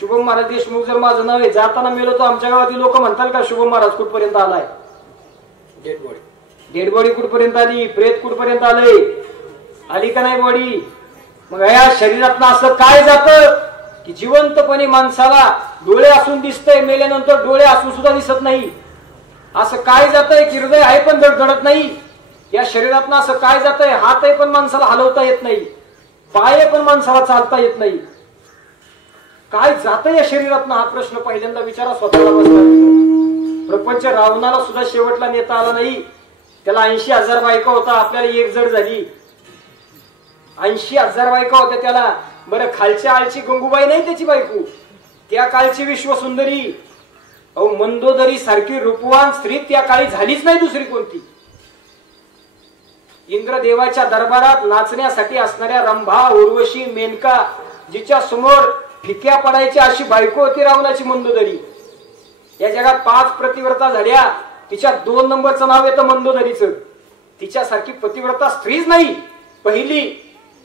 शुभम महाराज देशमुख जर माझं नाव आहे, जाताना मेलो तो आमच्या गावातील लोक म्हणतात का शुभम महाराज कुठपर्यंत आलाय? डेड बॉडी कुठपर्यंत आली? प्रेत कुठपर्यंत आलंय? आली का नाही बॉडी? मग या शरीरातनं असं काय जातं की जिवंतपणे माणसाला डोळे असून दिसतंय, मेल्यानंतर डोळे असून सुद्धा दिसत नाही. असं काय जातंय की हृदय आहे पण धडधडत नाही. या शरीरातनं असं काय जातंय, हात आहे पण माणसाला हलवता येत नाही, पाय आहे पण माणसाला चालता येत नाही. काय जातं या शरीरातनं? हा प्रश्न पहिल्यांदा विचारा स्वतःला बसला. प्रपंच रावणाला सुद्धा शेवटला नेता आला नाही. त्याला 80,000 बायका होता, आपल्याला एक जड झाली. 80,000 बायका होत्या त्याला. बरं, खालच्या आळची गंगूबाई नाही त्याची बायको, त्या काळची विश्वसुंदरी, अहो मंदोदरी सारखी रूपवान स्त्री त्या काळी झालीच नाही दुसरी कोणती. इंद्रदेवाच्या दरबारात नाचण्यासाठी असणाऱ्या रंभा, उर्वशी, मेनका, जिच्या समोर फिक्या पडायची अशी बायको होती रावणाची मंदोदरी. या जगात 5 पतिव्रता झाल्या, तिच्या 2 नंबरचं नाव येतं मंदोदरीचं. तिच्यासारखी पतिव्रता स्त्रीच नाही. पहिली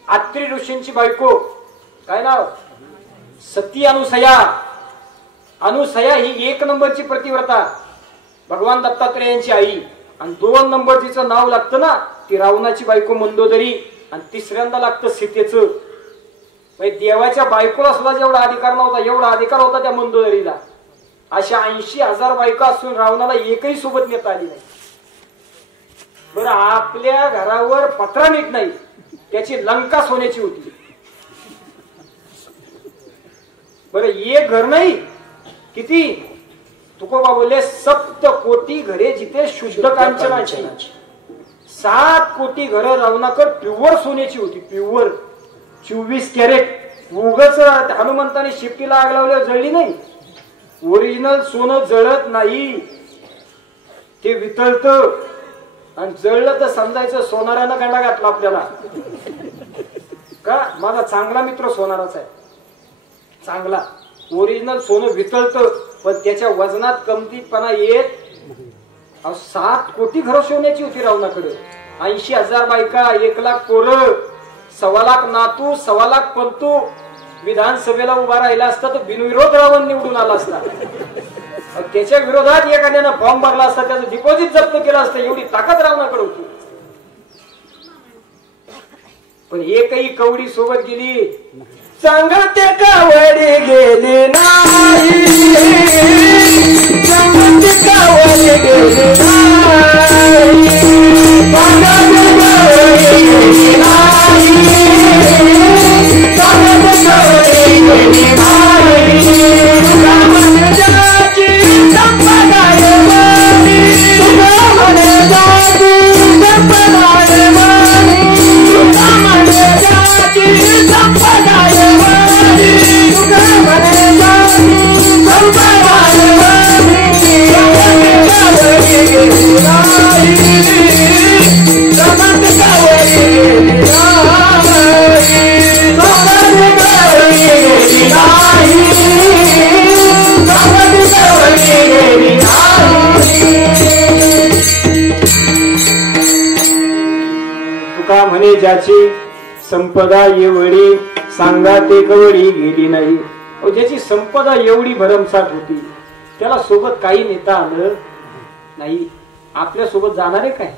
आत्री ऋषींची बायको, काय नाव? सती अनुसया. अनुसया ही 1 नंबरची पतिव्रता, भगवान दत्तात्रेयांची आई. आणि 2 नंबर तिचं नाव लागतं ना, ती रावणाची बायको मंदोदरी. आणि तिसऱ्यांदा लागतं सीतेचं. देवाच्या बायकोला सुद्धा जेवढा अधिकार नव्हता एवढा अधिकार होता त्या मंदोदरीला. अशा 80,000 बायका असून रावणाला एकही सोबत नेता आली नाही. बरं, आपल्या घरावर पत्रा नीट नाही, त्याची लंका सोन्याची होती. बरं, एक घर नाही, किती? तुकोबा बोलले 7 कोटी घरे जिथे शुद्ध कांचनाची. 7 कोटी घरं रावणाकडे प्युअर सोन्याची होती. Pure 24 carat. उगाच हनुमंताने शिफ्टीला आग लावल्यावर जळली नाही. ओरिजिनल सोनं जळत नाही, ते वितळत. आणि जळलं तर समजायचं सोनारानं गंडा घातला आपल्याला. का? माझा चांगला मित्र सोनाराचा आहे, चांगला. ओरिजिनल सोनं वितळत, पण त्याच्या वजनात कमतीपणा येत. 7 कोटी घरं सोन्याची होती रावणाकडे. 80,000 बायका, 1 लाख पोरं, 1.25 लाख नातू, 1.25 लाख पंतू. विधानसभेला उभा राहिला असता तर बिनविरोध रावण निवडून आला असता. त्याच्या विरोधात एखाद्यानं फॉर्म भरला असता, त्याचं डिपॉझिट जप्त केलं असतं. एवढी ताकद रावणाकडे होती. पण एकही कवडी सोबत गेली, सांगते कवडी गेली नाही, सांगते कवडी गेली नाही, सांगते कवडी गेली नाही, सांगते कवडी गेली नाही. तुझ्या जाची संपदाय वाणी, तुझ्या जाची संपदाय वाणी, तुझ्या जाची संपदाय वाणी, तुझ्या जाची संपदाय वाणी. कवडी गेली नाही, सांगते कवडी गेली नाही, सांगते कवडी गेली नाही, सांगते कवडी गेली नाही. तुका म्हणे ज्याची संपदा एवढी, सांगा ते कवडी गेली नाही. ज्याची संपदा एवढी भरमसाठ होती, त्याला सोबत काही नेता आलं नाही. आपल्या सोबत जाणार आहे काय?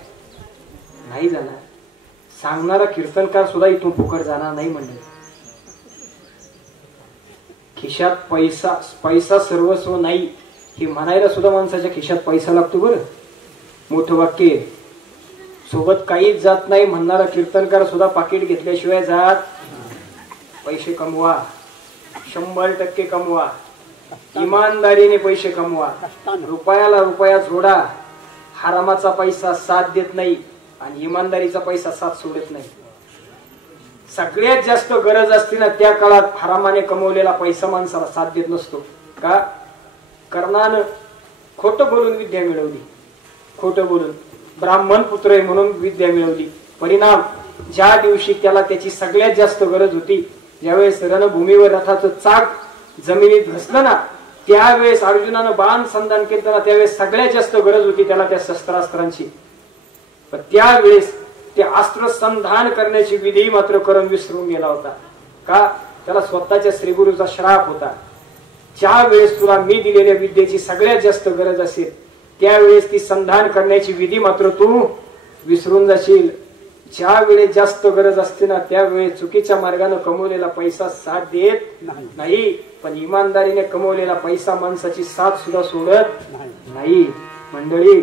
नाही जाणार. सांगणारा कीर्तनकार सुद्धा इथून फुकट जाणार नाही म्हणले. खिशात पैसा, पैसा सर्वस्व नाही हे म्हणायला सुद्धा माणसाच्या खिशात पैसा लागतो. बरं, मोठं वाक्य. सोबत काहीच जात नाही म्हणणारा कीर्तनकार सुद्धा पाकिट घेतल्याशिवाय जात. पैसे कमवा, 100% कमवा, इमानदारीने पैसे कमवा, रुपयाला रुपया जोडा. हरामाचा पैसा साथ देत नाही आणि इमानदारीचा पैसा साथ सोडत नाही. सगळ्यात जास्त गरज असते ना त्या काळात हरामाने कमवलेला पैसा माणसाला साथ देत नसतो. का? कर्णानं खोटं बोलून विद्या मिळवली, खोटं बोलून. ब्राह्मण पुत्र आहे म्हणून विद्या मिळवली. परिणाम, ज्या दिवशी त्याला त्याची सगळ्यात जास्त गरज होती, ज्यावेळेस रणभूमीवर रथाचं चाक जमिनीत घसलं ना, त्यावेळेस अर्जुनानं बाण संधान केलं ना, त्यावेळेस सगळ्यात जास्त गरज होती त्याला त्या शस्त्रास्त्रांची. पण त्यावेळेस ते अस्त्र संधान करण्याची विधी मात्र करून विसरून गेला होता. का? त्याला स्वतःच्या श्रीगुरूचा श्राप होता. ज्या वेळेस तुला मी दिलेल्या विद्येची सगळ्यात जास्त गरज असेल त्यावेळेस ती संधान करण्याची विधी मात्र तू विसरून जाशील. ज्या वेळेस जास्त गरज असते ना त्यावेळेस चुकीच्या मार्गाने कमवलेला पैसा साथ देत नाही, पण इमानदारीने कमवलेला पैसा माणसाची साथ सुद्धा सोडत नाही. मंडळी,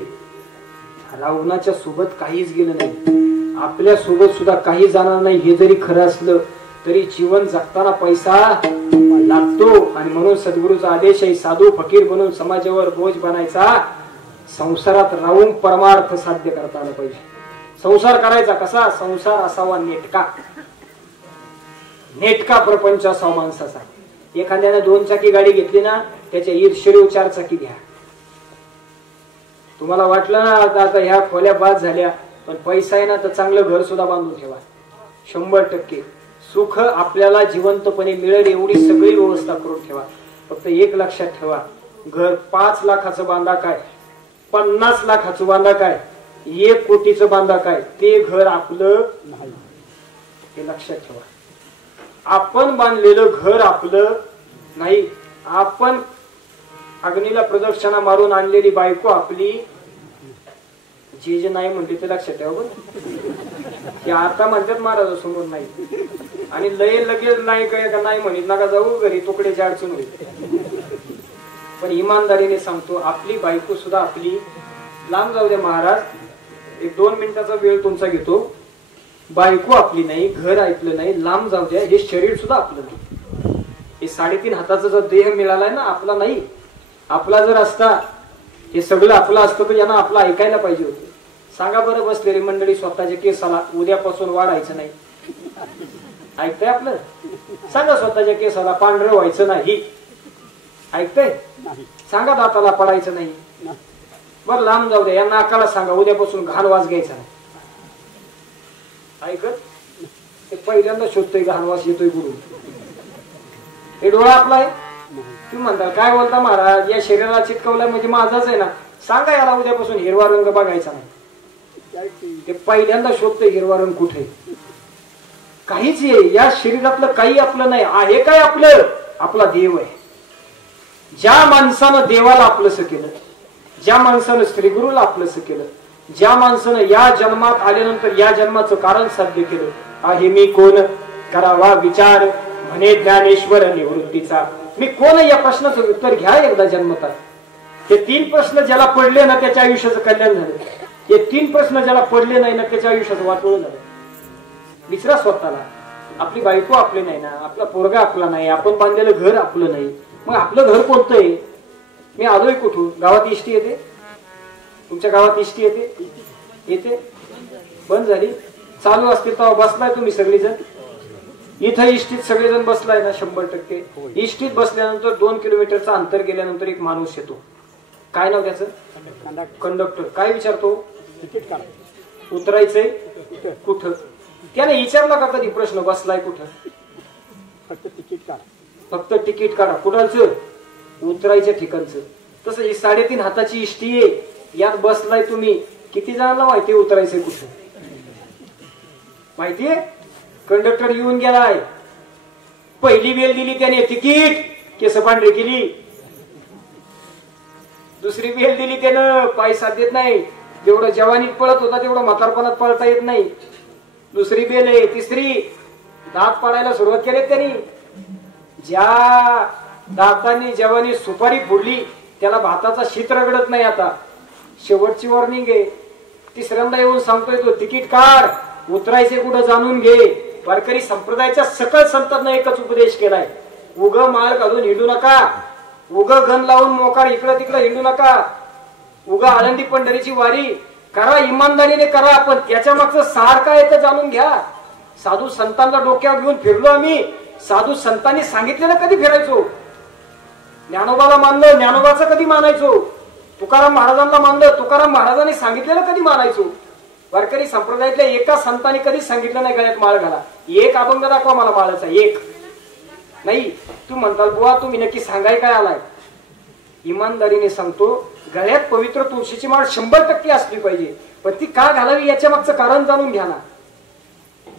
रावणाच्या सोबत काहीच गेलं नाही, आपल्या सोबत सुद्धा काही जाणार नाही हे जरी खरं असलं तरी जीवन जगताना पैसा लागतो. आणि म्हणून सद्गुरूचा आदेश आहे, साधू फकीर बनून समाजावर बोज बनायचा, संसारात राहून परमार्थ साध्य करता आला पाहिजे. संसार करायचा कसा? संसार असावा नेटका, नेटका प्रपंच असावा माणसाचा. एखाद्याने 2 चाकी गाडी घेतली ना त्याच्या ईर्षेने 4 चाकी घ्या. तुम्हाला वाटलं ना आता ह्या खोल्या बाद झाल्या, पण पैसा आहे ना तर चांगलं घर सुद्धा बांधून ठेवा. 100% सुख आपल्याला जिवंतपणे मिळेल एवढी सगळी व्यवस्था करून ठेवा. फक्त एक लक्षात ठेवा, घर 5 लाखाचं बांधा काय, 50 लाखाचं बांधा काय, 1 कोटीचं बांधा काय, ते घर आपलं नाही हे लक्षात ठेवा. आपण बांधलेलं घर आपलं नाही. आपण अग्नीला प्रदक्षिणा मारून आणलेली बायको आपली. जे नाही म्हणते ते लक्षात ठेवा बरं. आता म्हणतात महाराजासमोर नाही आणि लय लगेच नाही काय नाही म्हणत नका जाऊ घरी, तुकड्याची अडचण होईल. पण इमानदारीने सांगतो आपली बायको सुद्धा आपली. लांब जाऊ द्या महाराज, 1-2 मिनिटाचा वेळ तुमचा घेतो. बायको आपली नाही, घर ऐकलं नाही, लांब जाऊ द्या, हे शरीर सुद्धा आपलं नाही. हे 3.5 हाताचा जो देह मिळालाय ना आपला नाही. आपला जर असता हे सगळं आपलं असतं तर यांना आपलं ऐकायला पाहिजे होतं. सांगा बरं बसलेली मंडळी स्वतःच्या केसाला उद्यापासून वाढायचं नाही, ऐकताय आपलं? सांगा स्वतःच्या केसाला पांढरं व्हायचं नाही, ऐकताय? सांगा दाताला पडायचं नाही. बरं लांब जाऊ द्या, या नाकाला सांगा उद्यापासून घाण वास घ्यायचा नाही, ऐकत? ते पहिल्यांदा शोधतोय घाण वास येतोय गुरु. हे डोळा आपला आहे. तुम्ही म्हणता काय बोलता महाराज, या शरीराला चिटकवलाय म्हणजे माझाच आहे ना. सांगा याला उद्यापासून हिरवा रंग बघायचा नाही. ते पहिल्यांदा शोधतोय हिरवा रंग कुठे. काहीच आहे या शरीरातलं, काही आपलं नाही. आहे काय आपलं? आपला देव आहे. ज्या माणसानं देवाला आपलंसं केलं, ज्या माणसानं श्रीगुरूला आपलंसं केलं, ज्या माणसानं या जन्मात आल्यानंतर या जन्माचं कारण साध्य केलं, आहे मी कोण करावा विचार म्हणे ज्ञानेश्वर निवृत्तीचा. मी कोण या प्रश्नाचं उत्तर घ्या एकदा जन्मतात. हे 3 प्रश्न ज्याला पडले ना त्याच्या आयुष्याचं कल्याण झालं. हे 3 प्रश्न ज्याला पडले नाही ना त्याच्या आयुष्याचं वाटोळं झालं. विचारा स्वतःला, आपली बायको आपली नाही ना, आपला पोरगा आपला नाही, आपण बांधलेलं घर आपलं नाही, मग आपलं घर कोणतं आहे? मी आलोय कुठून? गावात इष्टी येते? तुमच्या गावात इष्टी येते? येते? बंद झाली? चालू असतील तेव्हा बसलाय तुम्ही सगळेजण इथं इष्टीत सगळेजण बसलाय ना? 100%. इष्टीत बसल्यानंतर 2 किलोमीटरचं अंतर गेल्यानंतर एक माणूस येतो. काय नाव त्याचं? कंडक्टर. काय विचारतो? तिकीट काढ. उतरायचंय कुठं? त्याने विचारला का कधी प्रश्न बसलाय कुठं? फक्त तिकीट काढा. फक्त तिकीट काढा. कुणाचं? उतरायच्या ठिकाणचं. तसं ही 3.5 हाताची इष्टी आहे, यात बसलाय तुम्ही. किती जणांना माहितीये उतरायचंय कुठं? माहितीये? कंडक्टर येऊन गेलाय, पहिली बेल दिली त्याने, तिकीट, केस पांढरी केली. दुसरी बेल दिली त्यानं, पाय साथ देत नाही. जेवढं जवानीत पळत होता तेवढं म्हातारपणात पळता येत नाही. दुसरी बेल आहे. तिसरी, दात पाडायला सुरुवात केली त्यांनी. ज्या दातांनी जवानी सुपारी फोडली त्याला भाताचा शीत रगडत नाही. आता शेवटची वॉर्निंग आहे. तिसऱ्यांदा येऊन सांगतोय तो, तिकीट काढ, उतरायचे कुठं जाणून घे. वारकरी संप्रदायाच्या सकल संतांना एकच उपदेश केलाय, उग माल घालून हिंडू नका, उग गण लावून मोकार इकडं तिकडं हिंडू नका, उग आळंदी पंढरीची वारी करा, इमानदारीने करा, पण त्याच्या मागचं सार काय तर जाणून घ्या. साधू संतांना डोक्यावर घेऊन फिरलो आम्ही. साधू संतांनी सांगितलेलं कधी फिरायचो? ज्ञानोबाला मानलं, ज्ञानोबाचं कधी मानायचो? तुकाराम महाराजांना मानलं, तुकाराम महाराजांनी सांगितलेलं कधी मानायचो? वारकरी संप्रदायातल्या एका संतांनी कधी सांगितलं नाही गळ्यात माळ घाला. एक अभंग दाखवा मला माळाचा, एक नाही. तू म्हणताल बुवा तुम्ही नक्की सांगाय काय आलाय? इमानदारीने सांगतो, गळ्यात पवित्र तुळशीची माळ 100% असली पाहिजे, पण ती का घालावी याच्या मागचं कारण जाणून घ्या ना.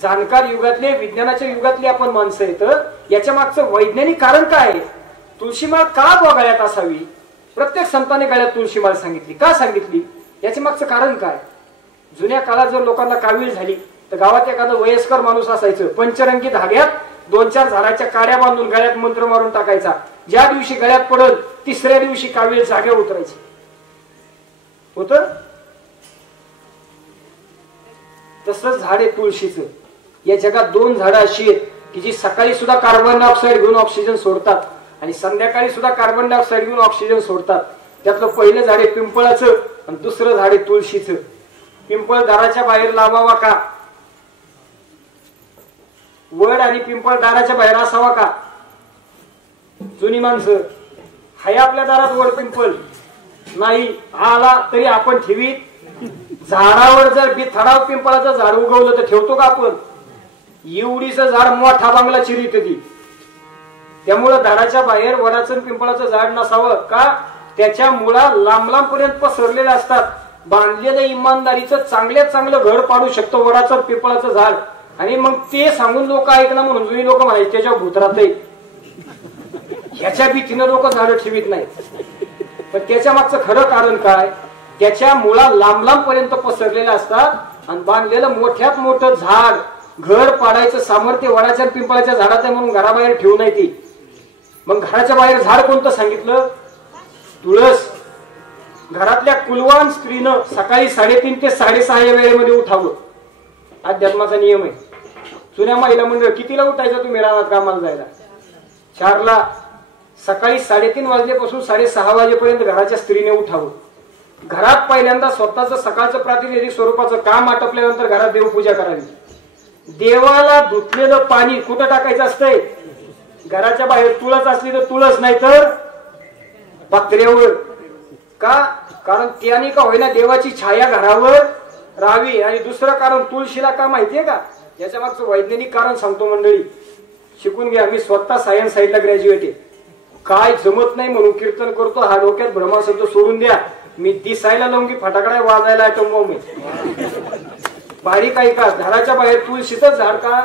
जाणकार युगातले, विज्ञानाच्या युगातली आपण माणसं आहेत. याच्या मागचं वैज्ञानिक कारण काय आहे? तुळशीमाळ का गळ्यात असावी? प्रत्येक संतांनी गळ्यात तुळशीमाळ सांगितली. का सांगितली? याच्या मागचं कारण काय? जुन्या काळात जर लोकांना कावीळ झाली तर गावात एखादं वयस्कर माणूस असायचं, पंचरंगी धाग्यात 2-4 झाडाच्या काड्या बांधून गळ्यात मंत्र मारून टाकायचा. ज्या दिवशी गळ्यात पडल तिसऱ्या दिवशी कावीळ जाग्या उतरायची. होत तसंच झाड आहे तुळशीचं. या जगात 2 झाडं अशी आहेत की जी सकाळी सुद्धा कार्बन डायऑक्साईड घेऊन ऑक्सिजन सोडतात आणि संध्याकाळी सुद्धा कार्बन डायऑक्साईड घेऊन ऑक्सिजन सोडतात. त्यातलं पहिलं झाड आहे पिंपळाचं आणि दुसरं झाड आहे तुळशीचं. पिंपळ दाराच्या बाहेर लावावा का? वड आणि पिंपळ दाराच्या बाहेर असावा का? जुनी माणसं हाय आपल्या दारात वड पिंपळ नाही, आला तरी आपण ठेवीत. झाडावर जर बिथाडाव पिंपळाचं झाड उगवलं तर ठेवतो का आपण? एवढीच झाड मोठा बांगला चिरीत ती. त्यामुळं झाडाच्या बाहेर वडाचं पिंपळाचं झाड नसावं का? त्याच्या मुळा लांब लांब पर्यंत पसरलेले असतात. बांधलेलं इमानदारीचं चांगल्यात चांगलं घर पाडू शकतो वडाचं पिंपळाचं झाड. आणि मग ते सांगून लोक ऐकणं म्हणून जुनी लोक म्हणायचे त्याच्या भूतरात ह्याच्या भीतीनं लोक झाडं ठेवीत नाहीत. पण त्याच्या मागचं खरं कारण काय? त्याच्या मुळा लांब लांब पर्यंत पसरलेल्या असतात आणि बांधलेलं मोठ्यात मोठं झाड घर पाडायचं सामर्थ्य वडाच्या पिंपळाच्या झाडात आहे म्हणून घराबाहेर ठेवू नये ती. मग घराच्या बाहेर झाड कोणतं सांगितलं? तुळस. घरातल्या कुलवान स्त्रीनं सकाळी 3:30 ते 6:30 या वेळेमध्ये उठावं. अध्यात्माचा नियम आहे. जुन्या महिला मंडळ कितीला उठायचं तुम्ही रानात कामाला जायला? 4ला. सकाळी 3:30 वाजल्यापासून 6:30 वाजेपर्यंत घराच्या स्त्रीने उठावं. घरात पहिल्यांदा स्वतःचं सकाळचं प्रातिनिधिक स्वरूपाचं काम आटपल्यानंतर घरात देवपूजा करावी. देवाला धुतलेलं पाणी कुठं टाकायचं असतंय? घराच्या बाहेर. तुळस असली तर तुळस, नाही तर पात्र्यावर. का? कारण त्याने का होईना देवाची छाया घरावर राहावी. आणि दुसरं कारण तुळशीला का माहितीये का? याच्या मागचं वैज्ञानिक कारण सांगतो मंडळी, शिकून घ्या. मी स्वतः सायन्स साईडला ग्रॅज्युएट आहे. काय जमत नाही म्हणून कीर्तन करतो, हा डोक्यात भ्रमाशब्द सोडून द्या. मी दिसायला लवंगी फटाकडा वाजायला आटम मी बारीक आहे का? झाडाच्या बाहेर तुळशीच झाड का?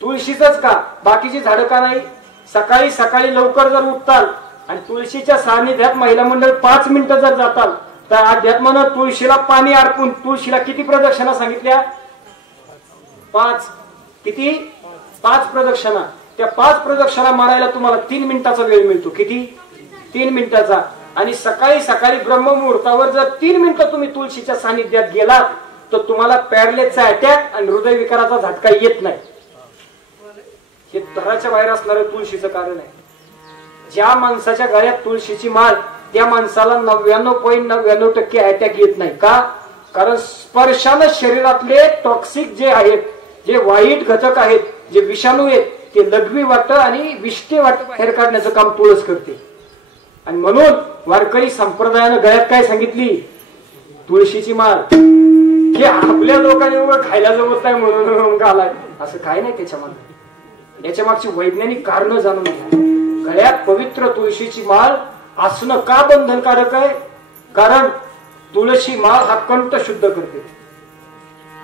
तुळशीच का? बाकीची झाडं का नाही? सकाळी सकाळी लवकर जर उठताल आणि तुळशीच्या सानिध्यात महिला मंडळ 5 मिनिटं जर जाताल तर अध्यात्मानं तुळशीला पाणी अर्पून तुळशीला किती प्रदक्षिणा सांगितल्या? 5. किती? 5 प्रदक्षिणा. त्या 5 प्रदक्षिणा मारायला तुम्हाला 3 मिनिटाचा वेळ मिळतो. किती? 3 मिनिटाचा. आणि सकाळी सकाळी ब्रह्ममुहूर्तावर जर 3 मिनिटं तुम्ही तुळशीच्या सानिध्यात गेलात तर तुम्हाला पॅरलेसचा अटॅक आणि हृदयविकाराचा झटका येत नाही. हे घराच्या बाहेर असणारं तुळशीचं कारण आहे. ज्या माणसाच्या गळ्यात तुळशीची माळ त्या माणसाला 99.99% अटॅक येत नाही. का? कारण स्पर्शानं शरीरातले टॉक्सिक जे आहेत, जे वाईट घटक आहेत, जे विषाणू आहेत, ते लघवी वाट आणि विष्टे वाट बाहेर काढण्याचं काम तुळस करते. आणि म्हणून वारकरी संप्रदायानं गळ्यात काय सांगितली? तुळशीची माळ. हे आपल्या लोकांनी खायला जमत नाही म्हणून घालाय असं काय नाही त्याच्या मागे. याच्या मागची वैज्ञानिक कारण जाणून घ्या. गळ्यात पवित्र तुळशीची माळ असणं का बंधनकारक आहे? कारण तुळशी माळ हा कंठ शुद्ध करते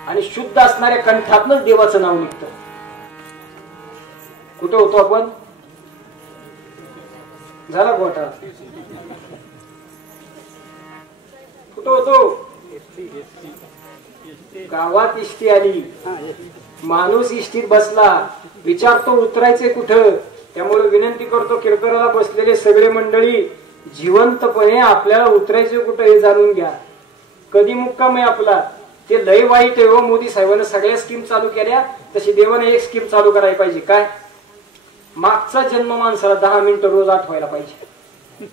आणि शुद्ध असणाऱ्या कंठातनच देवाचं नाव निघतं. कुठं होतो आपण? झाला गोठा. कुठं होतो? गावात इष्टी आली, माणूस इष्टीत बसला, विचारतो उतरायचे कुठं? त्यामुळे विनंती करतो कीर्तनाला बसलेले सगळे मंडळी जिवंतपणे आपल्याला उतरायचे कुठं हे जाणून घ्या. कधी मुक्काम आहे आपला? ते लय वाईट आहे हो. मोदी साहेबांनी सगळ्या स्कीम चालू केल्या तशी देवाने एक स्कीम चालू करायला पाहिजे. काय? मागचा जन्म माणसाला 10 मिनिटं रोज आठवायला पाहिजे.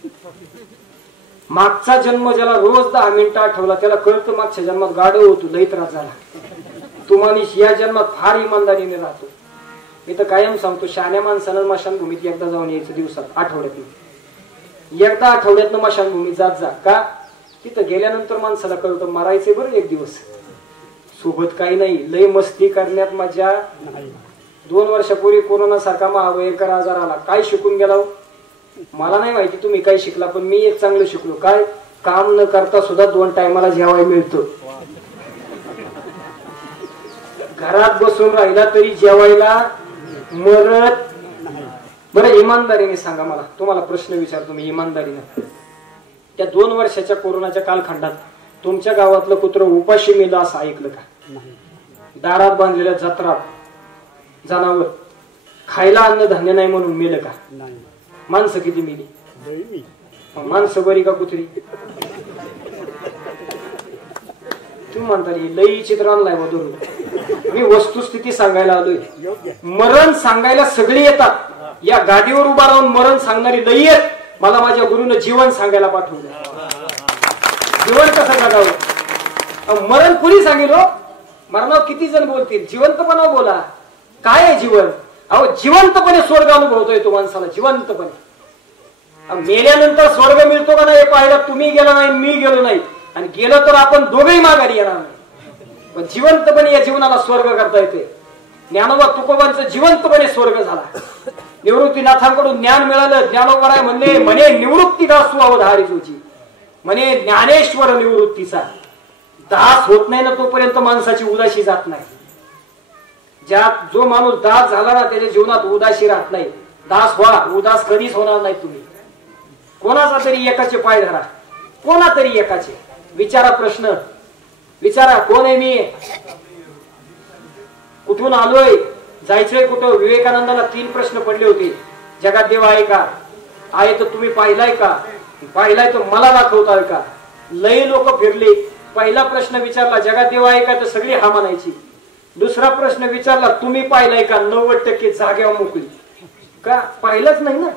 मागचा जन्म ज्याला रोज 10 मिनिटं आठवला त्याला कळतं मागच्या जन्मात गाढव होतो, लई त्रास झाला. तुम्हाला या जन्मात फार इमानदारीने राहतो. मी तर कायम सांगतो शहाण्या माणसानं मशानभूमीत एकदा जाऊन यायचं दिवसात, आठवड्यात एकदा. आठवड्यातनं मशानभूमीत जात जा. का? तिथं गेल्यानंतर माणसाला कळतं मारायचे बरं एक दिवस. सोबत काही नाही, लय मस्ती करण्यात मजा. 2 वर्षापूर्वी कोरोना सारखा महाभयंकर आजार आला. काय शिकून गेला? मला नाही माहिती तुम्ही काय शिकला, पण मी एक चांगलं शिकलो. काय? काम न करता सुद्धा 2 टायमाला जेवायला मिळतं. घरात बसून राहिला तरी जेवायला मरत. बरं इमानदारीने सांगा मला, तुम्हाला प्रश्न विचारतो मी इमानदारीने. त्या 2 वर्षाच्या कोरोनाच्या कालखंडात तुमच्या गावातलं कुत्रं उपाशी मेलं असं ऐकलं का? दारात बांधलेल्या जत्रात जनावर खायला अन्न धान्य नाही म्हणून मेलं का? माणसं किती मेली? माणसं बरी का कुत्री? तुम्ही म्हणता लई चित्र आणलाय मधून. मी वस्तुस्थिती सांगायला आलोय. मरण सांगायला सगळे येतात. या गादीवर उभा राहून मरण सांगणारी लई आहेत. मला माझ्या गुरुनं जीवन सांगायला पाठवलं. जीवन कसं जगावं? मरण कुणी सांगेल हो? मरणावर किती जण बोलतील? जिवंतपणा बोला. काय आहे जीवन? अहो जिवंतपणे स्वर्ग अनुभवतोय तो माणसाला. जिवंतपणे मेल्यानंतर स्वर्ग मिळतो का नाही पाहिलं. तुम्ही गेला नाही, मी गेलो नाही, आणि गेलो तर आपण दोघेही माघारी येणार नाही. पण जिवंतपणे या जीवनाला स्वर्ग करता येते. ज्ञानोबा तुकोबांचं जिवंतपणे स्वर्ग झाला. निवृत्तीनाथांकडून ज्ञान मिळालं. ज्ञानोबराय म्हणले म्हणे निवृत्ती दासू अवधारी जोची. म्हणे ज्ञानेश्वर निवृत्तीचा दास होत नाही ना तोपर्यंत माणसाची उदासी जात नाही. जो माणूस दास झाला ना त्याच्या जीवनात उदासी राहत नाही. दास व्हा, उदास कधीच होणार नाही. तुम्ही कोणाचा तरी एकाचे पाय धरा, कोणा तरी एकाचे. विचारा प्रश्न, विचारा कोण आहे मी, कुठून आलोय, जायचंय कुठं. विवेकानंदाला 3 प्रश्न पडले होते. जगात देव आहे का? आहे तर तुम्ही पाहिलाय का? पाहिलाय तर मला दाखवताय का? लई लोक फिरले. पहिला प्रश्न विचारला जगात देव आहे का, तर सगळी हा म्हणायची. दुसरा प्रश्न विचारला तुम्ही पाहिलाय का, 90% जागेवर मोकळी. का? पाहिलंच नाही ना.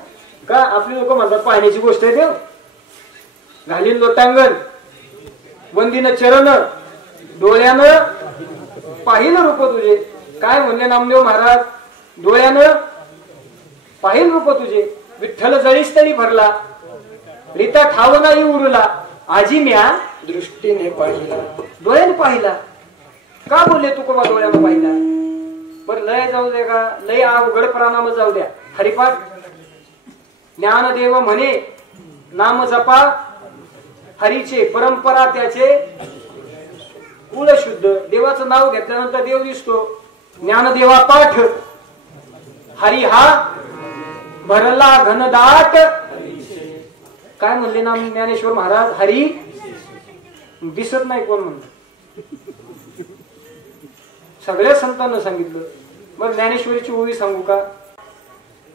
का? आपली लोक म्हणतात पाहण्याची गोष्ट आहे देव. घालीन लोटांगण, वंदीन चरण, डोळ्यानं पाहिलं रूप तुझे. काय म्हणले नामदेव महाराज? डोळ्यानं पाहिलं रूप तुझे. विठ्ठल जळीस तरी भरला, रीता ठाव नाही उरला, आजी म्या दृष्टीने पाहिला. डोळ्याने पाहिला. का बोलले तुकोबा डोळ्यानं पाहिला? बरं लय जाऊ दे का, लय अवघड प्राणाम जाऊ द्या. हरिपाठ ज्ञानदेव म्हणे नाम जपा हरीचे, परंपरा त्याचे कुल शुद्ध. देवाचं नाव घेतल्यानंतर देव दिसतो. ज्ञानदेवा पाठ हरी हा भरला घनदाट. काय म्हणले नाम ज्ञानेश्वर महाराज? हरी दिसत नाही कोण म्हणत. सगळ्या संतांना सांगितलं. मग ज्ञानेश्वरीची ओवी सांगू का?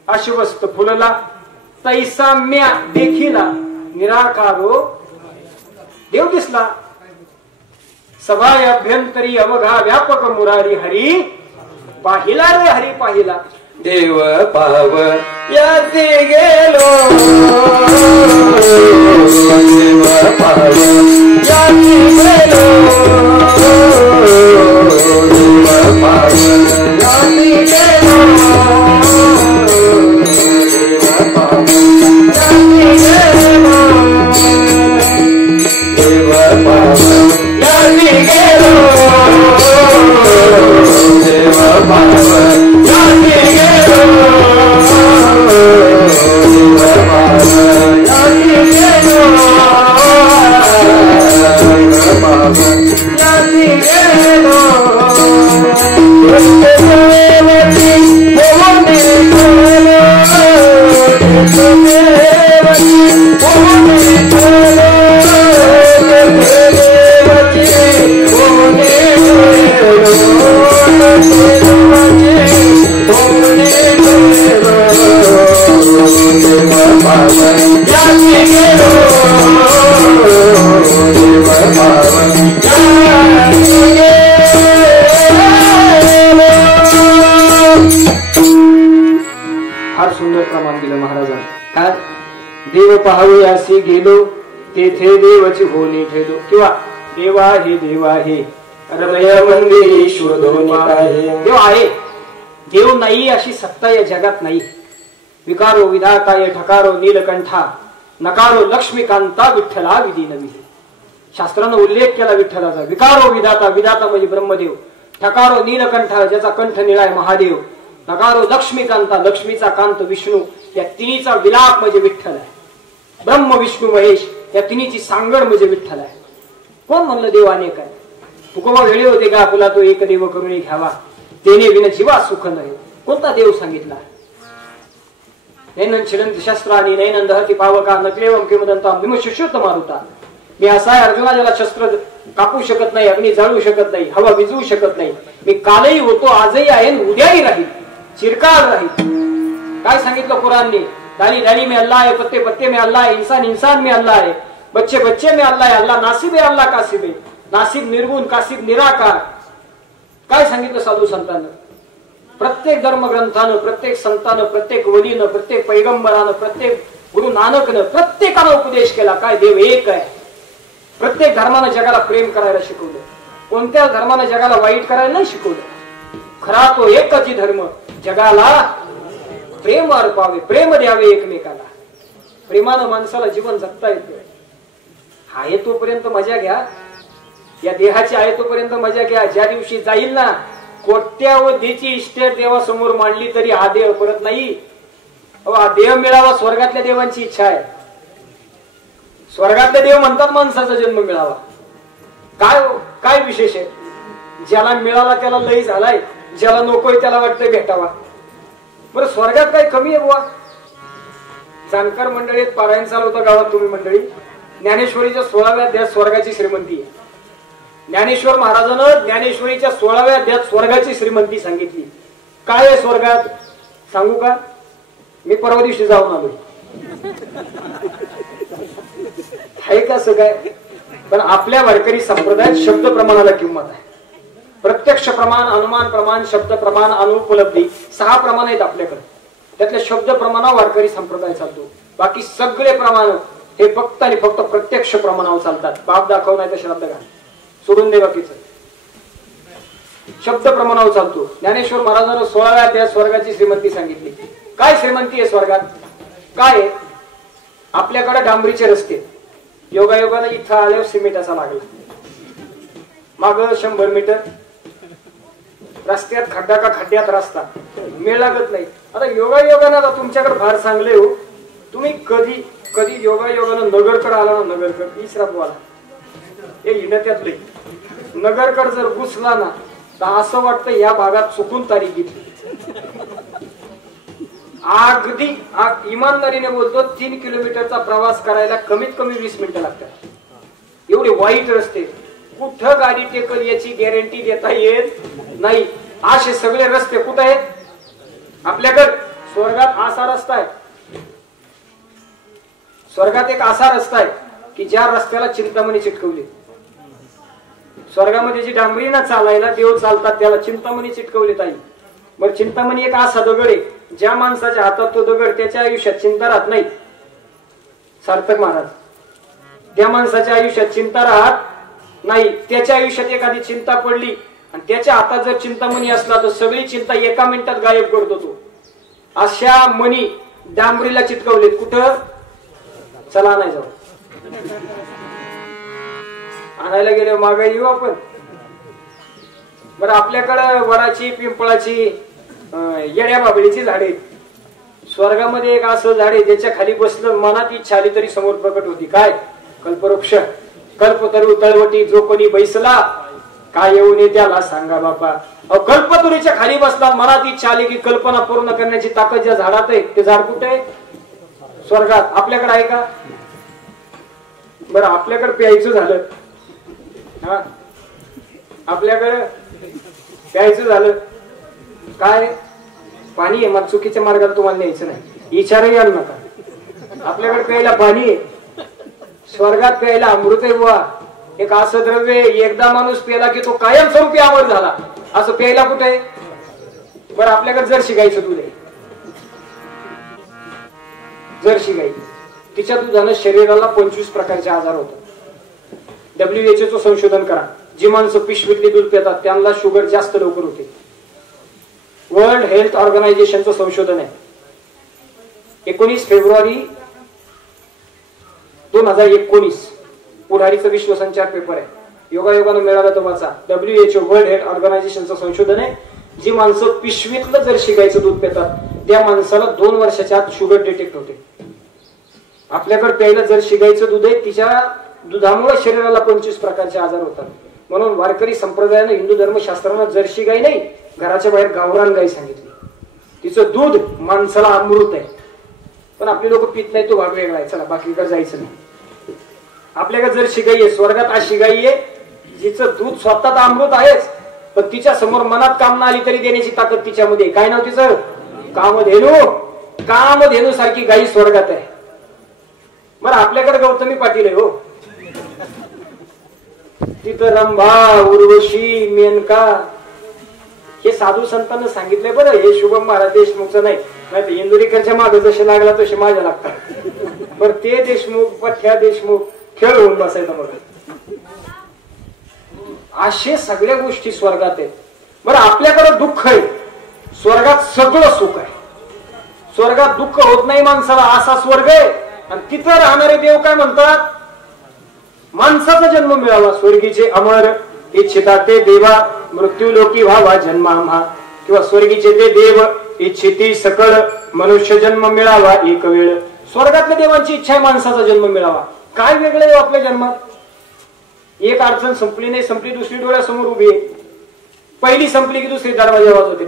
अश्वस्त फुलला तैसा म्या देखिला, निराकारो देव दिसला. सभाय अभ्यंतरी अवघा व्यापक मुरारी, हरी पाहिला रे हरी पाहिला. देव पाव याचे गेलो, देव पाव याचे गेलो, देव पाव याचे गेलो, देव पाव याचे गेलो, देव पाव याचे गेलो, देव पाव याचे फार सुंदर प्रमाण दिलं महाराजांनी. काय? देव पाहावे असे गेलो, तेथे देवाची होणी ठेलो. किंवा देवा हे देवा हे हृदय मंदिरी शोधून आहे. देव आहे, देव नाही अशी सत्ता या जगात नाही. विकारो विधाताय ठकारो नीलकंठा, नकारो लक्ष्मीकांता विठ्ठला विधी नवी. शास्त्रानं उल्लेख केला विठ्ठलाचा. विकारो विधाता, विधाता म्हणजे ब्रह्मदेव. ठकारो नीलकंठा, ज्याचा कंठ निळा आहे महादेव. नकारो लक्ष्मीकांता, लक्ष्मीचा कांत विष्णू. या तिन्हीचा विलाप म्हणजे विठ्ठल आहे. ब्रह्म विष्णू महेश या तिन्हीची सांगड म्हणजे विठ्ठल आहे. कोण म्हणलं देव अनेक आहे? तुकोबा वेळी होते का आपला तो एक देव करून घ्यावा तेने विन जीवा सुख नाही. कोणता देव सांगितला? नैनन छिडंती शस्त्रानी नैनन दहती पावका नकलेवम किमदंता विमशिष्योत मारुता. मी असा आहे अर्जुना ज्याला शस्त्र कापू शकत नाही, अग्नी जाळू शकत नाही, हवा विजवू शकत नाही. मी कालही होतो, आजही आहे, उद्याही राहील, चिरकाल राहील. काय सांगितलं कुरानने? दानी दानी में अल्लाह है, पत्ते पत्ते में अल्लाह है, इंसान इंसान में अल्लाह है, बच्चे बच्चे में अल्लाह है. अल्लाह नासिब आहे, अल्लाह कासिब आहे. नासिब निर्गुण, कासिब निराकार. काय सांगितलं साधू संतांना? प्रत्येक धर्मग्रंथानं, प्रत्येक संतानं, प्रत्येक वलीनं, प्रत्येक पैगंबरानं, प्रत्येक गुरु नानकनं प्रत्येकानं उपदेश केला काय देव एक आहे. प्रत्येक धर्मानं जगाला प्रेम करायला शिकवलं. कोणत्या धर्मानं जगाला वाईट करायला नाही शिकवलं. खरा तो एकच धर्म जगाला प्रेम अर्पावे, प्रेम द्यावे एकमेकाला. प्रेमानं माणसाला जीवन जगता येतं. आहे तोपर्यंत मजा घ्या, या देहाची आहे तोपर्यंत मजा घ्या. ज्या दिवशी जाईल ना, कोट्यावधीची इस्टेट देवासमोर मांडली तरी हा देह परत नाही. हा देह मिळावा स्वर्गातल्या देवांची इच्छा आहे. स्वर्गातले देव म्हणतात माणसाचा जन्म मिळावा. काय काय विशेष आहे? ज्याला मिळाला त्याला लय झालाय, ज्याला नकोय त्याला वाटतंय भेटावा. बरं स्वर्गात काय कमी आहे बुवा? जाणकार मंडळीत पारायण चालू होतं गावात तुम्ही मंडळी. ज्ञानेश्वरीच्या 16व्या अध्यायात स्वर्गाची श्रीमंती आहे. ज्ञानेश्वर महाराजानं ज्ञानेश्वरीच्या 16व्या अध्यायात स्वर्गाची श्रीमंती सांगितली. काय आहे स्वर्गात सांगू का? मी परवा दिवशी जाऊन आलो. आहे का असं काय? पण आपल्या वारकरी संप्रदायात शब्द प्रमाणाला किंमत आहे. प्रत्यक्ष प्रमाण, अनुमान प्रमाण, शब्द प्रमाण, अनुपलब्धी 6 प्रमाण आहेत आपल्याकडे. त्यातल्या शब्द प्रमाणावर वारकरी संप्रदाय चालतो. बाकी सगळे प्रमाण हे फक्त आणि फक्त प्रत्यक्ष प्रमाणावर चालतात. बाप दाखव नाही तर श्राद्ध घाल, सोडून दे बाकीचं. शब्द प्रमाणावर चालतो. ज्ञानेश्वर महाराजांना 16व्या अध्यायात स्वर्गाची श्रीमंती सांगितली. काय श्रीमंती आहे स्वर्गात? काय आहे? आपल्याकडे डांबरीचे रस्ते, योगायोगाने इथं आल्यावर सिमेंटाचा लागला. माग 100 मीटर रस्त्यात खड्डा का खड्ड्यात रस्ता, मेळ लागत नाही. आता योगायोगाने आता तुमच्याकडे फार चांगले हो. तुम्ही कधी कधी योगायोगानं नगरकडे आला ना, नगरकड इसरातवाला हे हिंडत्यातले नगरकड जर घुसला ना तर असं वाटतं या भागात चुकून तारीख घेतली. अगदी इमानदारीने बोलतो 3 किलोमीटरचा प्रवास करायला कमीत कमी 20 मिनिटं लागतात. एवढे वाईट रस्ते, कुठं गाडी टेकल याची गॅरंटी देता येत नाही. असे सगळे रस्ते कुठे आहेत आपल्याकडे? स्वर्गात असा रस्ता आहे. स्वर्गात एक असा रस्ता आहे की ज्या रस्त्याला चिंतामणी चिटकवली. स्वर्गामध्ये जी डांबरी ना चालायला देव चालतात त्याला चिंतामणी चिटकवली ताई. बरं चिंतामणी एक असा दगड आहे, ज्या माणसाच्या हातात तो दगड त्याच्या आयुष्यात चिंता राहत नाही. सार्थक महाराज, त्या माणसाच्या आयुष्यात चिंता राहत नाही. त्याच्या आयुष्यात एखादी चिंता पडली आणि त्याच्या हातात जर चिंतामणी असला तर सगळी चिंता एका मिनिटात गायब करतो तो. अशा मणी डांबरीला चिटकवलेत. कुठं? चला नाही जाऊ, आणायला गेले मागे येऊ आपण. बरं आपल्याकडे वडाची, पिंपळाची, येड्या बाबळीची झाडे. स्वर्गामध्ये एक असं झाड आहे ज्याच्या खाली बसलं मनात इच्छा आली तरी समोर प्रकट होती. काय? कल्पवृक्ष. कल्पतरू तळवटी जो कोणी बैसला काय येऊन ये त्याला सांगा बापा. कल्पतरूच्या खाली बसला, मनात इच्छा आली की कल्पना पूर्ण करण्याची ताकद ज्या झाडात आहे. ते झाड कुठे आहे? स्वर्गात. आपल्याकडे आहे का? बरं आपल्याकडे प्यायचं झालं, हा आपल्याकडे प्यायचं झालं काय? पाणी आहे. मग चुकीच्या मार्गाला तुम्हाला न्यायचं नाही, विचारही आणू नका. आपल्याकडे प्यायला पाणी आहे. स्वर्गात प्यायला अमृत आहे बुवा. एक असं द्रव्य एकदा माणूस प्याला की तो कायमस्वरूपी अमर झाला. असं प्यायला कुठे आहे? बरं आपल्याकडे जर्सी गाईचं दूध आहे. जर्सी गाई, तिच्या दुधानं शरीराला 25 प्रकारचे आजार होतात. WHO संशोधन करा. जी माणसं पिशवीतली दूध पितात त्यांना शुगर जास्त लवकर होते. वर्ल्ड हेल्थ ऑर्गनायझेशनचं संशोधन आहे. 19 फेब्रुवारी 2019 पुढारीचं विश्वसंचार पेपर आहे. योगायोगानं मिळाला तो वाचा. WHO वर्ल्ड हेल्थ ऑर्गनायझेशनचं संशोधन आहे. जी माणसं पिशवीतलं जर शिगायचं दूध पितात त्या माणसाला 2 वर्षाच्या आत शुगर डिटेक्ट होते. आपल्याकडे प्यायला जर शिगायचं दूध आहे, तिच्या दुधामुळे शरीराला 25 प्रकारचे आजार होतात. म्हणून वारकरी संप्रदायाने हिंदू धर्मशास्त्रानं जर्सी गाय नाही, घराच्या बाहेर गावरान गाय सांगितली. तिचं दूध माणसाला अमृत आहे. पण आपले लोक पित नाही, तो भाग वेगळा आहे. चला बाकीकडे जायचं नाही. आपल्याकडे जर्सी गाय आहे, स्वर्गात अशी गाय आहे जिचं दूध स्वतः अमृत आहेच, पण तिच्या समोर मनात कामना आली तरी देण्याची ताकद तिच्यामध्ये. काय नाव तिचं? कामधेनू. कामधेनू सारखी गाई स्वर्गात आहे. बरं आपल्याकडे गौतमी पाटील आहे हो, तिथं रंभा, उर्वशी, मेनका हे साधू संतांना सांगितलंय. बरं हे शुभम महाराज देशमुखचं नाही, नाही तर इंदुरीकरच्या मागे जसे लागला तसे माझ्या लागतात. बरं ते देशमुख, पठ्या देशमुख खेळ होऊन बसायचं मग. असे सगळ्या गोष्टी स्वर्गात आहेत. बरं आपल्याकडे दुःख आहे, स्वर्गात सगळं सुख आहे. स्वर्गात दुःख होत नाही माणसाला, असा स्वर्ग आहे. आणि तिथं राहणारे देव काय म्हणतात? माणसाचा जन्म मिळावा, स्वर्गीचे अमर इच्छिता ते देवा, मृत्यू लोकी व्हावा जन्माम्हा. किंवा स्वर्गीचे ते देव इच्छिती सकळ, मनुष्य जन्म मिळावा एक वेळ. स्वर्गातल्या देवांची इच्छा आहे माणसाचा जन्म मिळावा. काय वेगळं आहे आपल्या जन्मात? एक अडचण संपली नाही, संपली दुसरी डोळ्यासमोर उभी आहे. पहिली संपली की दुसरी दरवाजा वाजवते,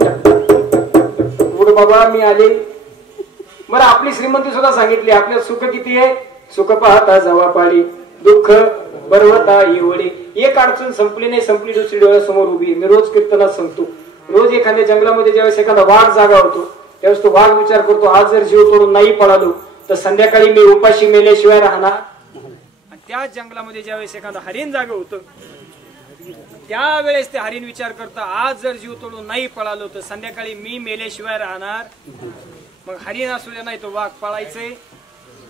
उठ बाबा मी आले. बरं आपली श्रीमंती सुद्धा सांगितली, आपल्यात सुख किती आहे? सुख पाहता जवा पाळी, दुःख बरवता येवडी. एक अडचण संपली नाही, संपली दुसरी डोळ्यासमोर उभी. मी रोज कीर्तनात सांगतो, रोज एखाद्या जंगलामध्ये ज्यावेळेस एखादा वाघ जागा होतो त्यावेळेस तो वाघ विचार करतो, आज जर जीव तोडून नाही पळालो तर संध्याकाळी मी उपाशी मेल्याशिवाय राहणार. आणि त्या जंगलामध्ये ज्यावेळेस एखादा हरिण जागा होतं त्यावेळेस ते हरिण विचार करतं, आज जर जीव तोडून नाही पळालो तर संध्याकाळी मी मेल्याशिवाय राहणार. मग हरिण असू द्या नाही तो वाघ, पळायचंय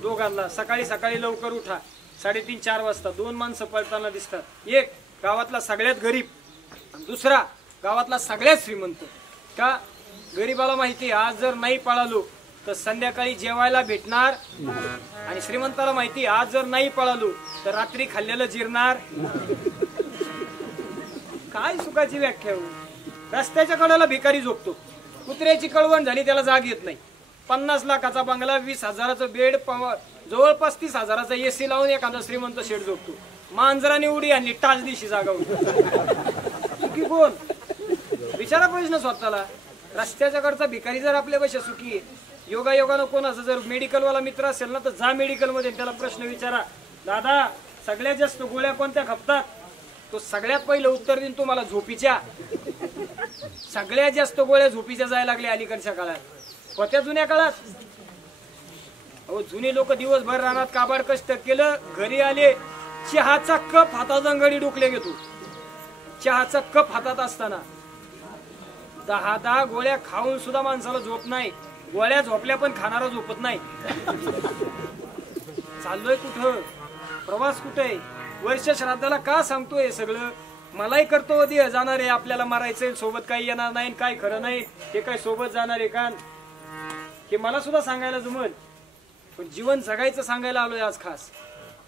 दोघांना. सकाळी सकाळी लवकर उठा, 3:30-4 वाजता 2 माणसं पळताना दिसतात. एक गावातला सगळ्यात गरीब आणि दुसरा गावातला सगळ्यात श्रीमंत. का? गरीबाला माहिती आज जर नाही पळालो तर संध्याकाळी जेवायला भेटणार, आणि श्रीमंताला माहिती आज जर नाही पळालो तर रात्री खाल्लेलं जिरणार. काय सुखाची व्याख्या हो. रस्त्याच्या कडेला भिकारी झोपतो, कुत्र्याची कळवण झाली त्याला जाग येत नाही. 50 लाखाचा बंगला, 20,000चं बेड, जवळपास 30,000चा एसी लावून एखादा श्रीमंत शेड झोपतो. मांजराने उडी आणली, टाच दिशी जागा होती. सुखी कोण? विचारा पाहिजे ना स्वतःला. रस्त्याच्या कडचा भिकारी जर आपल्यापेक्षा सुखी आहे, योगायोगानं कोणाचा जर मेडिकलवाला मित्र असेल ना तर जा मेडिकलमध्ये त्याला प्रश्न विचारा, दादा सगळ्यात जास्त गोळ्या कोणत्या खपतात? तो सगळ्यात पहिलं उत्तर देईन तुम्हाला, झोपीच्या. सगळ्यात जास्त गोळ्या झोपीच्या जायला लागल्या अलीकडच्या काळात. होत्या जुन्या काळात अहो जुने लोक दिवसभर रानात काबाड कष्ट केलं, घरी आले चहाचा कप हातात अंगडी डुकले घेतो. चहाचा कप हातात असताना 10 गोळ्या खाऊन सुद्धा माणसाला झोप नाही. गोळ्या झोपल्या पण खाणारा झोपत नाही. चाललोय कुठं? प्रवास कुठे? वर्ष श्राद्धाला का सांगतोय सगळं? मलाही करतो देह जाणार आहे, आपल्याला मारायचंय, सोबत काही येणार नाही, काय खरं नाही, हे काय सोबत जाणार आहे का? हे मला सुद्धा सांगायला जमल, पण जीवन जगायचं सांगायला आलोय आज खास.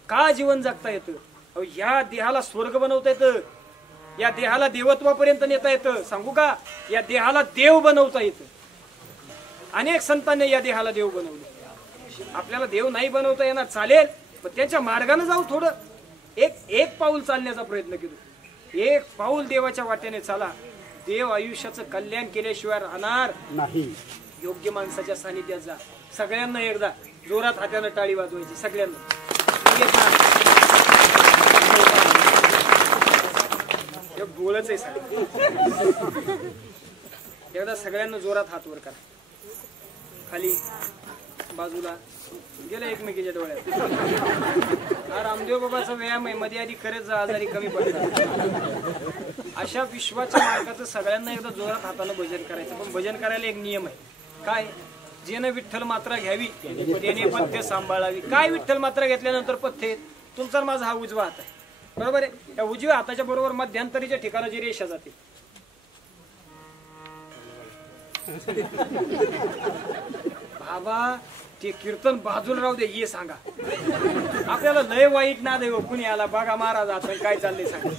का जीवन जगता येतं? या देहाला स्वर्ग बनवता येतं, या देहाला देवत्वापर्यंत नेता येतं. सांगू का? या देहाला देव बनवता येतं. अनेक संतांनी या देहाला देव बनवले. आपल्याला देव नाही बनवता येणार, चालेल, पण त्यांच्या मार्गाने जाऊ. थोडं एक पाऊल चालण्याचा प्रयत्न केलो. एक पाऊल देवाच्या वाटेने चाला. देव आयुष्याचं कल्याण केल्याशिवाय राहणार नाही. योग्य माणसाच्या सानिध्यात जा. सगळ्यांना एकदा जोरात हाताने टाळी वाजवायची, सगळ्यांना. गोळच आहे एकदा सगळ्यांना जोरात हात वर करा, खाली बाजूला गेलं एकमेकीच्या डोळ्यात. हा रामदेव बाबाचा व्यायाम आहे, मध्ये आधी खरेच आजारी कमी पडतात. अशा विश्वाच्या मार्गाचं सगळ्यांना एकदा जोरात हाताने भजन करायचं. पण भजन करायला एक नियम आहे. काय? जेने विठ्ठल मात्रा घ्यावी त्याने पथ्य सांभाळावी. काय? विठ्ठल मात्रा घेतल्यानंतर पथ्य. तुमचा माझा हा उजवा हात आहे, बरोबर आहे. या उजव्या हाताच्या बरोबर मध्यांतरीच्या ठिकाणाची रेषा जाते. बाबा ते कीर्तन बाजूला राहू दे, ये सांगा. आपल्याला लय वाईट ना देव कुणी आला बघा महाराज आता काय चाललंय सांगा.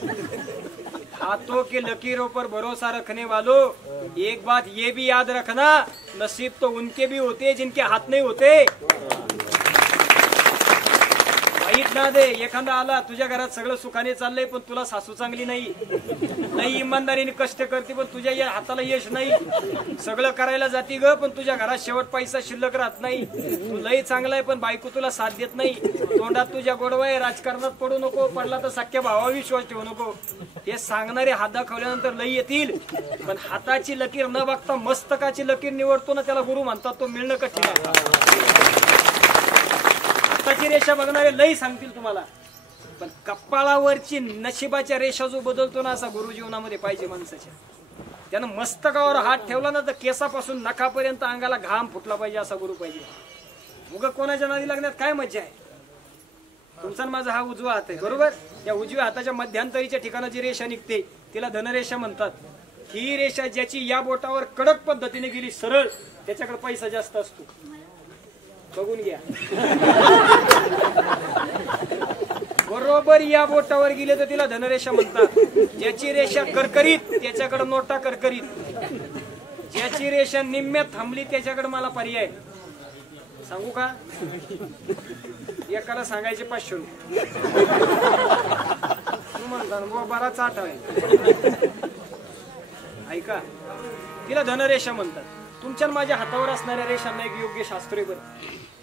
हाथों के लकीरों पर भरोसा रखने वालों, एक बात ये भी याद रखना, नसीब तो उनके भी होते जिनके हाथ नहीं होते. नीट ना दे. एखादा आला तुझ्या घरात सगळं सुखाने चाललंय पण तुला सासू चांगली नाही, लई इमानदारीने कष्ट करते पण तुझ्या या हाताला यश नाही, सगळं करायला जाती ग पण तुझ्या घरात शेवट पैसा शिल्लक राहत नाही, तू लई चांगला आहे पण बायको तुला साथ देत नाही, तोंडात तुझ्या गोडवा आहे, राजकारणात पडू नको, पडला तर सख्या भावा विश्वास ठेवू नको. हे सांगणारे हात दाखवल्यानंतर लई येतील पण हाताची लकीर न बघता मस्तकाची लकीर निवडतो ना त्याला गुरु म्हणतात, तो मिळणं कठीण आहे. हाताची रेषा बघणारे लई सांगतील तुम्हाला पण कपाळावरची नशिबाच्या रेषा जो बदलतो ना असा गुरु जीवनामध्ये पाहिजे माणसाच्या. त्यानं मस्तकावर हात ठेवला ना तर केसापासून नखापर्यंत अंगाला घाम फुटला पाहिजे असा गुरु पाहिजे. उगा कोणाच्या नादी लागण्यात काय मज्जा आहे. तुमचा माझा हा उजवा हात आहे बरोबर, या उजव्या हाताच्या मध्यंतरीच्या ठिकाणाची रेषा निघते तिला धनरेषा म्हणतात. ही रेषा ज्याची या बोटावर कडक पद्धतीने गेली सरळ त्याच्याकडे पैसा जास्त असतो, बघून घ्या. बरोबर या बोटावर गेले तर तिला धनरेषा म्हणतात. ज्याची रेषा करकरीत त्याच्याकडे नोटा करकरीत, ज्याची रेषा निम्म्यात थांबली त्याच्याकडे मला पर्याय. सांगू का, एकाला सांगायचे 500 रुपये म्हणतात बरा चाट आहे. ऐका, तिला धनरेषा म्हणतात. तुमच्या माझ्या हातावर असणाऱ्या रेषांना एक योग्य शास्त्र आहे बरं.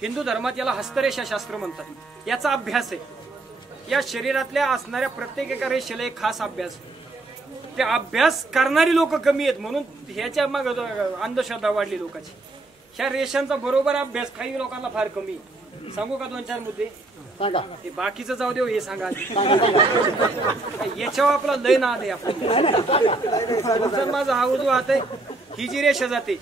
हिंदू धर्मात याला हस्तरेषा शास्त्र म्हणतात. याचा अभ्यास आहे. या शरीरातल्या असणाऱ्या प्रत्येक एका रेषेला एक खास अभ्यास. ते अभ्यास करणारी लोक कमी आहेत म्हणून ह्याच्या मग अंधश्रद्धा वाढली लोकांची. ह्या रेषांचा बरोबर अभ्यास काही लोकांना फार कमी. सांगू का 2-4 मुद्दे? हे बाकीचं जाऊ देऊ, हे सांगा. याच्यावर आपला लय नाद आहे. आपण माझा हा उजवा हात आहे, ही जी रेषा जाते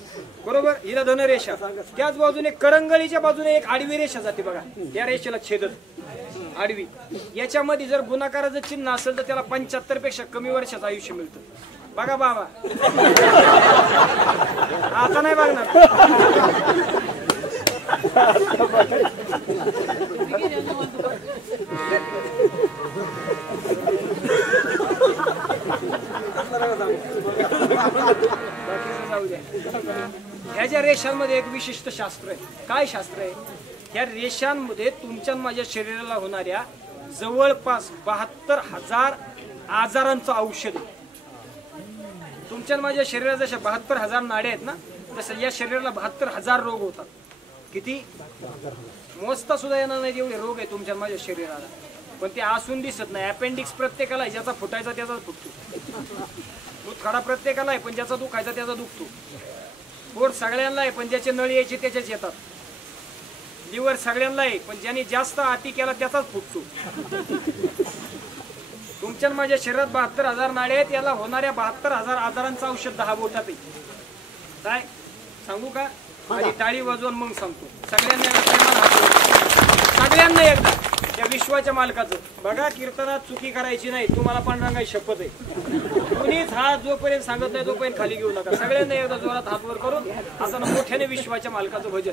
बरोबर हिला धनरेषा, त्याच बाजूने करंगळीच्या बाजूने एक आडवी रेषा जाते बघा, या रेषेला छेदत आडवी. याच्यामध्ये जर गुणाकाराचं चिन्ह असेल तर त्याला 75 पेक्षा कमी वर्षाचं आयुष्य मिळतं. बघा बाबा, आता नाही बघणार. ह्या ज्या रेषांमध्ये एक विशिष्ट शास्त्र आहे. काय शास्त्र आहे? ह्या रेषांमध्ये तुमच्या माझ्या शरीराला होणाऱ्या जवळपास 72,000 आजारांचं औषध. तुमच्या माझ्या शरीरात जशा 72,000 नाड्या आहेत ना तसं या शरीराला 72,000 रोग होतात. किती मोजता सुद्धा येणार नाही एवढे रोग आहे तुमच्या माझ्या शरीराला. पण ते असून दिसत नाही. अपेंडिक्स प्रत्येकाला आहे, ज्याचा फुटायचा त्याचा फुटतो. दूधखडा प्रत्येकाला आहे पण ज्याचा दुखायचा त्याचा दुखतो. पोट सगळ्यांना आहे पण ज्याचे नळी यायचे त्याच्याच येतात. लिव्हर सगळ्यांना आहे पण ज्याने जास्त आती केला त्याचाच फुटतो. तुमच्या माझ्या शरीरात 72,000 नाड्या आहेत. याला होणाऱ्या 72,000 आजारांचं औषध 10 बोटात आहे. काय सांगू का? आणि टाळी वाजवून मग सांगतो. सगळ्यांना एकदा त्या विश्वाच्या मालकाचं बघा. कीर्तनात चुकी करायची नाही, तुम्हाला पांडुरंगाची शपथ आहे. कुणीच हात जोपर्यंत सांगत नाही तोपर्यंत खाली घेऊ नका. सगळ्यांना एकदा जोरात हात वर करून असं मोठ्याने विश्वाच्या मालकाचं भजन.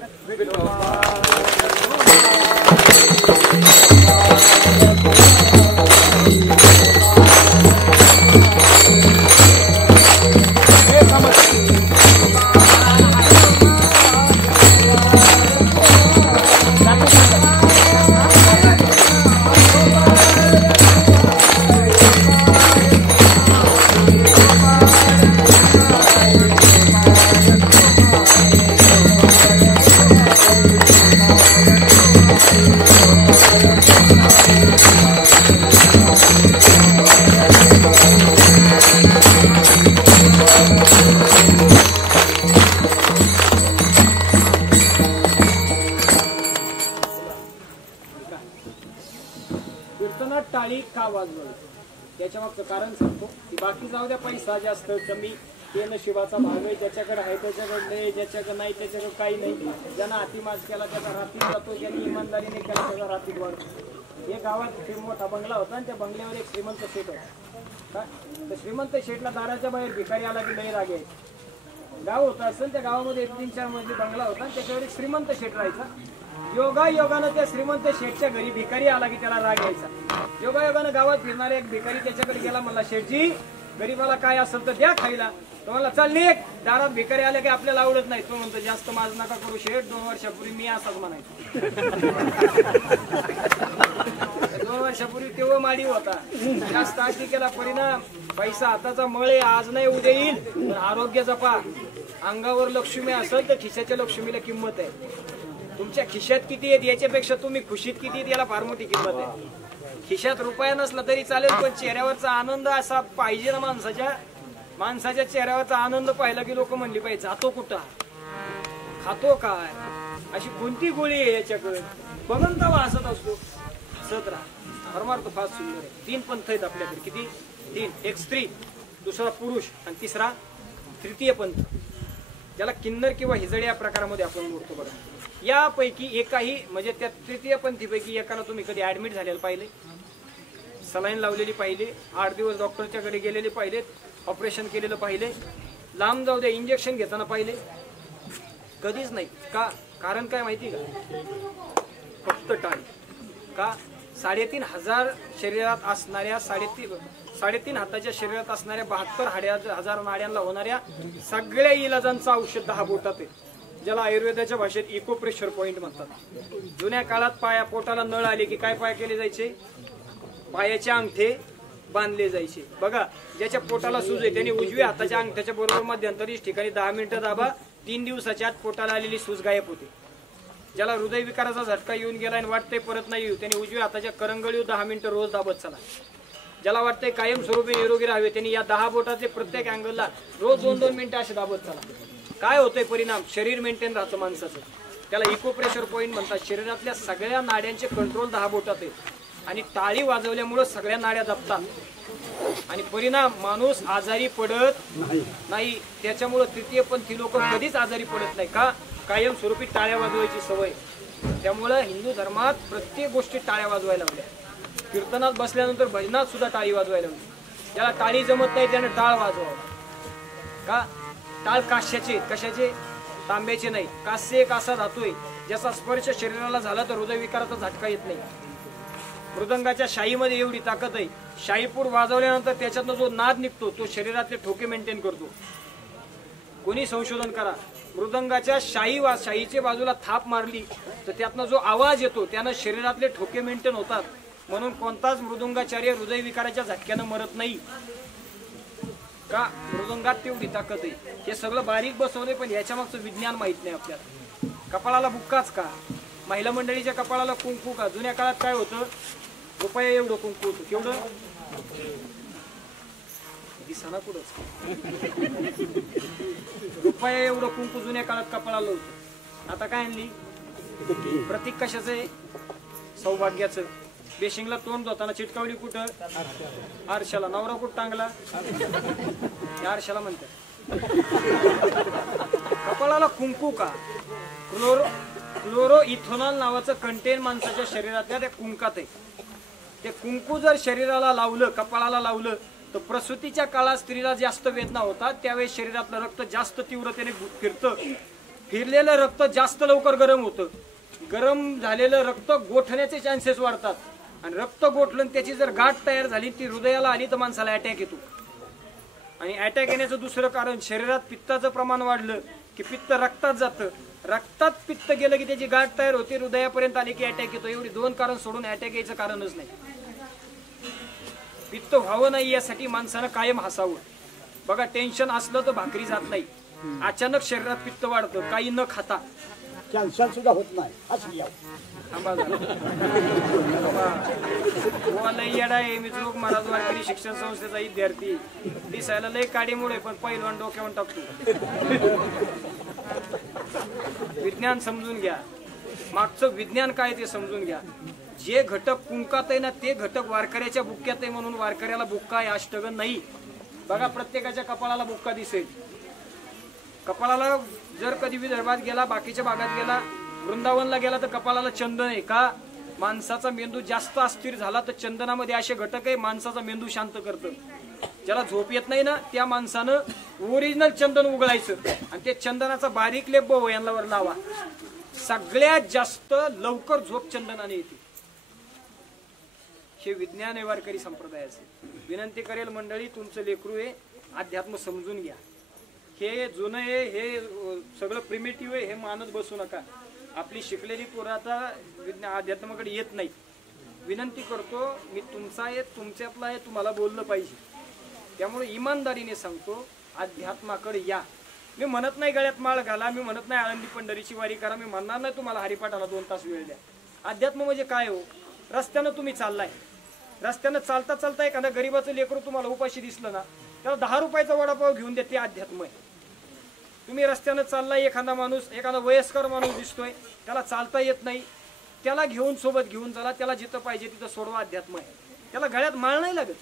टाळी का वाजवली त्याच्या मागचं कारण सांगतो. की बाकी जाऊ द्या, पैसा जास्त कमी ते नशिबाचा भाग आहे. ज्याच्याकडे आहे त्याच्याकडे नाही, ज्याच्याकडे नाही त्याच्याकडे काही नाही. ज्यांना हातीमाज केला त्याचा रात्रीत जातो, ज्यांनी इमानदारीने केला त्याचा रात्रीत वाढतो. हे गावात मोठा बंगला होता आणि त्या बंगल्यावर एक श्रीमंत शेठ होता. तर श्रीमंत शेठला दाराच्या बाहेर भिकारी आला की लई राग यायचा. गाव होतं असेल त्या गावामध्ये 3-4 मजली बंगला होता आणि त्याच्यावर एक श्रीमंत शेठ राहायचा. योगायोगानं त्या श्रीमंत शेठच्या घरी भिकारी आला की त्याला राग यायचा. योगायोगानं गावात फिरणारा एक भिकारी त्याच्याकडे गेला. म्हणला, शेठजी गरीबाला काय असेल तर द्या खायला. तो म्हणला, चल निघ. दारात भिकारी आले की आपल्याला आवडत नाही. तो म्हणतो, जास्त माझ नका करू शेठ, 2 वर्षापूर्वी मी असाच म्हणायचो. वर्षापूर्वी तेव्हा माडी होता, जास्त आधी केला परिणाम. पैसा हाताचा मळ आहे, आज नाही उद्या येईल. पण आरोग्य जपा. अंगावर लक्ष्मी असेल तर खिशाच्या लक्ष्मीला किंमत आहे. तुमच्या खिशात किती आहेत याच्यापेक्षा तुम्ही खुशीत किती आहेत याला फार मोठी किंमत आहे. खिशात रुपया नसला तरी चालेल, पण चेहऱ्यावरचा आनंद असा पाहिजे ना. माणसाच्या चेहऱ्यावरचा आनंद पाहिला की लोक म्हणली पाहिजे जातो कुठं, खातो काय, अशी कोणती गोळी आहे याच्याकडे, बघून तेव्हा हसत असतो. हसत राहा. परमार्थ फार सुंदर आहे. 3 पंथ आहेत आपल्याकडे. किती? 3. एक स्त्री, दुसरा पुरुष आणि तिसरा तृतीय पंथ, ज्याला किन्नर किंवा हिजड या प्रकारामध्ये आपण मोडतो. बघा, यापैकी एकाही म्हणजे त्या तृतीय पंथीपैकी एकाला तुम्ही कधी ऍडमिट झालेलं पाहिले, सलाईन लावलेली पाहिले, 8 दिवस डॉक्टरच्याकडे गेलेले पाहिलेत, ऑपरेशन केलेलं पाहिले, लांब जाऊ द्या इंजेक्शन घेताना पाहिले? कधीच नाही. का? कारण काय माहिती का? फक्त टाळी. का? 3,500 शरीरात असणाऱ्या 3.5 हाताच्या शरीरात असणाऱ्या 72,000 नाड्यांना होणाऱ्या सगळ्या इलाजांचं औषध 10 बोटात आहे, ज्याला आयुर्वेदाच्या भाषेत इको प्रेशर पॉइंट म्हणतात. जुन्या काळात पोटाला नळ आले की काय पाय केले जायचे? पायाचे अंगठे बांधले जायचे. बघा, ज्याच्या पोटाला सूज आहे त्याने उजव्या हाताच्या अंगठ्याच्या बरोबर मध्यंतरीच ठिकाणी 10 मिनिटं दाबा. 3 दिवसाच्या आत पोटाला आलेली सूज गायब होते. ज्याला हृदयविकाराचा झटका येऊन गेला आणि वाटतंय परत नाही येऊ, त्याने उजव्या हाताच्या करंगळीवर 10 मिनिटं रोज दाबत चला. ज्याला वाटतंय कायमस्वरूपी निरोगी राहावे त्यांनी या 10 बोटाचे प्रत्येक अँगलला रोज 2-2 मिनिटं असे दाबत चला. काय होतंय परिणाम? शरीर मेंटेन राहतं माणसाचं. त्याला इको प्रेशर पॉइंट म्हणतात. शरीरातल्या सगळ्या नाड्यांचे कंट्रोल 10 बोटात आहे आणि टाळी वाजवल्यामुळे सगळ्या नाड्या दाबतात आणि परिणाम माणूस आजारी पडत नाही. त्याच्यामुळे तृतीयपंथी लोक कधीच आजारी पडत नाही. का? कायमस्वरूपी टाळ्या वाजवायची सवय. त्यामुळे हिंदू धर्मात प्रत्येक गोष्टीत टाळ्या वाजवायला लागल्या. कीर्तनात बसल्यानंतर भजनात सुद्धा टाळी वाजवायला लागली. ज्याला टाळी जमत नाही त्याने टाळ वाजवावा. का? टाळ काश्याचे, कशाचे? तांब्याचे नाही. कास्य एक असा धातू आहे ज्याचा स्पर्श शरीराला झाला तर हृदयविकाराचा झटका येत नाही. मृदंगाच्या शाईमध्ये एवढी ताकद आहे, शाईपूर वाजवल्यानंतर त्याच्यातनं जो नाद निघतो तो शरीरातले ठोके मेंटेन करतो. कोणी संशोधन करा, मृदंगाच्या शाईच्या बाजूला थाप मारली तर त्यातनं जो आवाज येतो त्यानं शरीरातले ठोके मेंटेन होतात. म्हणून कोणताच मृदंगाचार्य हृदयविकाराच्या झटक्यानं मरत नाही. का? मृदंगात तेवढी ताकद आहे. हे सगळं बारीक बसवले पण याच्या मागचं विज्ञान माहित नाही आपल्याला. कपाळाला बुक्काच का? महिला मंडळीच्या कपाळाला कुंकू का? जुन्या काळात काय होतं? रुपया एवढं कुंकू होतं. केवढं? दिसाना कुठंच. रुपया एवढं कुंकू जुन्या काळात कपाळाला होतं. आता काय आणली? प्रतीक कशाचं आहे? सौभाग्याचं. बेशिंगला तोंड धुताना चिटकावली कुठं? आरशाला. नवरा कुठं टांगला? आरशाला म्हणतात. कपाळाला कुंकू का? क्लोरो इथेनॉल नावाचं कंटेन माणसाच्या शरीरातल्या त्या कुंकात आहे. ते कुंकू जर शरीराला लावलं, कपाळाला लावलं तर प्रसूतीच्या काळात स्त्रीला जास्त वेदना होतात. त्यावेळेस शरीरातलं रक्त जास्त तीव्रतेने फिरतं. फिरलेलं रक्त जास्त लवकर गरम होतं. गरम झालेलं रक्त गोठण्याचे चान्सेस वाढतात आणि रक्त गोठलं त्याची जर गाठ तयार झाली ती हृदयाला आली तर माणसाला अटॅक येतो. आणि अटॅक येण्याचं दुसरं कारण शरीरात पित्ताचं प्रमाण वाढलं की पित्त रक्तात जातं. रक्तात पित्त गेलं की त्याची गाठ तयार होते, हृदयापर्यंत आली की अटॅक येतो. एवढी 2 कारण सोडून अटॅक यायचं कारणच नाही. पित्त व्हावं नाही यासाठी माणसानं कायम हसावं. बघा, टेन्शन असलं तर भाकरी जात नाही. अचानक शरीरात पित्त वाढतं काही न खाता. कॅन्सर सुद्धा होत नाही. येडा आहे. मी जोग महाराज वारकरी शिक्षण संस्थेचा विद्यार्थी. दिसायला लय काडीमुळे पण पहिलवान डोक्यावर टाकतो. विज्ञान समजून घ्या. मागचं विज्ञान काय ते समजून घ्या. जे घटक कुंकात आहे ना ते घटक वारकऱ्याच्या बुक्क्यात आहे म्हणून वारकऱ्याला बुक्का आहे, अष्टगन नाही. बघा, प्रत्येकाच्या कपाळाला बुक्का दिसेल. कपाळाला जर कधी विदर्भात गेला, बाकीच्या भागात गेला, वृंदावनला गेला तर कपाळाला चंदन आहे. का? माणसाचा मेंदू जास्त अस्थिर झाला तर चंदनामध्ये असे घटक आहे माणसाचा मेंदू शांत करतं. ज्याला झोप येत नाही ना त्या माणसानं ओरिजिनल चंदन उघडायचं आणि ते चंदनाचा बारीक लेप भोवयांवर लावा. सगळ्यात जास्त लवकर झोप चंदनाने येते. हे विज्ञान आहे वारकरी संप्रदायाचे. विनंती करेल मंडळी, तुमचं लेकरू आहे, अध्यात्म समजून घ्या. हे जुनं आहे, हे सगळं प्रिमिटिव्ह आहे, हे मानत बसू नका. आपली शिकलेली पोरं आता अध्यात्माकडे येत नाही. विनंती करतो, मी तुमचा आहे, तुमच्यातला आहे, तुम्हाला बोललं पाहिजे. त्यामुळे इमानदारीने सांगतो, अध्यात्माकडे या. मी म्हणत नाही गळ्यात माळ घाला, मी म्हणत नाही आळंदी पंढरीची वारी करा, मी म्हणणार नाही तुम्हाला हरिपाठाला 2 तास वेळ द्या. अध्यात्म म्हणजे काय हो? रस्त्यानं तुम्ही चाललाय, रस्त्यानं चालता चालता एखादा गरीबाचं लेकरू तुम्हाला उपाशी दिसलं ना, त्याला 10 रुपयाचा वडापाव घेऊन द्या, ते अध्यात्म आहे. तुम्ही रस्त्यानं चाललाय, एखादा माणूस, एखादा वयस्कर माणूस दिसतोय, त्याला चालता येत नाही, त्याला घेऊन सोबत घेऊन चला, त्याला जिथं पाहिजे तिथं सोडवा, अध्यात्म आहे. त्याला गळ्यात माळ नाही लागत,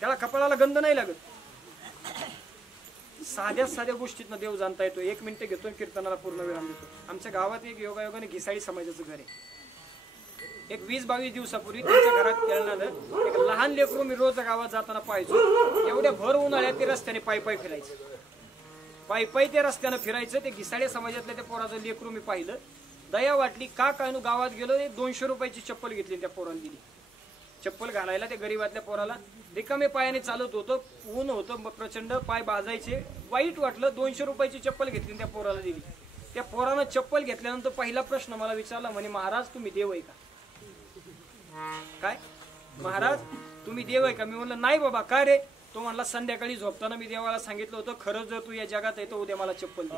त्याला कपाळाला गंध नाही लागत. साध्या साध्या गोष्टीतनं देव जाणता येतो. 1 मिनिट घेतो, कीर्तनाला पूर्ण विराम देतो. आमच्या गावात एक योगायोगाने घिसाळी समाजाचं घर आहे. एक 20-22 दिवसापूर्वी त्यांच्या घरात खेळणारं एक लहान लेकरू मी रोज गावात जाताना पाहायचो. एवढ्या भर उन्हाळ्यात ते रस्त्याने पायी फिरायचं, पायी ते रस्त्यानं फिरायचं. ते घिसाळी समाजातल्या त्या पोराचं लेकरू मी पाहिलं, दया वाटली. का काय गावात गेलो, 200 रुपयाची चप्पल घेतली, त्या पोराने दिली. चप्पल घालायला त्या गरीबातल्या पोराला रिकामे पायाने चालत होतं, ऊन होतं प्रचंड, पाय बाजायचे, वाईट वाटलं. 200 रुपयाची चप्पल घेतली, त्या पोराला दिली. त्या पोरानं चप्पल घेतल्यानंतर पहिला प्रश्न मला विचारला, म्हणे महाराज तुम्ही देव आहे का? काय महाराज तुम्ही देव आहे का? मी म्हणलं नाही बाबा. काय रे? तो म्हणला संध्याकाळी झोपताना मी देवाला सांगितलं होतं, खरंच जर तू या जगात आहे तर उद्या मला चप्पल दे.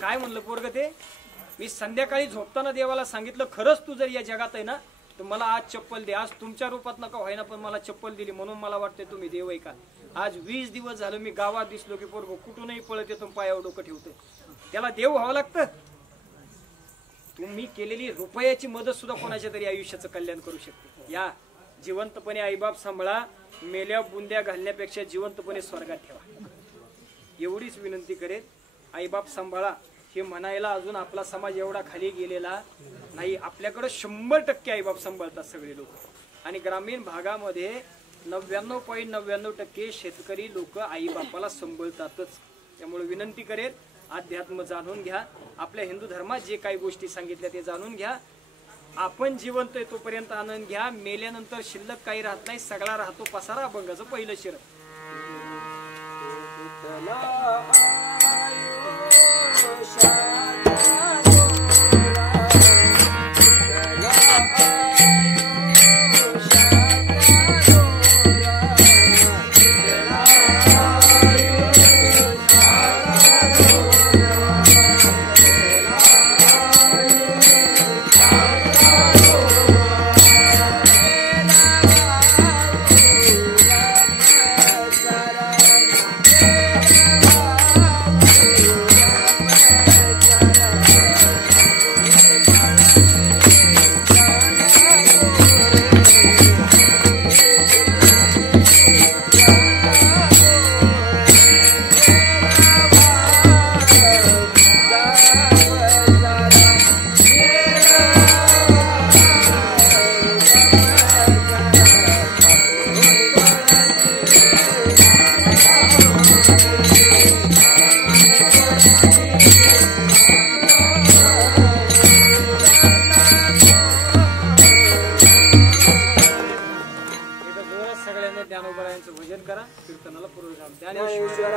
काय म्हणलं पोरग ते? मी संध्याकाळी झोपताना देवाला सांगितलं, खरंच तू जर या जगात आहे ना तर मला आज चप्पल दे. आज तुमच्या रूपात नका व्हायना, पण मला चप्पल दिली, म्हणून मला वाटतंय तुम्ही देव आहे का. आज 20 दिवस झालं मी गावात दिसलो की पोरग कुठूनही पळत येतो, पायावर डोकं ठेवतं. त्याला देव व्हावं लागतं. तुम्ही केलेली रुपयाची मदत सुद्धा कोणाच्या तरी आयुष्याचं कल्याण करू शकते. या जिवंतपणे आईबाप सांभाळा, मेल्या बुंद्या घालण्यापेक्षा जिवंतपणे स्वर्गात ठेवा, एवढीच विनंती करेल. आईबाप सांभाळा हे म्हणायला अजून आपला समाज एवढा खाली गेलेला नाही. आपल्याकडे 100% आईबाप सांभाळतात सगळे लोक. आणि ग्रामीण भागामध्ये 99.99% शेतकरी लोक आईबापाला सांभाळतातच. त्यामुळे विनंती करेल, अध्यात्म जाणून घ्या. आपल्या हिंदू धर्मात जे काही गोष्टी सांगितल्या ते जाणून घ्या. आपण जिवंत आहे तोपर्यंत आनंद घ्या. मेल्यानंतर शिल्लक काही राहत नाही, सगळा राहतो पसारा, अभंगाचं पहिलं शिर. भजन करा, कीर्तनाला पूर्वजाम ज्ञानेश्वर